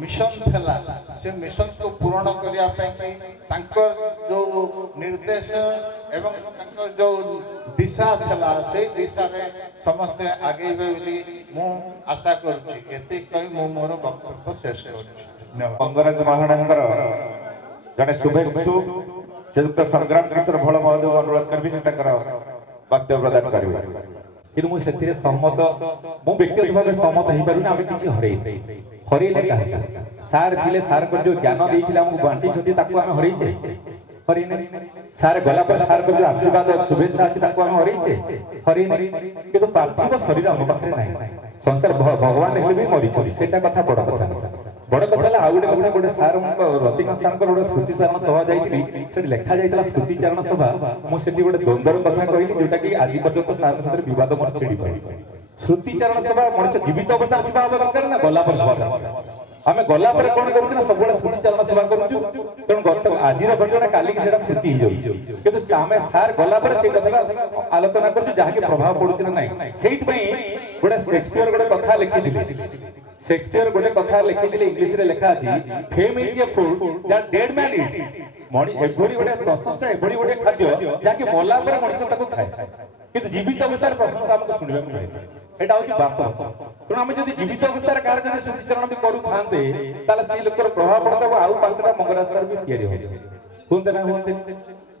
ମିଶନ ଥିଲା ସେ ମିଶନକୁ ପୂରଣ କରିବା ପାଇଁ ତାଙ୍କର ଯେଉଁ ନିର୍ଦ୍ଦେଶ ଏବଂ ତାଙ୍କର ଯେଉଁ ଦିଶା ଥିଲା ସେଇ ଦିଶାରେ ସମସ୍ତେ ଆଗେଇବେ ବୋଲି ମୁଁ ଆଶା କରୁଛି। ଏତିକି କହି ମୁଁ ମୋର ବକ୍ତବ୍ୟ ଶେଷ କରୁଛି। ମଙ୍ଗରାଜ ମହାରଣାଙ୍କର ଜଣେ ଶୁଭେଚ୍ଛୁ ଶ୍ରୀଯୁକ୍ତ ସଂଗ୍ରାମ କିଶୋର ଭୋଳ ମହୋଦୟ ଅନୁରୋଧ କରିବି ସେ ତାଙ୍କର ବକ୍ତବ୍ୟ ପ୍ରଦାନ କରିବେ। କିନ୍ତୁ ମୁଁ ସେଥିରେ ସହମତ ମୁଁ ବ୍ୟକ୍ତିଗତ ଭାବେ ସହମତ ହେଇପାରୁନି। ଆମେ କିଛି ହରେଇଲେ କାହିଁକି ସାର୍ ଥିଲେ ସାର୍ଙ୍କର ଯୋଉ ଜ୍ଞାନ ଦେଇଥିଲେ ଆମକୁ ବାଣ୍ଟିଛନ୍ତି ତାକୁ ଆମେ ହରେଇଛେ ହରେଇନେ। ସାର୍ ଗଲା ପରେ ସାର୍ଙ୍କର ଯୋଉ ଆଶୀର୍ବାଦ ଶୁଭେଚ୍ଛା ଅଛି ତାକୁ ଆମେ ହରେଇଛେ ହରେଇନେ। କିନ୍ତୁ ପାର୍ଥିବ ଶରୀର ଆମ ପାଖରେ ନାହିଁ। ସଂସାର ଭଗବାନ ହେଲେ ବି ମରିଛନ୍ତି ସେଇଟା କଥା ବଡ କଥା ନୁହେଁ। ବଡ କଥା ହେଲା ଆଉ ଗୋଟେ କଥା ଗୋଟେ ସାର୍ଙ୍କ ରତିକାନ୍ତ ସାର୍ଙ୍କର ଗୋଟେ ସ୍ମୃତିଚାରଣ ସଭା ଯାଇଥିଲି ସେଠି ଲେଖା ଯାଇଥିଲା ସ୍ମୃତିଚାରଣ ସଭା। ମୁଁ ସେଠି ଗୋଟେ ଦ୍ୱନ୍ଦ୍ୱର କଥା କହିଲି ଯୋଉଟା କି ଆଜି ପର୍ଯ୍ୟନ୍ତ ସାର୍ଙ୍କ ସାଥିରେ ବିବାଦ ମୋର ଛିଡ଼ି ପାରିବ। ସ୍ମୃତିଚାରଣ ସଭା ମଣିଷ ଜୀବିତ ଅବସ୍ଥାରେ ଥିବା ହେବା ଦରକାର ନା ଗଲା ପରେ ହେବା ଦରକାର। ଆମେ ଗଲା ପରେ କଣ କରୁଛୁ ନା ସବୁବେଳେ ସ୍ମୃତିଚାରଣ ସଭା କରୁଛୁ। ତେଣୁ ଆଜିର ଘଟଣା କାଲିକି ସେଟା ସ୍ମୃତି ହେଇଯାଉଛି। କିନ୍ତୁ ଆମେ ସାର୍ ଗଲା ପରେ ସେଇ କଥାଟା ଆଲୋଚନା କରୁଛୁ ଯାହାକି ପ୍ରଭାବ ପଡୁଛି ନା ନାହିଁ। ସେଇଥିପାଇଁ ଗୋଟେ ସେକ୍ସପିୟର ଗୋଟେ କଥା ଲେଖିଥିଲେ। शेक्सपियर गोटे कथा लिखिले इंग्लिश रे लिखा अछि fame is a food that dead man it Mani every गोटे प्रशंसा एभरी गोटे खाद्य जाके मोला पर मनुष्य ताको खाए किंतु जीवित अवस्था प्रशंसा हमको सुनिबा मिले एटा होची बात। तेणु आम जब जीवित अवस्था कार जब शुद्धिकरण भी करू थांते ताले से लोकर प्रभाव पड़ता आउ पांचटा मंगरास्त्र भी तैयारी हो होते ना होते।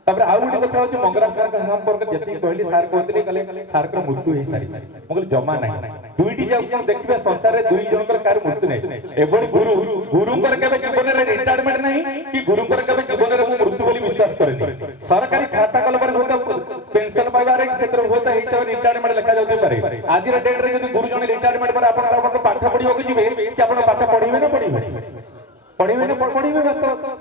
तापर आउ गोटे कथा होची मंगराज सर का संपर्क जति कहली सर कहतले कले सर का मृत्यु हे सारी मगल जमा नाही दुईटी जाउ देखबे संसार रे दुई जनकर कार मृत्यु नाही एबोडी गुरु गुरुकर केबे जीवन रे रिटायरमेंट नाही कि गुरुकर केबे जीवन रे मृत्यु बोली विश्वास करे सरकारी खाता कल पर होता पेंशन पाइबारे क्षेत्र होता हेत रिटायरमेंट लिखा जाउते पारे आज रे डेट रे यदि गुरु जने रिटायरमेंट पर आपण पाठ पढिबो कि जिवे से आपण पाठ पढिबे ना पढिबे पढ़े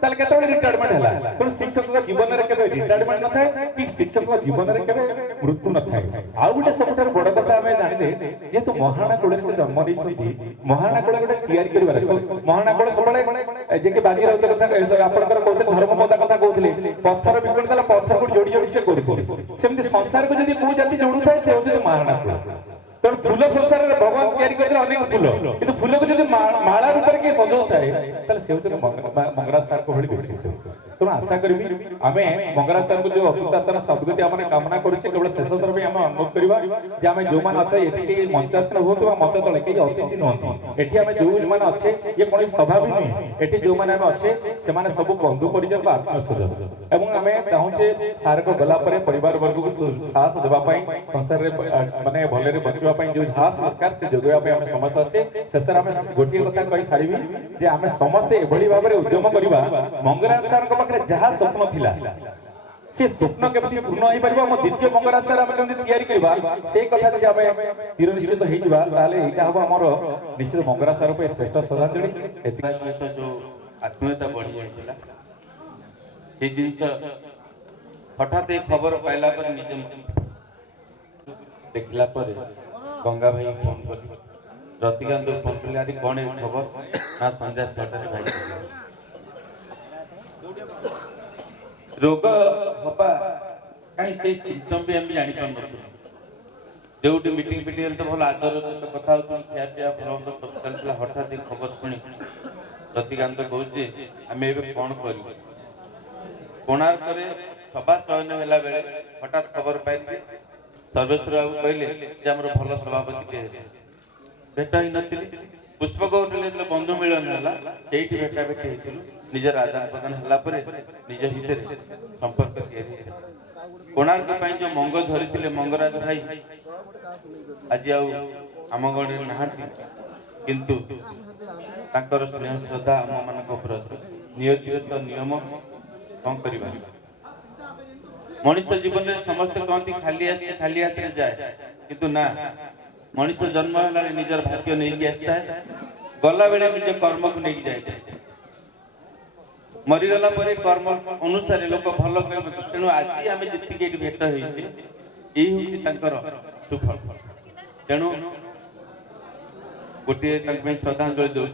ताले केतबे रिटायरमेंट हला पण शिक्षक का जीवन रे केबे रिटायरमेंट न थाए कि शिक्षक का जीवन रे केबे मृत्यु न थाए। आ गुटे सबठार बड़ कथा हमें जानिले जे तो महाराणा कोड़े से जन्म दैछथि महाराणा कोड़े गुटे तैयारी करबार महाराणा कोड़े सबले जे के बाजी रहत कथा आपनकर कहते धर्मपदा कथा कहथिले पत्थर बिगड़ देला पत्थर को जोड़ी जोड़ी से करथिले सेमति संसार को जदी को जाति जोडु थाए से होते महाराणा कोड़े। तो फूल संसार रे भगवान तैयारी करथिले अनेक फूल किंतु फूल को जदी माला रूप रे के सजौ थाए ताले से होते मंगराज सर को भली देखिथि। तो आशा करबी आमे मंगराज सर को जो अभितातर सद्गति हमने कामना करूचे केवल शेष थर भी हम अनुरोध करबा जे आमे जो मान अछि एठी मंचासन होतो मत तळे के अतिथि नहति एठी आमे जो मान अछि ये कोनी सभा भी नहीं एठी जो मान आमे अछि से माने सब बंधु परिजन को आत्मस्वजन एवं आमे चाहूचे सार को गला परे परिवार वर्ग को साहस देबा पई संसार रे माने भले रे बचिबा पई जो साहस संस्कार से जोगया पई आमे समस्त अछि शेष आमे गोटी कथा कहि सारिबी जे आमे समस्त एभली भाबरे उद्यम करबा मंगराज सर को पाखरे जहा स्वप्न थिला से स्वप्न केमति पूर्ण होई परबा म द्वितीय मंगराज सर आमे केमति तैयारी करबा से कथा जे आमे तीर निश्चित हेइ दिबा ताले एटा हबो हमर निश्चित मंगराज सर पे श्रेष्ठ श्रद्धांजलि एति जो आत्मीयता बढ़ी जाइला से जिंस हठात एक खबर पाइला पर निजे देखला पर गंगा भाई फोन कर रतिकांत फोन कर आदि कौन है खबर ना संध्या 6टा रे भाई रोग हबा काई से सिस्टम भी हम जानि पान नथु देउटी मीटिंग पिटियल तो भल आदर सहित कथा होत खिया पिया भल तो सब चलला हठात एक खबर सुनी रतिकांत कहूचे हम एबे कोन करी कोणार्क रे सभा चयन होला बेले हठात खबर पाइली सर्वेश्वर बाबू कहले जे हमर भल सभापति के भेट ही नथिली पुष्पक होटल बंधु मिलन होला सेठी भेटा भेटी हेतिलु निज आदान प्रदान होला परे निज भितर संपर्क तैयारी कोणार्क पई जो मंग धरिथिले मंगराज भाई आज आउ आम गणे नाहांती किंतु ताकर स्नेह श्रद्धा आम मानक ऊपर नियतिगत नियम कौन करबा मनुष्य जीवन में समस्त कहती खाली आसी खाली हाथ में जाए किंतु ना मनुष्य जन्म है निजर भाग्य नहीं आसता है गला बेले निज कर्म को लेकिन जाए मरीगला कर्म अनुसार लोक भल कह तेणु आज आम जी भेट यही हूँ सुफल तेणु गोटे श्रद्धांजलि दौ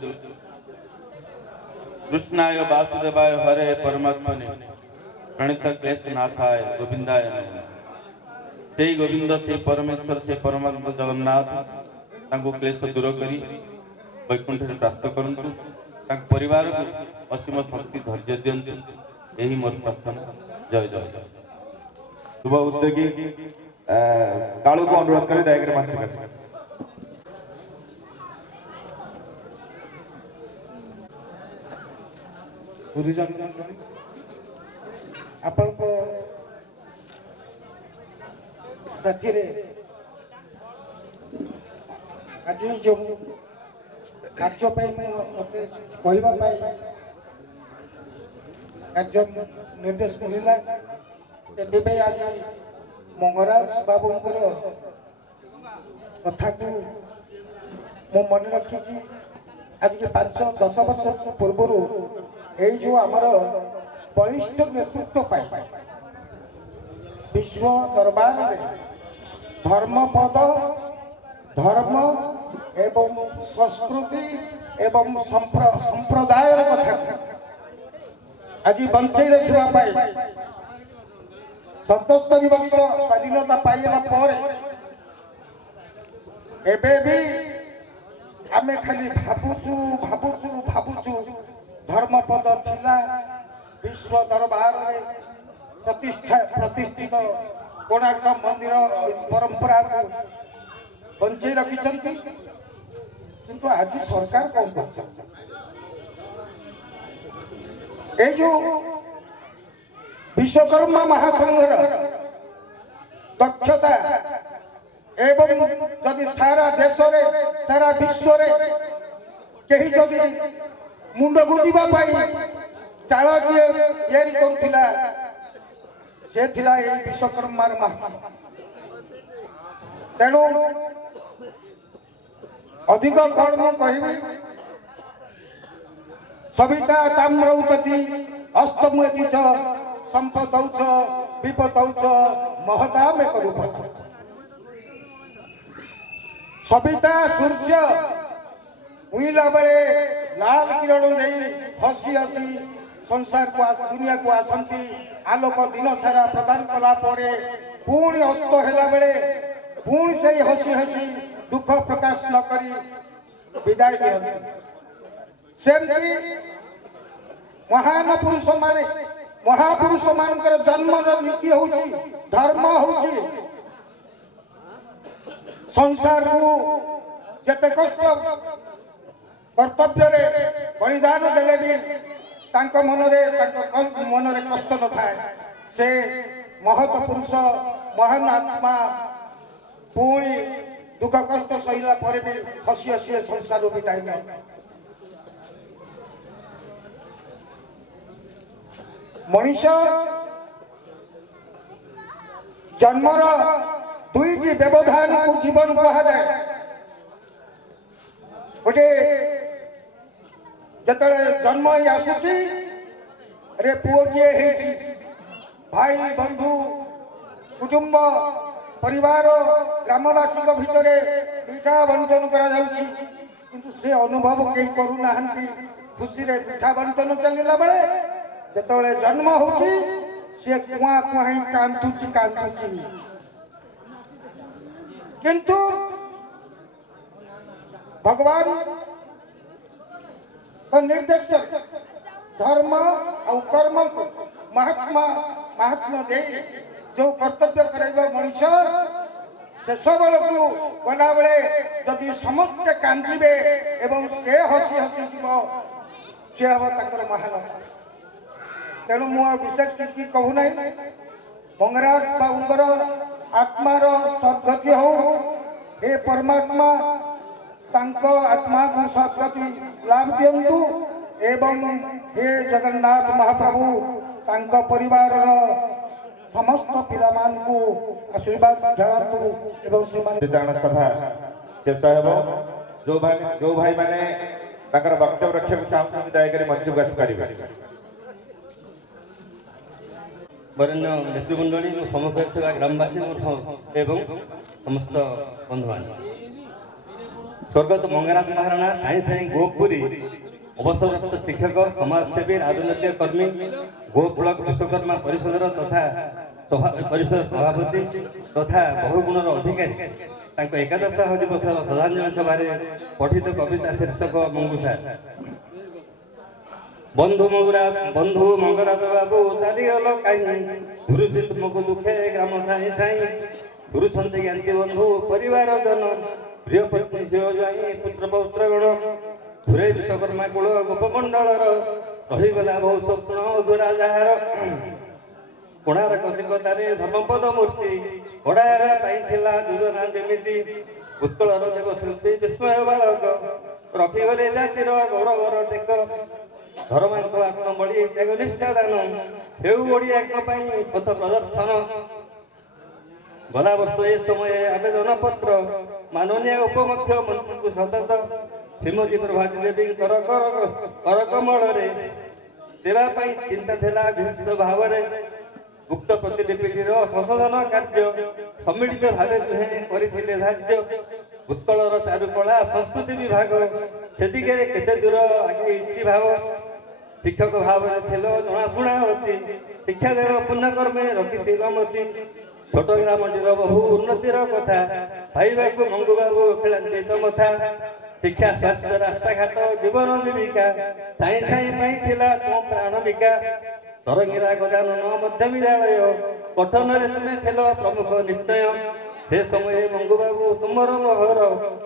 कृष्णाय वासुदेवाय हरे परमात्मने प्रणीत क्लेश नाशाय गोविंदाय से गोविंद से परमेश्वर से परमात्मा जगन्नाथ क्लेश दूर करी वैकुंठ प्राप्त करंतु परिवार को असीम शक्ति धैर्य दियंतु यही मोर प्रार्थना। जय जय जय शुभ उद्योगी कालू को अनुरोध करें दयाकर मंच पर आपण को साथी आज जो कार्य मत कहवाई कार्य निर्देश मिलला से आज मंगराज बाबू कथा को मु मन रखी आज के 5-10 वर्ष पूर्व यही जो आमर बलिष्ठ नेतृत्व पाई विश्व दरबार में धर्मपद धर्म एवं संस्कृति एवं संप्रदाय कथा आज बंचाई रखा 77 वर्ष स्वाधीनता पाइला पर एबे भी आमे खाली भाबुचु भाबुचु भाबुचु धर्मपद थिला विश्व दरबार में प्रतिष्ठित कोणार्क मंदिर परंपरा को बंचाई रखिछंती किंतु आज सरकार कौन कर जो विश्वकर्मा महासंघर दक्षता एवं जदि सारा देश रे सारा विश्व रे कहीं जदि मुंड गुजिबा पाई चालटीए तैयारी करुथिला से थिला ए विश्वकर्मा महात्मा तेणु अधिक कौन मु कहबी सविता ताम्रौतति अस्तमुति च संपदौ च विपदौ च महता में करूप सविता सूर्य उइला बेले लाल किरण नहीं हसी हसी संसार को दुनिया को आसंती आलोक दिन सारा प्रदान कला परे पुणी अस्त हैला बेले पुणी से हसी हसी दुख प्रकाश न करी विदाय दियंती सेमती महान पुरुष माने महापुरुष मानकर जन्म नीति होची धर्म होची संसार को जते कष्ट कर्तव्य रे बलिदान देले भी तांको मनरे कष्ट न थाए से महत पुरुष महान आत्मा पुणी दुख कष्ट सहिला पर भी हसी हसी संसार बिताई जाए मनीष जन्मर दुईटी व्यवधान को जीवन कह जाए गोटे जतले जन्म ही आसुची रे पुओटिए हेसी भाई बंधु कुटुंब परिवार ग्रामवासी भितर पिठा बंटन करा जाउची किंतु से अनुभव कहीं करू नाहंती खुशी रे पिठा बंटन चलिला बेले जतले जन्म होची से कुआ कुआ ही कांतुची किंतु भगवान तो निर्देश धर्म और कर्म को महात्मा दे जो कर्तव्य करेगा मनुष्य शेष बेल को गला बेले जदि समस्ते कांदिबे एवं से हसी हसी जीव से हम तकर महानता तेणु मु विशेष किसी कहू ना मंगराज बाबूंकर आत्मार सद्गति हो हे परमात्मा तांको आत्मा को सद्गति लाभ दियंतु एवं हे जगन्नाथ महाप्रभु तांको परिवार ସମସ୍ତ ପିଲାମାନଙ୍କୁ ଆଶୀର୍ବାଦ ଜଣାନ୍ତୁ ଏବଂ ସେମାନେ ବିଧାନ ସଭା ଶେଷ ହେବ। ଯୋଉ ଭାଇ ମାନେ ତାଙ୍କର ବକ୍ତବ୍ୟ ରଖିବାକୁ ଚାହୁଁଛନ୍ତି ଦୟାକରି ମଞ୍ଚକୁ ଆସିପାରିବେ। ବରେଣ୍ୟ ନେତୃମଣ୍ଡଳୀ ମୋ ସମ୍ମୁଖରେ ଥିବା ଗ୍ରାମବାସୀ ଏବଂ ସମସ୍ତ ବନ୍ଧୁମାନେ, ସ୍ୱର୍ଗତ ମଙ୍ଗରାଜ ମହାରଣା ସାଇଁ ସାଇଁ ଗୋପୁରୀ ଅବସରପ୍ରାପ୍ତ ଶିକ୍ଷକ, ସମାଜସେବୀ, ରାଜନୈତିକ କର୍ମୀ, ଗୋ ବ୍ଲକ ବିଶ୍ୱକର୍ମା ପରିଷଦର ପରିଷଦ ସଭାପତି ତଥା ବହୁଗୁଣର ଅଧିକାରୀ ତାଙ୍କ ଏକାଦଶ ଦିବସର ଶ୍ରଦ୍ଧାଞ୍ଜଳି ସଭାରେ ପଠିତ କବିତା ଶୀର୍ଷକ ମଙ୍ଗୁସା। ବନ୍ଧୁ ମଙ୍ଗରାଜ ବାବୁ ଚାଲିଗଲ କାହିଁ, ଘୁରୁଛି ତୁମକୁ ଦୁଃଖେ ଗ୍ରାମ ସାଇଁ ସାଇଁ, ଘୁରୁଛନ୍ତି ଜ୍ଞାତି ବନ୍ଧୁ ପରିବାର ଜନ, ପ୍ରିୟ ପତ୍ନୀ ଝିଅ ଜ୍ୱାଇଁ ପୁତ୍ର ପୌତ୍ରଗଣ, ଧୁରେ ବିଶ୍ୱକର୍ମା କୁଳ ଗୋପମଣ୍ଡଳର, ରହିଗଲା ବହୁ ସ୍ୱପ୍ନ ଅଧୁରା ଯାହାର, କୋଣାର୍କ ସିକତାରେ ଧର୍ମପଦ ମୂର୍ତ୍ତି, ଗଢ଼ାଇବା ପାଇଥିଲା ଯୋଜନା ଯେମିତି, ଉତ୍କଳର ଦେବଶିଳ୍ପୀ ବିସ୍ମୟ ବାଳକ, ରଖିଗଲେ ଜାତିର ଗୌରବର ଟେକ, ଧର୍ମାଙ୍କ ଆତ୍ମବଳି ତ୍ୟାଗନିଷ୍ଠା ଦାନ, ହେଉ ଓଡ଼ିଆଙ୍କ ପାଇଁ ପଥ ପ୍ରଦର୍ଶନ। ଗଲା ବର୍ଷ ଏ ସମୟରେ ଆବେଦନ ପତ୍ର ମାନନୀୟ ଉପମୁଖ୍ୟମନ୍ତ୍ରୀଙ୍କୁ ସତତ ଶ୍ରୀମତୀ ପ୍ରଭାତୀ ଦେବୀଙ୍କର କରକମଳରେ ଦେବା ପାଇଁ ଚିନ୍ତା ଥିଲା ବିଶେଷ ଭାବରେ। ଉକ୍ତ ପ୍ରତିଲିପିଟିର ସଂଶୋଧନ କାର୍ଯ୍ୟ ସମ୍ମିଳିତ ଭାବେ ଦୁହେଁ କରିଥିଲେ ଧାର୍ଯ୍ୟ। ଉତ୍କଳର ଚାରୁକଳା ସଂସ୍କୃତି ବିଭାଗ ସେଦିଗରେ କେତେ ଦୂର ଆଗେଇଛି ଭାବ। ଶିକ୍ଷକ ଭାବରେ ଥିଲ ଜଣାଶୁଣା ଅତି, ଶିକ୍ଷାଦାନ ପୁଣ୍ୟକର୍ମେ ରଖିଥିଲ ମତି। ଛୋଟ ଗ୍ରାମଟିର ବହୁ ଉନ୍ନତିର କଥା ଭାଇବାକୁ ମଙ୍ଗୁବାବୁ ଖେଳାନ୍ତି ତମଥା। ଶିକ୍ଷା, ସ୍ୱାସ୍ଥ୍ୟ, ରାସ୍ତାଘାଟ, ଜୀବନ ଜୀବିକା ସାଇଁ ସାଇଁ ପାଇଁ ଥିଲା ତୁମ ପ୍ରାଣବିକା। ତରଙ୍ଗୀରା ଗଜାନନ ମଧ୍ୟ ବିଦ୍ୟାଳୟ ପଠନରେ ତୁମେ ଥିଲ ପ୍ରମୁଖ ନିଶ୍ଚୟ। ସେ ସମୟରେ ମଙ୍ଗୁବାବୁ ତୁମର ମୋହର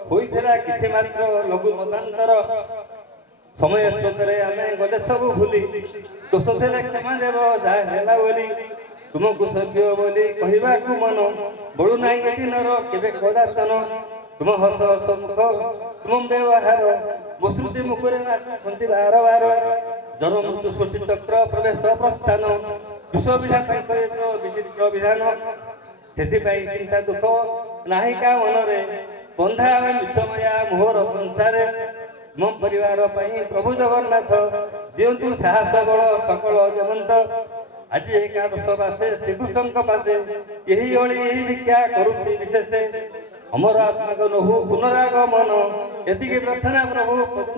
ହୋଇଥିଲା କିଛି ମାତ୍ର ଲଘୁ ମତାନ୍ତର। ସମୟ ସ୍ରୋତରେ ଆମେ ଗଲେ ସବୁ ଭୁଲି, ଦୋଷ ଥିଲେ କ୍ଷମା ଦେବ ଯାହା ହେଲା ବୋଲି। ତୁମକୁ ସତ୍ୟ ବୋଲି କହିବାକୁ ମନ ବଳୁନାହିଁ ଏ ଦିନର କେବେ କଦାଚନ। ତୁମ ହସ ହସ ମୁଖ ତୁମ ବ୍ୟବହାର ବସୁତି ମୁଖରେ ନାଚୁଛନ୍ତି ବାର ବାର। ଜନ ମୃତ୍ୟୁ ସୃଷ୍ଟି ଚକ୍ର ପ୍ରବେଶ ପ୍ରସ୍ଥାନ, ବିଶ୍ୱବିଧାତାଙ୍କ ବିଚିତ୍ର ବିଧାନ। ସେଥିପାଇଁ ଚିନ୍ତା ଦୁଃଖ ନାହିଁ କା ମନରେ, ବନ୍ଧା ଆମେ ବିଶ୍ୱମୟା ମୋହର ସଂସାରେ। ମୋ ପରିବାର ପାଇଁ ପ୍ରଭୁ ଜଗନ୍ନାଥ ଦିଅନ୍ତୁ ସାହସ ବଳ ସକଳ ଜୀବନ୍ତ। ଆଜି ଏକାଦଶ ବାସେ ଶ୍ରୀକୃଷ୍ଣଙ୍କ ପାଶେ ଏହି ଓଳି ଏହି ଭିକ୍ଷା କରୁଛି ବିଶେଷ। ଅମର ଆତ୍ମାକ ନହୁ ପୁନରାଗମନ, ଏତିକି ପ୍ରାର୍ଥନା ପ୍ରଭୁ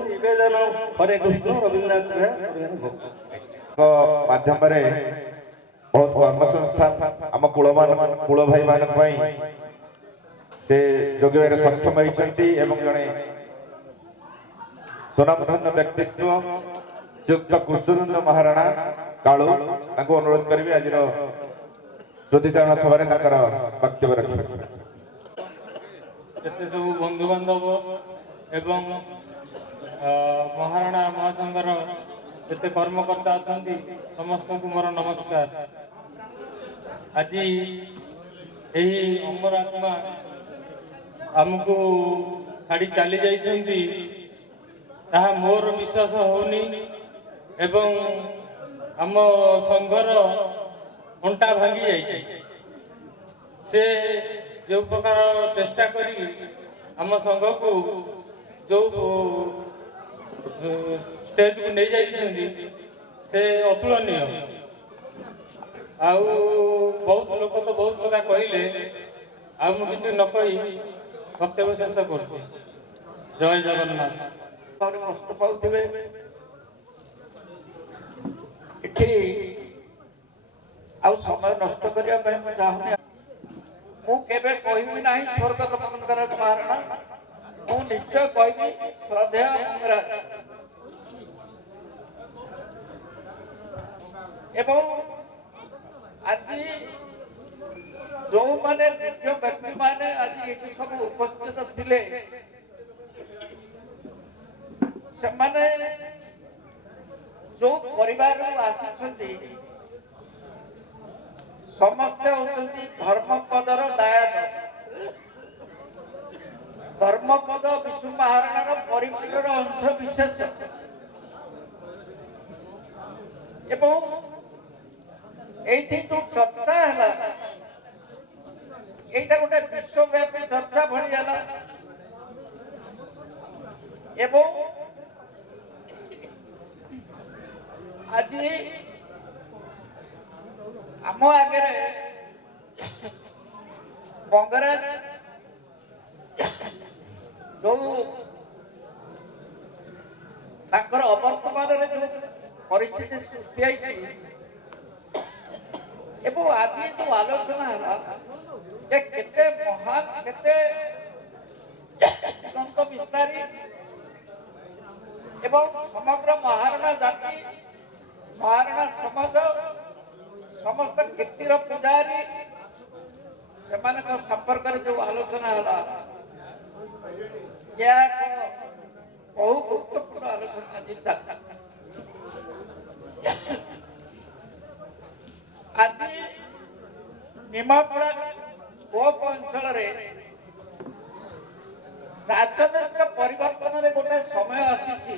ନିବେଦନ। ହରେ କୃଷ୍ଣ ରବୀନ୍ଦ୍ରନାଥ ମାଧ୍ୟମରେ ବହୁତ କର୍ମସଂସ୍ଥା ଆମ କୁଳ ଭାଇ ମାନଙ୍କ ପାଇଁ ସେ ଯୋଗାଇବାରେ ସକ୍ଷମ ହୋଇଛନ୍ତି ଏବଂ ଜଣେ ସୁନାମଧନ୍ୟ ବ୍ୟକ୍ତିତ୍ୱ ଶ୍ରୀଯୁକ୍ତ କୃଷ୍ଣଚନ୍ଦ୍ର ମହାରଣା କାଳୁ ତାଙ୍କୁ ଅନୁରୋଧ କରିବି ଆଜିର ସ୍ମୃତିଚାରଣ ସଭାରେ ତାଙ୍କର ବକ୍ତବ୍ୟ ରଖିବେ। ଯେତେ ସବୁ ବନ୍ଧୁବାନ୍ଧବ ଏବଂ ମହାରଣା ମହାସଂଘର ଯେତେ କର୍ମକର୍ତ୍ତା ଅଛନ୍ତି ସମସ୍ତଙ୍କୁ ମୋର ନମସ୍କାର। ଆଜି ଏହି ଅମର ଆତ୍ମା ଆମକୁ ଛାଡ଼ି ଚାଲି ଯାଇଛନ୍ତି, ତାହା ମୋର ବିଶ୍ୱାସ ହେଉନି ଏବଂ ଆମ ସଂଘର ଅଣ୍ଟା ଭାଙ୍ଗି ଯାଇଛି। ସେ ଯେଉଁ ପ୍ରକାର ଚେଷ୍ଟା କରି ଆମ ସଂଘକୁ ଯେଉଁ ଷ୍ଟେଜକୁ ନେଇଯାଇଛନ୍ତି ସେ ଅତୁଳନୀୟ। ଆଉ ବହୁତ ଲୋକ ତ ବହୁତ କଥା କହିଲେ, ଆଉ ମୁଁ କିଛି ନ କହି ବକ୍ତବ୍ୟ ଶେଷ କରୁଛି। ଜୟ ଜଗନ୍ନାଥ। କଷ୍ଟ ପାଉଥିବେ। ଏଠି ଆଉ ସମୟ ନଷ୍ଟ କରିବା ପାଇଁ ମୁଁ ଚାହୁଁନି। ମୁଁ କେବେ କହିବି ନାହିଁ ସ୍ୱର୍ଗତ ମଙ୍ଗରାଜ ମହାରଣା, ମୁଁ ନିଶ୍ଚୟ କହିବି ଶ୍ରଦ୍ଧେୟ ମଙ୍ଗରାଜ। ଏବଂ ଆଜି ଯେଉଁମାନେ ନିଜ ବ୍ୟକ୍ତିମାନେ ଆଜି ଏଠି ସବୁ ଉପସ୍ଥିତ ଥିଲେ, ସେମାନେ जो परिवार आसी समस्ते होती धर्मपदर दायक। धर्मपद विष्णु महाराणार परिवार अंश विशेष एवं এইଠି ଯୋଉ ଚର୍ଚ୍ଚା ହେଲା এইটা ଗୋଟେ ବିଶ୍ୱବ୍ୟାପୀ ଚର୍ଚ୍ଚା ଭଳି ହେଲା ଏବଂ ଆଜି ଆମ ଆଗରେ କଂଗ୍ରେସ ଯୋଉ ତାଙ୍କର ଅବର୍ତ୍ତମାନରେ ଯୋଉ ପରିସ୍ଥିତି ସୃଷ୍ଟି ହେଇଛି ଏବଂ ଆଜି ଯୋଉ ଆଲୋଚନା ହେଲା ଯେ କେତେ ମହାନ କେତେ ଦିଗନ୍ତ ବିସ୍ତାରୀ ଏବଂ ସମଗ୍ର ମହାରଣା ଜାତି ମହାରଣା ସମାଜ ସମସ୍ତ କୀର୍ତ୍ତିର ପୂଜାରୀ ସେମାନଙ୍କ ସମ୍ପର୍କରେ ଯୋଉ ଆଲୋଚନା ହେଲା ଏହା ଏକ ବହୁ ଗୁରୁତ୍ୱପୂର୍ଣ୍ଣ ଆଲୋଚନା ଆଜି ଚାଲିଛି। ଆଜି ନିମାପଡ଼ା କୋପ ଅଞ୍ଚଳରେ ରାଜନୈତିକ ପରିବର୍ତ୍ତନରେ ଗୋଟେ ସମୟ ଆସିଛି।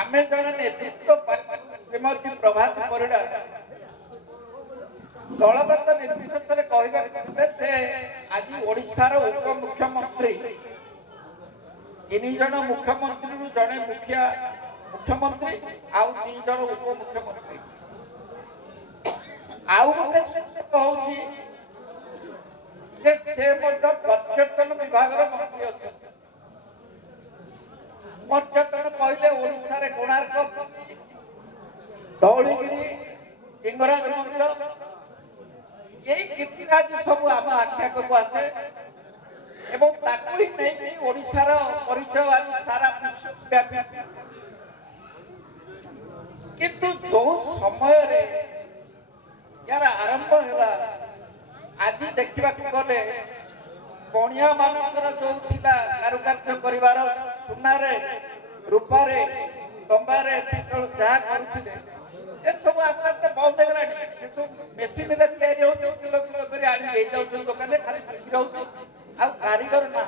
ଆମେ ଜଣେ ନେତୃତ୍ୱ ଶ୍ରୀମତୀ ପ୍ରଭାତୀ ପରିଡ଼ା ଦଳଗତ ନିର୍ବିଶେଷରେ କହିବାକୁ ଗଲେ ସେ ଆଜି ଓଡ଼ିଶାର ଉପମୁଖ୍ୟମନ୍ତ୍ରୀ 3 ଜଣ ମୁଖ୍ୟମନ୍ତ୍ରୀରୁ ଜଣେ ମୁଖ୍ୟମନ୍ତ୍ରୀ ଆଉ 2 ଜଣ ଉପମୁଖ୍ୟମନ୍ତ୍ରୀ ଆଉ ଗୋଟେ ସୂଚକ ହଉଛି ଯେ ସେ ମଧ୍ୟ ପର୍ଯ୍ୟଟନ ବିଭାଗର ମନ୍ତ୍ରୀ ଅଛନ୍ତି। ପର୍ଯ୍ୟଟନ କହିଲେ ଓଡ଼ିଶାରେ କୋଣାର୍କ ଧଉଳିଗିରି ଲିଙ୍ଗରାଜ ମନ୍ଦିର এই কীর্তিরাজি সবু আম আখি আগକୁ আসে এবং তাকে নেই ওড়িশার পরিচয় আজ সারা বিশ্বব্যাপী কিন্তু যে সময় यार आरंभ है आज देखा गले बणिया मानकर जो कारुकार्य कर सुनारे रूपारे तंबारे जहाँ करुले से सब आस्ते आस्ते बंद होगा से सब मेसीन किलो किलो कर दुकान खाली बिक्री हो कारीगर ना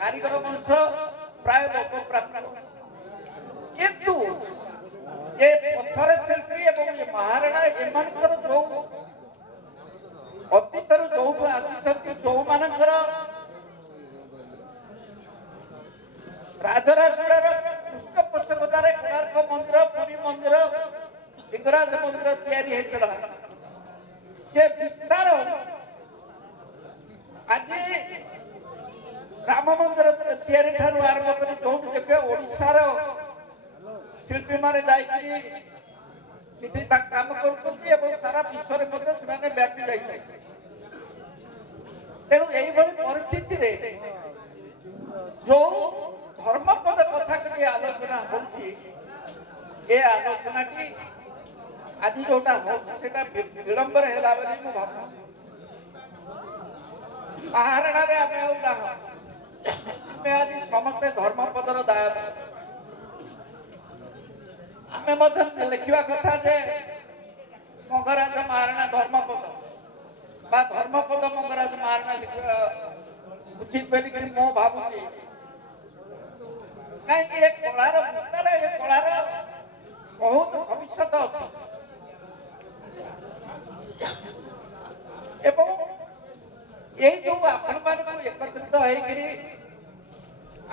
कारीगर वंश प्राय लोक प्राप्त किंतु ये पत्थर शिल्पी एवं ये महाराणा एमानकर जो अतीतर जो आसी जो मानकर राजराजुड़ार पृष्ठपोषकतार कोणार्क मंदिर पुरी मंदिर लिंगराज मंदिर तैयारी होता से विस्तार आज राम मंदिर तैयारी ठारू आरंभ कर जो देखे ओडिशार शिल्पी माने काम कर सारा विश्व में व्यापी जाए तेणु यही परिस्थिति जो धर्मपद कथा के आलोचना होची ए आलोचना टी आज जोटा होता विलंबर है भाव महाराणा आम आज समस्ते धर्मपदर दायक आमे लिखा कथा जे मंगराज महाराणा धर्मपद बा धर्मपद मंगराज महाराणा उचित बोलिक मो भावुची कहीं ये कलार विस्तार ये कलार बहुत भविष्य अच्छी ये जो आपण मान एकत्रित होकर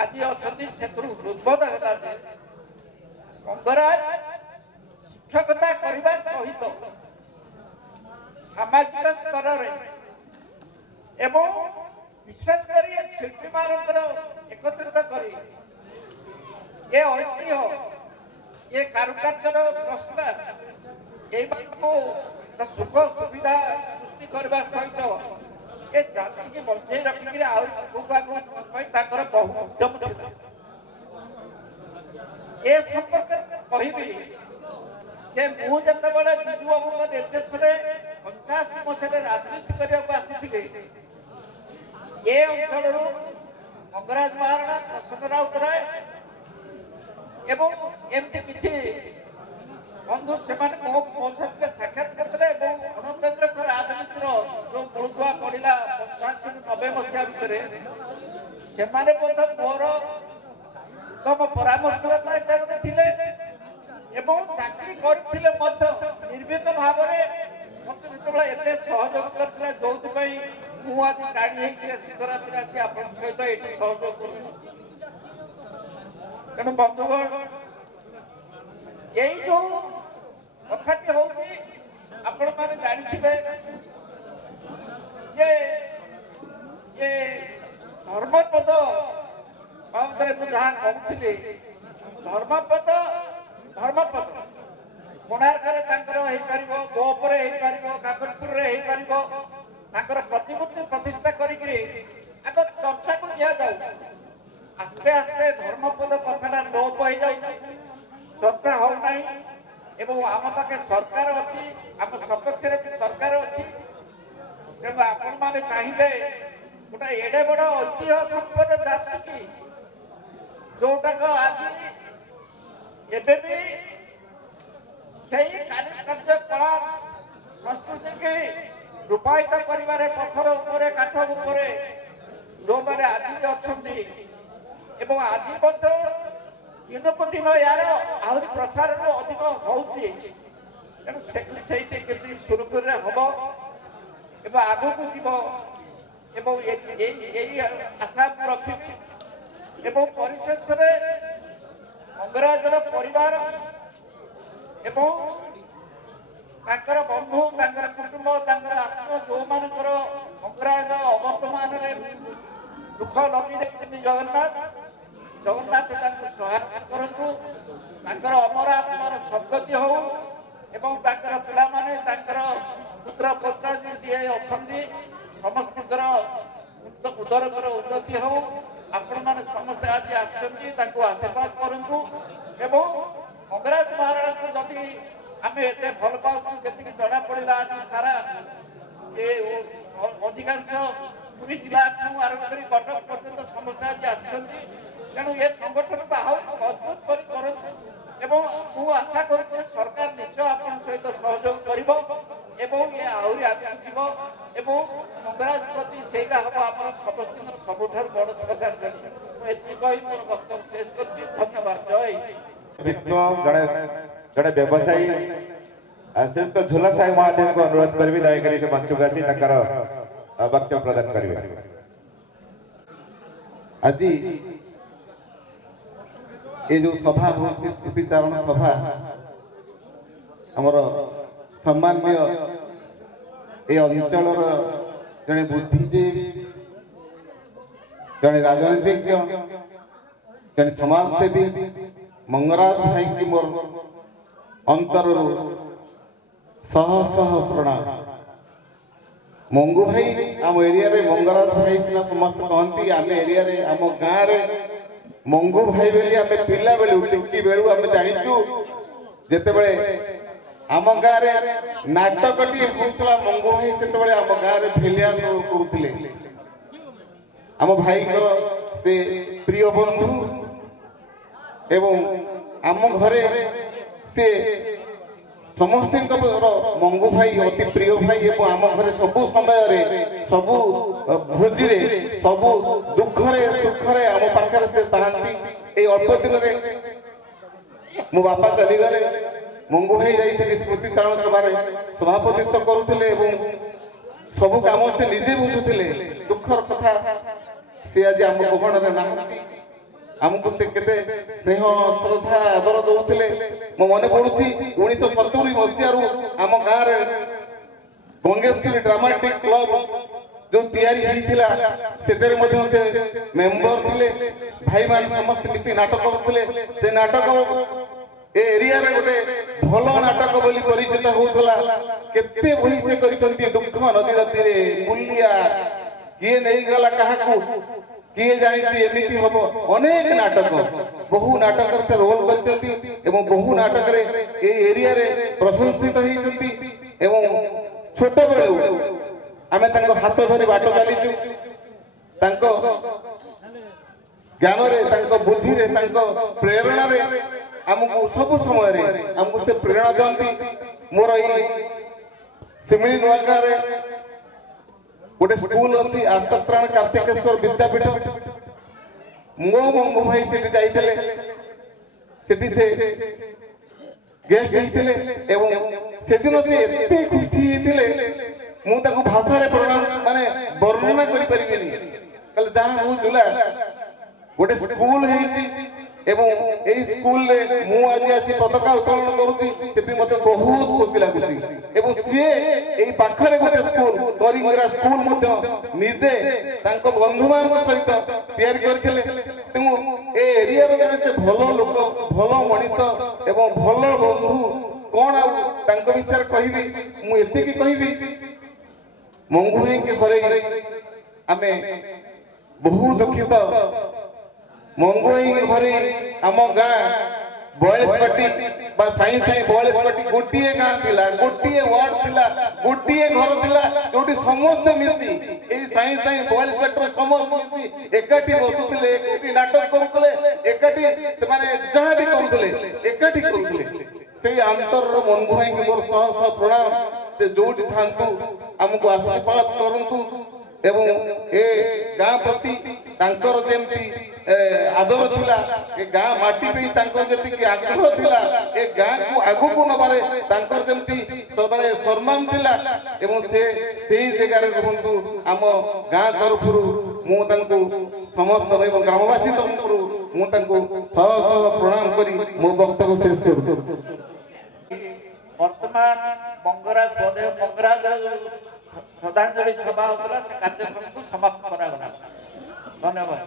आज अच्छा से हृदबोध है मंगराज शिक्षकता करने सहित सामाजिक स्तर एवं विशेषकर शिल्पी मान एकत्रित कर ऐतिह्य ये कारुकार्यर स्रष्टा ये सुख सुविधा सृष्टि करने सहित ये जाति की बंचे रखिक बहु उद्यम था ए संपर्क कहबी जे मुझे बिजू बाबू निर्देश में 85 मसीह राजनीति करने आसी ये अंचल मंगराज महाराणा प्रसन्न राउतराय एवं एमती किसी बंधु से मो सहित साक्षात करते गणतंत्र राजनीतिर जो मूलुआ पड़ा 85-90 मसीहा भितर से मोर उत्तम परामर्शदाता थे ଏବଂ ଚାକିରି କରିଥିଲେ ମଧ୍ୟ ନିର୍ଭୀକ ଭାବରେ ମୋତେ ଯେତେବେଳେ ଏତେ ସହଯୋଗ କରିଥିଲା ଯୋଉଥିପାଇଁ ମୁଁ ଆଜି ଗାଡ଼ି ହେଇକି ଶୀତରାତ୍ରି ଆସି ଆପଣଙ୍କ ସହିତ ଏଠି ସହଯୋଗ କରୁଛି। ତେଣୁ ବନ୍ଧୁଗଣ ଏଇ ଯୋଉ କଥାଟି ହଉଛି ଆପଣମାନେ ଜାଣିଥିବେ ଯେ ଏ ଧର୍ମପଦ ବାବଦରେ ମୁଁ ଯାହା କହୁଥିଲି ଧର୍ମପଦ କୋଣାର୍କରେ ତାଙ୍କର ହେଇପାରିବ, ଗୋପରେ ହେଇପାରିବ, କାକଟପୁରରେ ହେଇପାରିବ, ତାଙ୍କର ପ୍ରତିମୂର୍ତ୍ତି ପ୍ରତିଷ୍ଠା କରିକି ଆଗ ଚର୍ଚ୍ଚାକୁ ନିଆଯାଉ। ଆସ୍ତେ ଆସ୍ତେ ଧର୍ମପଦ କଥାଟା ଲୋପ ହେଇଯାଉଛି, ଚର୍ଚ୍ଚା ହଉନାହିଁ ଏବଂ ଆମ ପାଖେ ସରକାର ଅଛି, ଆମ ସପକ୍ଷରେ ବି ସରକାର ଅଛି। ତେଣୁ ଆପଣମାନେ ଚାହିଁଲେ ଗୋଟେ ଏଡେ ବଡ ଐତିହ୍ୟ ସମ୍ପନ୍ନ ଜାତି କି ଯୋଉଟାକ ଆଜି ଏବେ ବି ସେଇ କାର୍ଯ୍ୟକଳା ସଂସ୍କୃତିକି ରୂପାୟିତ କରିବାରେ ପଥର ଉପରେ କାଠ ଉପରେ ଯୋଉମାନେ ଆଜି ଅଛନ୍ତି ଏବଂ ଆଜି ମଧ୍ୟ ଦିନକୁ ଦିନ ୟାର ଆହୁରି ପ୍ରସାରରୁ ଅଧିକ ହଉଛି। ତେଣୁ ସେଇଠି କେମିତି ସୁରୁଖୁରୁରେ ହବ ଏବଂ ଆଗକୁ ଯିବ ଏବଂ ଏଇ ଆଶା ମୁଁ ରଖିବି। ଏବଂ ପରିଶେଷରେ ମଙ୍ଗରାଜର ପରିବାର ଏବଂ ତାଙ୍କର ବନ୍ଧୁ, ତାଙ୍କର କୁଟୁମ୍ବ, ତାଙ୍କର ଆତ୍ମୀୟ ଯୋଉମାନଙ୍କର ମଙ୍ଗରାଜ ଅବର୍ତ୍ତମାନରେ ଦୁଃଖ ଲଗି ଦେଇଛନ୍ତି ଜଗନ୍ନାଥ ତାଙ୍କୁ ସହାୟତା କରନ୍ତୁ, ତାଙ୍କର ଅମର ଆତ୍ମାର ସଦ୍ଗତି ହଉ ଏବଂ ତାଙ୍କର ପିଲାମାନେ ତାଙ୍କର ପୁତ୍ର ପୁତ୍ର ଯିଏ ଅଛନ୍ତି ସମସ୍ତଙ୍କର ଉଦରଙ୍କର ଉନ୍ନତି ହଉ। ଆପଣମାନେ ସମସ୍ତେ ଆଜି ଆସିଛନ୍ତି ତାଙ୍କୁ ଆଶୀର୍ବାଦ କରନ୍ତୁ ଏବଂ ମଙ୍ଗରାଜ ମହାରାଣାଙ୍କୁ ଯଦି ଆମେ ଏତେ ଭଲ ପାଉଛୁ ଯେତିକି ଜଣାପଡ଼ିଲା ଆଜି ସାରା ଯେ ଅଧିକାଂଶ ପୁରୀ ଜିଲ୍ଲାଠୁ ଆରମ୍ଭ କରି କଟକ ପର୍ଯ୍ୟନ୍ତ ସମସ୍ତେ ଆଜି ଆସିଛନ୍ତି। ତେଣୁ ଏ ସଂଗଠନକୁ ଆହୁରି ମଜବୁତ କରି କରନ୍ତୁ ଏବଂ ମୁଁ ଆଶା କରୁଛି ସରକାର ନିଶ୍ଚୟ ଆପଣଙ୍କ ସହିତ ସହଯୋଗ କରିବ ଏବଂ ଏ ଆହୁରି ଆଗକୁ ଯିବ ଏବଂ ମଙ୍ଗରାଜ ପ୍ରତି ସେଇଟା ହେବ ଆମର ସମସ୍ତଙ୍କର ସବୁଠାରୁ ବଡ଼ ଶ୍ରଦ୍ଧାଞ୍ଜଳି। ମୁଁ ଏତିକି କହି ମୋର ବକ୍ତବ୍ୟ ଶେଷ କରୁଛି। ଧନ୍ୟବାଦ। ଜୟ ଜଣେ ବ୍ୟବସାୟୀ ଶ୍ରୀଯୁକ୍ତ ଝୁଲା ସାହେବ ମହାଦେବଙ୍କୁ ଅନୁରୋଧ କରିବି ଦୟାକରି ସେ ମଞ୍ଚକୁ ଆସି ତାଙ୍କର ବକ୍ତବ୍ୟ ପ୍ରଦାନ କରିବେ। ଆଜି ଏ ଯୋଉ ସଭା ହଉଛି ସ୍ମୃତିଚାରଣ ସଭା ଆମର ସମ୍ମାନୀୟ ଏ ଅଞ୍ଚଳର ଜଣେ ବୁଦ୍ଧିଜୀବୀ, ଜଣେ ରାଜନୀତିଜ୍ଞ, ଜଣେ ସମାଜସେବୀ ମଙ୍ଗରାଜ ଭାଇଙ୍କୁ ମୋର ଅନ୍ତରରୁ ଶହ ଶହ ପ୍ରଣାମ। ମଙ୍ଗୁ ଭାଇ ଆମ ଏରିଆରେ ମଙ୍ଗରାଜ ଭାଇ ସିନା ସମସ୍ତେ କହନ୍ତି, ଆମେ ଏରିଆରେ ଆମ ଗାଁରେ ମଙ୍ଗୁ ଭାଇ ବୋଲି ଆମେ ପିଲାବେଳୁ ଟିକି ବେଳୁ ଆମେ ଜାଣିଛୁ। ଯେତେବେଳେ ଆମ ଗାଁରେ ନାଟକଟିଏ ହଉଥିଲା ମଙ୍ଗୁ ଭାଇ ସେତେବେଳେ ଆମ ଗାଁରେ ଭେଲିଆ କରୁଥିଲେ। ଆମ ଭାଇଙ୍କର ସେ ପ୍ରିୟ ବନ୍ଧୁ ଏବଂ ଆମ ଘରେ ସେ ସମସ୍ତଙ୍କର ମଙ୍ଗୁ ଭାଇ ଅତି ପ୍ରିୟ ଭାଇ ଏବଂ ଆମ ଘରେ ସବୁ ସମୟରେ ସବୁ ଭୋଜିରେ ସବୁ ଦୁଃଖରେ ସୁଖରେ ଆମ ପାଖରେ ସେ ଥାଆନ୍ତି। ଏଇ ଅଳ୍ପ ଦିନରେ ମୋ ବାପା ଚାଲିଗଲେ, ମଙ୍ଗୁ ଭାଇ ଯାଇ ସେଠି ସ୍ମୃତିଚାରଣ ସଭାରେ ସଭାପତିତ୍ୱ କରୁଥିଲେ ଏବଂ ସବୁ କାମ ସେ ନିଜେ ବୁଝୁଥିଲେ। ଦୁଃଖର କଥା ସେ ଆଜି ଆମ ଗହଣରେ ନାହାନ୍ତି। ଆମକୁ ସେ କେତେ ସ୍ନେହ ଶ୍ରଦ୍ଧା ଆଦର ଦଉଥିଲେ। ମୋ ମନେ ପଡୁଛି 1970 ମସିହାରୁ ଆମ ଗାଁରେ ଗଙ୍ଗେଶ୍ୱରୀ ଡ୍ରାମାଟିକ କ୍ଲବ ଯୋଉ ତିଆରି ହେଇଥିଲା ସେଥିରେ ମଧ୍ୟ ସେ ମେମ୍ବର ଥିଲେ। ଭାଇମାନେ ସମସ୍ତେ ମିଶି ନାଟକ କରୁଥିଲେ। ସେ ନାଟକ ଏ ଏରିଆରେ ଗୋଟେ ଭଲ ନାଟକ ବୋଲି ପରିଚିତ ହଉଥିଲା। କେତେ ବହି ସେ କରିଛନ୍ତି, ଦୁଃଖ ନଦୀ ରାତିରେ, ମୂଲିଆ, କିଏ ନେଇଗଲା କାହାକୁ, କିଏ ଜାଣିଛି ଏମିତି ହବ, ଅନେକ ନାଟକ, ବହୁ ନାଟକରେ ସେ ରୋଲ କରିଛନ୍ତି ଏବଂ ବହୁ ନାଟକରେ ଏ ଏରିଆରେ ପ୍ରଶଂସିତ ହେଇଛନ୍ତି। ଏବଂ ଛୋଟବେଳୁ ଆମେ ତାଙ୍କ ହାତ ଧରି ବାଟ ଚାଲିଛୁ। ତାଙ୍କ ଜ୍ଞାନରେ, ତାଙ୍କ ବୁଦ୍ଧିରେ, ତାଙ୍କ ପ୍ରେରଣାରେ ଆମକୁ ସବୁ ସମୟରେ ଆମକୁ ସେ ପ୍ରେରଣା ଦିଅନ୍ତି। ମୋର ଏଇ ଶିମିଳି ନୂଆ ଗାଁରେ ଗୋଟେ ସ୍କୁଲ ଅଛି, ଆର୍ତ୍ତତ୍ରାଣ କାର୍ତ୍ତିକେଶ୍ୱର ବିଦ୍ୟାପୀଠ। ମୋ ମଙ୍ଗୁ ଭାଇ ସେଠି ଯାଇଥିଲେ। ସେଠି ସେ गेस्ट ହେଇଥିଲେ ଏବଂ ସେଦିନ ସେ ଏତେ ଖୁସି ହେଇଥିଲେ ମୁଁ ତାକୁ ଭାଷାରେ ମାନେ ବର୍ଣ୍ଣନା କରିପାରିବିନି କହିଲେ ଯାହା ହଉଥିଲା ଗୋଟେ ସ୍କୁଲ ହେଇଛି ଏବଂ এই স্কুলে ମୁଁ ଆଜି ଆସି ପତାକା ଉତ୍ତୋଳନ କରୁଛି ସେଠି ମୋତେ ବହୁତ ଖୁସି ଲାଗୁଛି ଏବଂ ସିଏ এই ପାଖରେ ଗୋଟେ ସ୍କୁଲ କରିଙ୍ଗରା ସ୍କୁଲ ମଧ୍ୟ ନିଜେ ତାଙ୍କ ବନ୍ଧୁମାନଙ୍କ ସହିତ ତିଆରି କରିଥିଲେ ତେଣୁ ଏ ଏରିଆର ଜଣେ ସେ ଭଲ ଲୋକ ଭଲ ମଣିଷ ଏବଂ ଭଲ ବନ୍ଧୁ କଣ ଆଉ ତାଙ୍କ ବିଷୟରେ କହିବି ମୁଁ ଏତିକି କହିବି ମଙ୍ଗୁ ଭାଇଙ୍କୁ ହରେଇ ଆମେ ବହୁ ଦୁଃଖିତ ମଙ୍ଗୁ ଭାଇଙ୍କୁ ହରେଇ ଆମ ଗାଁ ବୟାଳିଶପାଟି বা ସାଇଁ ସାଇଁ ବୟାଳିଶପାଟି ଗୋଟିଏ ଗାଁ ଥିଲା ଗୋଟିଏ ୱାର୍ଡ ଥିଲା ଗୋଟିଏ ଘର ଥିଲା ଯୋଉଠି ସମସ୍ତେ ମିଶି ଏଇ ସାଇଁ ସାଇଁ ବୟାଳିଶପାଟିର ସମସ୍ତେ ମିଶି ଏକାଠି ବସୁଥିଲେ ଏକାଠି ନାଟକ କରୁଥିଲେ ଏକାଠି ସେମାନେ ଯାହା ବି କରୁଥିଲେ ଏକାଠି କରୁଥିଲେ ସେଇ ଅନ୍ତରର ମଙ୍ଗୁ ଭାଇଙ୍କୁ ମୋର ଶହ ଶହ ପ୍ରଣାମ ସେ ଯୋଉଠି ଥାନ୍ତୁ ଆମକୁ ଆଶୀର୍ବାଦ କରନ୍ତୁ ଏବଂ ଏ ଗାଁ ପ୍ରତି ତାଙ୍କର ଯେମିତି ଆଦର ଥିଲା ଏ ଗାଁ ମାଟି ପାଇଁ ତାଙ୍କର ଯେତିକି ଆଗ୍ରହ ଥିଲା ଏ ଗାଁକୁ ଆଗକୁ ନେବାରେ ତାଙ୍କର ଯେମିତି ସମ୍ମାନ ଥିଲା ଏବଂ ସେ ସେଇ ଜାଗାରେ ରୁହନ୍ତୁ ଆମ ଗାଁ ତରଫରୁ ମୁଁ ତାଙ୍କୁ ସମସ୍ତ ଏବଂ ଗ୍ରାମବାସୀ ତରଫରୁ ମୁଁ ତାଙ୍କୁ ଶହ ଶହ ପ୍ରଣାମ କରି ମୋ ବକ୍ତବ୍ୟ ଶେଷ କରୁଛି ବର୍ତ୍ତମାନ ମଙ୍ଗରାଜ ସଦେବ ମଙ୍ଗରାଜ ଶ୍ରଦ୍ଧାଞ୍ଜଳି ସଭା ହେଉଥିଲା ସେ କାର୍ଯ୍ୟକ୍ରମକୁ ସମାପ୍ତ କରାଗଲା ଧନ୍ୟବାଦ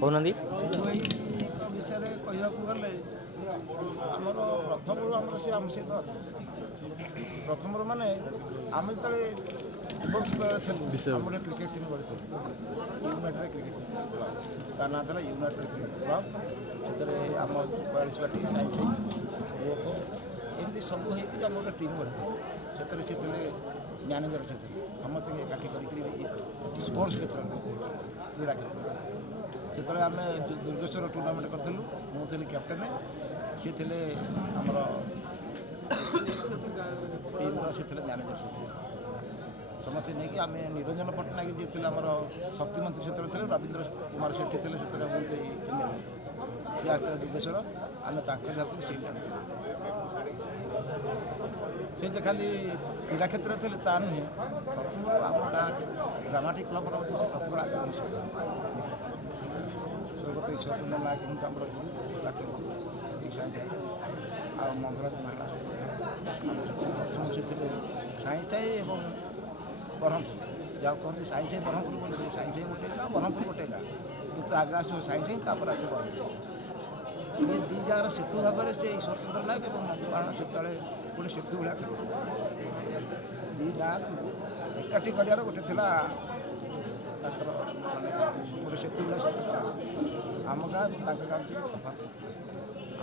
କହୁନାହାନ୍ତି ବିଷୟରେ କହିବାକୁ ଗଲେ ଆମର ପ୍ରଥମରୁ ଆମର ସେ ଆମ ସହିତ ଅଛନ୍ତି ପ୍ରଥମରୁ ମାନେ ଆମେ ଯେତେବେଳେ ଥିଲୁ ଆମର କ୍ରିକେଟ ଟିମ୍ କରିଥିଲୁ ୟୁନାଇଟେଡ୍ କ୍ରିକେଟ କ୍ଲବ୍ ତା ନାଁ ଥିଲା ୟୁନାଇଟେଡ୍ କ୍ରିକେଟ କ୍ଲବ୍ ସେଥିରେ ଆମ 42 ସାଇଁ ସାଇଁ ଏମିତି ସବୁ ହେଇକି ଆମେ ଗୋଟେ ଟିମ୍ କରିଥିଲୁ ସେଥିରେ ସେ ଥିଲେ ମ୍ୟାନେଜର ସେ ଥିଲେ ସମସ୍ତଙ୍କୁ ଏକାଠି କରିକି ସ୍ପୋର୍ଟସ୍ କ୍ଷେତ୍ରରେ କ୍ରୀଡ଼ା କ୍ଷେତ୍ରରେ ଯେତେବେଳେ ଆମେ ଦୁର୍ଗେଶ୍ୱର ଟୁର୍ଣ୍ଣାମେଣ୍ଟ କରିଥିଲୁ ମୁଁ ଥିଲି କ୍ୟାପ୍ଟେନ୍ ସିଏ ଥିଲେ ଆମର ଟିମ୍ର ସେ ଥିଲେ ମ୍ୟାନେଜର ସେ ଥିଲେ ସମସ୍ତେ ନେଇକି ଆମେ ନିରଞ୍ଜନ ପଟ୍ଟନାୟକ ଯିଏ ଥିଲେ ଆମର ଶକ୍ତି ମନ୍ତ୍ରୀ ସେତେବେଳେ ଥିଲେ ରବୀନ୍ଦ୍ର କୁମାର ସେଠୀ ଥିଲେ ସେତେବେଳେ ବହୁତ ଏମ୍ଏଲ୍ଏ ସିଏ ଆସିଥିଲେ ଦୁର୍ଗେଶ୍ୱର ଆମେ ତାଙ୍କରି ହାତରୁ ସେଇଠି ଆଣିଥିଲୁ ସେ ଯେ ଖାଲି କ୍ରୀଡ଼ା କ୍ଷେତ୍ରରେ ଥିଲେ ତା ନୁହେଁ ପ୍ରଥମରୁ ଆମ ଗାଁ ଡ୍ରାମାଟିକ୍ କ୍ଲବ୍ର ମଧ୍ୟ ସେ ପ୍ରଥମରୁ ଆଗେ ସ୍ୱର୍ଗତ ଈଶ୍ୱରଚନ୍ଦ୍ର ନାୟକ ହୁଅନ୍ତୁ ଆମର ଡାକ୍ତର ଆଉ ମଙ୍ଗରାଜ ମହାରାଜ ପ୍ରଥମ ସେ ଥିଲେ ସାଇଁ ସାଇଁ ଏବଂ ବ୍ରହ୍ମପୁର ଯାହାକୁ କହନ୍ତି ସାଇଁ ସାଇଁ ବ୍ରହ୍ମପୁର ବୋଲି ସାଇଁ ସାଇଁ ଗୋଟେ ଗାଁ ବ୍ରହ୍ମପୁର ଗୋଟେ ଗାଁ କିନ୍ତୁ ଆଗେ ଆସିବ ସାଇଁ ସାଇଁ ତାପରେ ଆସିବ ବ୍ରହ୍ମପୁର ଏ ଦୁଇ ଗାଁର ସେତୁ ଭାବରେ ସେ ଈଶ୍ୱରଚନ୍ଦ୍ର ନାୟକ ଏବଂ ମଙ୍ଗୁ ମହାରାଣା ସେତେବେଳେ ଗୋଟେ ସେତୁ ଭଳିଆ ଥିଲେ ଦୁଇ ଗାଁକୁ ଏକାଠି କରିବାର ଗୋଟେ ଥିଲା ତାଙ୍କର ମାନେ ଗୋଟେ ସେତୁ ଭଳିଆ ଆମ ଗାଁ ଏବଂ ତାଙ୍କ ଗାଁ ଭିତରେ ତଫାତ ଥିଲା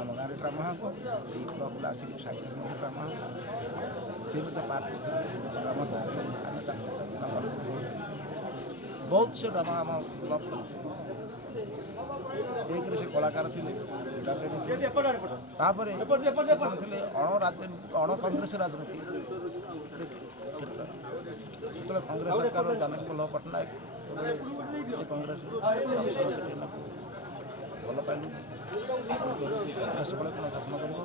ଆମ ଗାଁରେ ଡ୍ରାମା ହେବ ସେଇ କ୍ଲବ୍ରେ ଆସିକି ସାଇକେଲ ମଧ୍ୟ ଡ୍ରାମା ହେବ ସେ ମଧ୍ୟ ପାର୍ଟ କରୁଥିଲେ ଡ୍ରାମା କରୁଥିଲେ ଆମେ ତାଙ୍କ ସହିତ ଡ୍ରାମା କରୁଥିଲୁ ବହୁତ ସେ ଡ୍ରାମା ଆମ କ୍ଲବ୍ ଏକରେ ସେ କଳାକାର ଥିଲେ କ୍ରୀଡ଼ାପ୍ରେମୀ ଥିଲେ ତାପରେ ଥିଲେ ଅଣରାଜନୀତି ଅଣକଂଗ୍ରେସ ରାଜନୀତି କ୍ଷେତ୍ର ଯେତେବେଳେ କଂଗ୍ରେସ ସରକାର ଜାନକୀ ବଲ୍ଲଭ ପଟ୍ଟନାୟକ ସେତେବେଳେ କଂଗ୍ରେସ ଭଲ ପାଇଲୁ କଂଗ୍ରେସ ସବୁବେଳେ କ'ଣ ଶାସନ କରିବ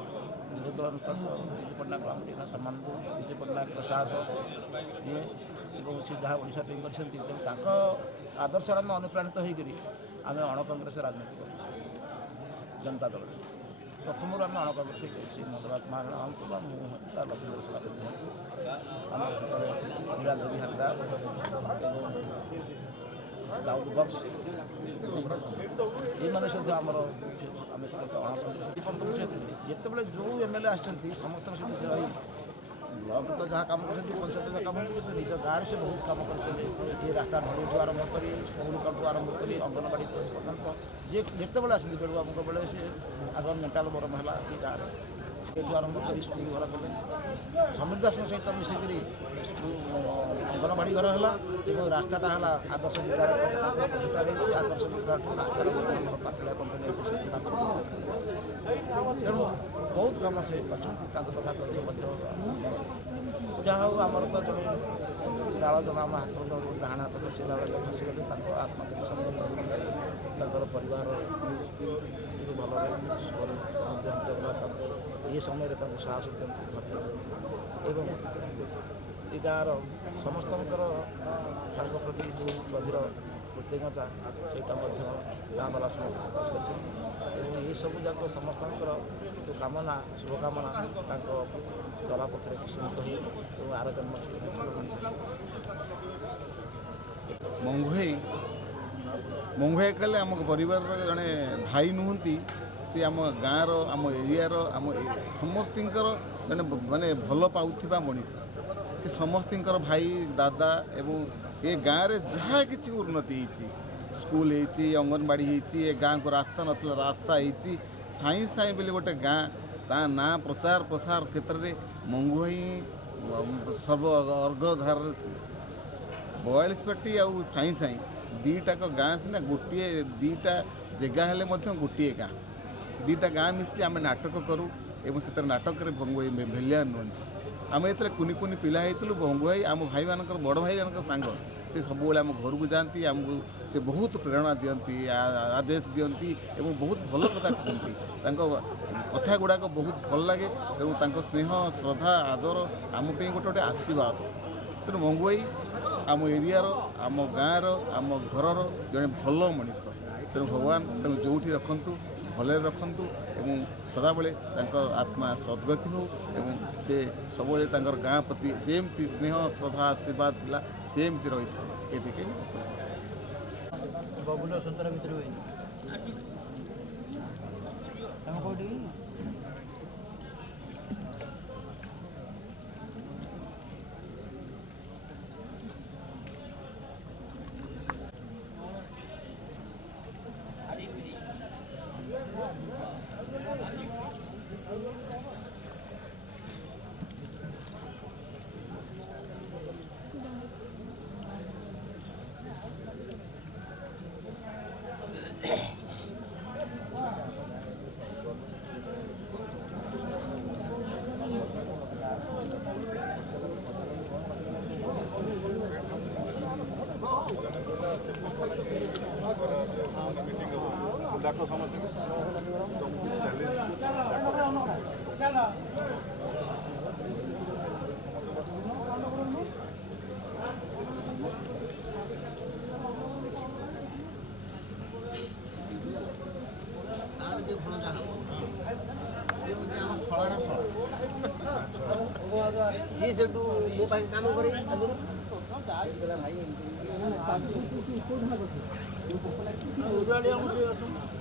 ବିରୋଧୀ ଦଳ ନେତୃତ୍ୱ ବିଜୁ ପଟ୍ଟନାୟକ ଆମେ ଟିକେ ସମ୍ମାନ ଦେଉ ବିଜୁ ପଟ୍ଟନାୟକଙ୍କ ସାହସ ଇଏ ଏବଂ ସେ ଯାହା ଓଡ଼ିଶା ପାଇଁ କରିଛନ୍ତି ତେଣୁ ତାଙ୍କ ଆଦର୍ଶରେ ଆମେ ଅନୁପ୍ରାଣିତ ହୋଇକରି ଆମେ ଅଣକଂଗ୍ରେସ ରାଜନୀତି କରୁ ଜନତା ଦଳରେ ପ୍ରଥମରୁ ଆମେ ଅଣକଂଗ୍ରେସ ସେ ମଙ୍ଗରାଜ ମହାରାଣା ହୁଅନ୍ତୁ ବା ମୁଁ ତା ଲକ୍ଷ୍ମୀଧର ସେନାପତି ହୁଅନ୍ତୁ ଆମର ସେତେବେଳେ ନୀଳାଦ୍ରି ବିହାର ଦାସ ଏବଂ ଦାଉଦ ବକ୍ସ ଏଇମାନେ ସହିତ ଆମର ଆମେ ସମସ୍ତେ ଅଣକଂଗ୍ରେସ ଯେତେବେଳେ ଯେଉଁ ଏମ୍ଏଲ୍ଏ ଆସିଛନ୍ତି ସମସ୍ତଙ୍କ ସହିତ ସେ ରହି ବ୍ଲକ୍ ତ ଯାହା କାମ କରିଛନ୍ତି ପଞ୍ଚାୟତ ଯାହା କାମ କିନ୍ତୁ ନିଜ ଗାଁରେ ସେ ବହୁତ କାମ କରିଛନ୍ତି ଏ ରାସ୍ତା ଢଳୁଠୁ ଆରମ୍ଭ କରି ସ୍କୁଲ କାଠୁ ଆରମ୍ଭ କରି ଅଙ୍ଗନବାଡ଼ି ପର୍ଯ୍ୟନ୍ତ ଯିଏ ଯେତେବେଳେ ଆସନ୍ତି ବେଳୁବାବୁଙ୍କ ବେଳେ ସେ ଆଗ ମେଣ୍ଟାଲ ବରମ ହେଲା ଏ ଗାଁରେ ଏଠୁ ଆରମ୍ଭ କରି ସ୍କୁଲ ଘର କଲେ ସମୀର ଦାସଙ୍କ ସହିତ ମିଶିକରି ଅଙ୍ଗନବାଡ଼ି ଘର ହେଲା ଏବଂ ରାସ୍ତାଟା ହେଲା ଆଦର୍ଶ ବିଦ୍ୟାଳୟ ହେଇଛି ଆଦର୍ଶ ବିଦ୍ୟାଳୟଠୁ ରାସ୍ତାର ମଧ୍ୟ ଆମର ପାଟଳିଆ ପଞ୍ଚାୟତ ସେ ତାଙ୍କର ତେଣୁ ବହୁତ କାମ ସେ କରିଛନ୍ତି ତାଙ୍କ କଥା କହିଲେ ମଧ୍ୟ ଯାହା ହଉ ଆମର ତ ଜଣେ ଡାଳ ଜଣ ଆମ ହାତର ଡାହାଣ ହାତର ସେ ଡାଳ ଜଣ ଖସିଗଲେ ତାଙ୍କ ଆତ୍ମା ସଙ୍ଗତ ତାଙ୍କର ପରିବାର ଭଲରେ ଏ ସମୟରେ ତାଙ୍କୁ ସାହସ ଦିଅନ୍ତି ଧୈର୍ଯ୍ୟ ଦିଅନ୍ତି ଏବଂ ଏ ଗାଁର ସମସ୍ତଙ୍କର ତାଙ୍କ ପ୍ରତି ଯେଉଁ ଗଭୀର କୃତଜ୍ଞତା ସେଇଟା ମଧ୍ୟ ଗାଁବାଲା ସମସ୍ତେ ପ୍ରକାଶ କରିଛନ୍ତି ଏବଂ ଏସବୁ ଯାକ ସମସ୍ତଙ୍କର ଯେଉଁ କାମନା ଶୁଭକାମନା ତାଙ୍କ ଚଲାପଥରେ ସୀମିତ ହୋଇ ଏବଂ ଆର ଜନ୍ମ ମଙ୍ଗୁଭାଇ କଲେ ଆମ ପରିବାରର ଜଣେ ଭାଇ ନୁହନ୍ତି ସେ ଆମ ଗାଁର ଆମ ଏରିଆର ଆମ ସମସ୍ତଙ୍କର ଜଣେ ମାନେ ଭଲ ପାଉଥିବା ମଣିଷ ସେ ସମସ୍ତଙ୍କର ଭାଇ ଦାଦା ଏବଂ ଏ ଗାଁରେ ଯାହା କିଛି ଉନ୍ନତି ହେଇଛି ସ୍କୁଲ ହେଇଛି ଅଙ୍ଗନବାଡ଼ି ହେଇଛି ଏ ଗାଁକୁ ରାସ୍ତା ନଥିଲା ରାସ୍ତା ହେଇଛି ସାଇଁ ସାଇଁ ବୋଲି ଗୋଟେ ଗାଁ ତା ନାଁ ପ୍ରଚାର ପ୍ରସାର କ୍ଷେତ୍ରରେ ମଙ୍ଗୁଭାଇ ସର୍ବ ଅର୍ଘଧାରରେ ଥିଲେ 42 ପାଟି ଆଉ ସାଇଁ ସାଇଁ ଦୁଇଟାକ ଗାଁ ସିନା ଗୋଟିଏ ଦୁଇଟା ଜାଗା ହେଲେ ମଧ୍ୟ ଗୋଟିଏ ଗାଁ ଦୁଇଟା ଗାଁ ମିଶି ଆମେ ନାଟକ କରୁ ଏବଂ ସେଥିରେ ନାଟକରେ ଭଙ୍ଗୁଭାଇ ଭେଲିଆନ୍ ନୁହନ୍ତି ଆମେ ଯେତେବେଳେ କୁନି କୁନି ପିଲା ହେଇଥିଲୁ ଭଙ୍ଗୁଭାଇ ଆମ ଭାଇମାନଙ୍କର ବଡ଼ ଭାଇମାନଙ୍କ ସାଙ୍ଗ ସେ ସବୁବେଳେ ଆମ ଘରକୁ ଯାଆନ୍ତି ଆମକୁ ସେ ବହୁତ ପ୍ରେରଣା ଦିଅନ୍ତି ଆଦେଶ ଦିଅନ୍ତି ଏବଂ ବହୁତ ଭଲ କଥା କୁହନ୍ତି ତାଙ୍କ କଥା ଗୁଡ଼ାକ ବହୁତ ଭଲ ଲାଗେ ତେଣୁ ତାଙ୍କ ସ୍ନେହ ଶ୍ରଦ୍ଧା ଆଦର ଆମ ପାଇଁ ଗୋଟେ ଗୋଟେ ଆଶୀର୍ବାଦ ତେଣୁ ଭଙ୍ଗୁଭାଇ ଆମ ଏରିଆର ଆମ ଗାଁର ଆମ ଘରର ଜଣେ ଭଲ ମଣିଷ ତେଣୁ ଭଗବାନ ତାଙ୍କୁ ଯେଉଁଠି ରଖନ୍ତୁ ଭଲରେ ରଖନ୍ତୁ ଏବଂ ସଦାବେଳେ ତାଙ୍କ ଆତ୍ମା ସଦ୍ଗତି ହେଉ ଏବଂ ସେ ସବୁବେଳେ ତାଙ୍କର ଗାଁ ପ୍ରତି ଯେମିତି ସ୍ନେହ ଶ୍ରଦ୍ଧା ଆଶୀର୍ବାଦ ଥିଲା ସେମିତି ରହିଥାଉ ଏତିକି ବିଶେଷ ବବୁଲ ସୁନ୍ଦର ଭିତରେ ହୁଏ ଡାକ ସମସ୍ତଙ୍କୁ ତାର ଯେ ଭଣଜା ହବ ସିଏ ହେଉଛି ଆମ ଶଳାର ଶଳା ସିଏ ସେଠୁ ମୋ ପାଖେ କାମ କରେ ଆଗରୁ ଭାଇ ଉରୁଆଳିଆ ମୁଁ ଅଛନ୍ତି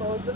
ବହୁତ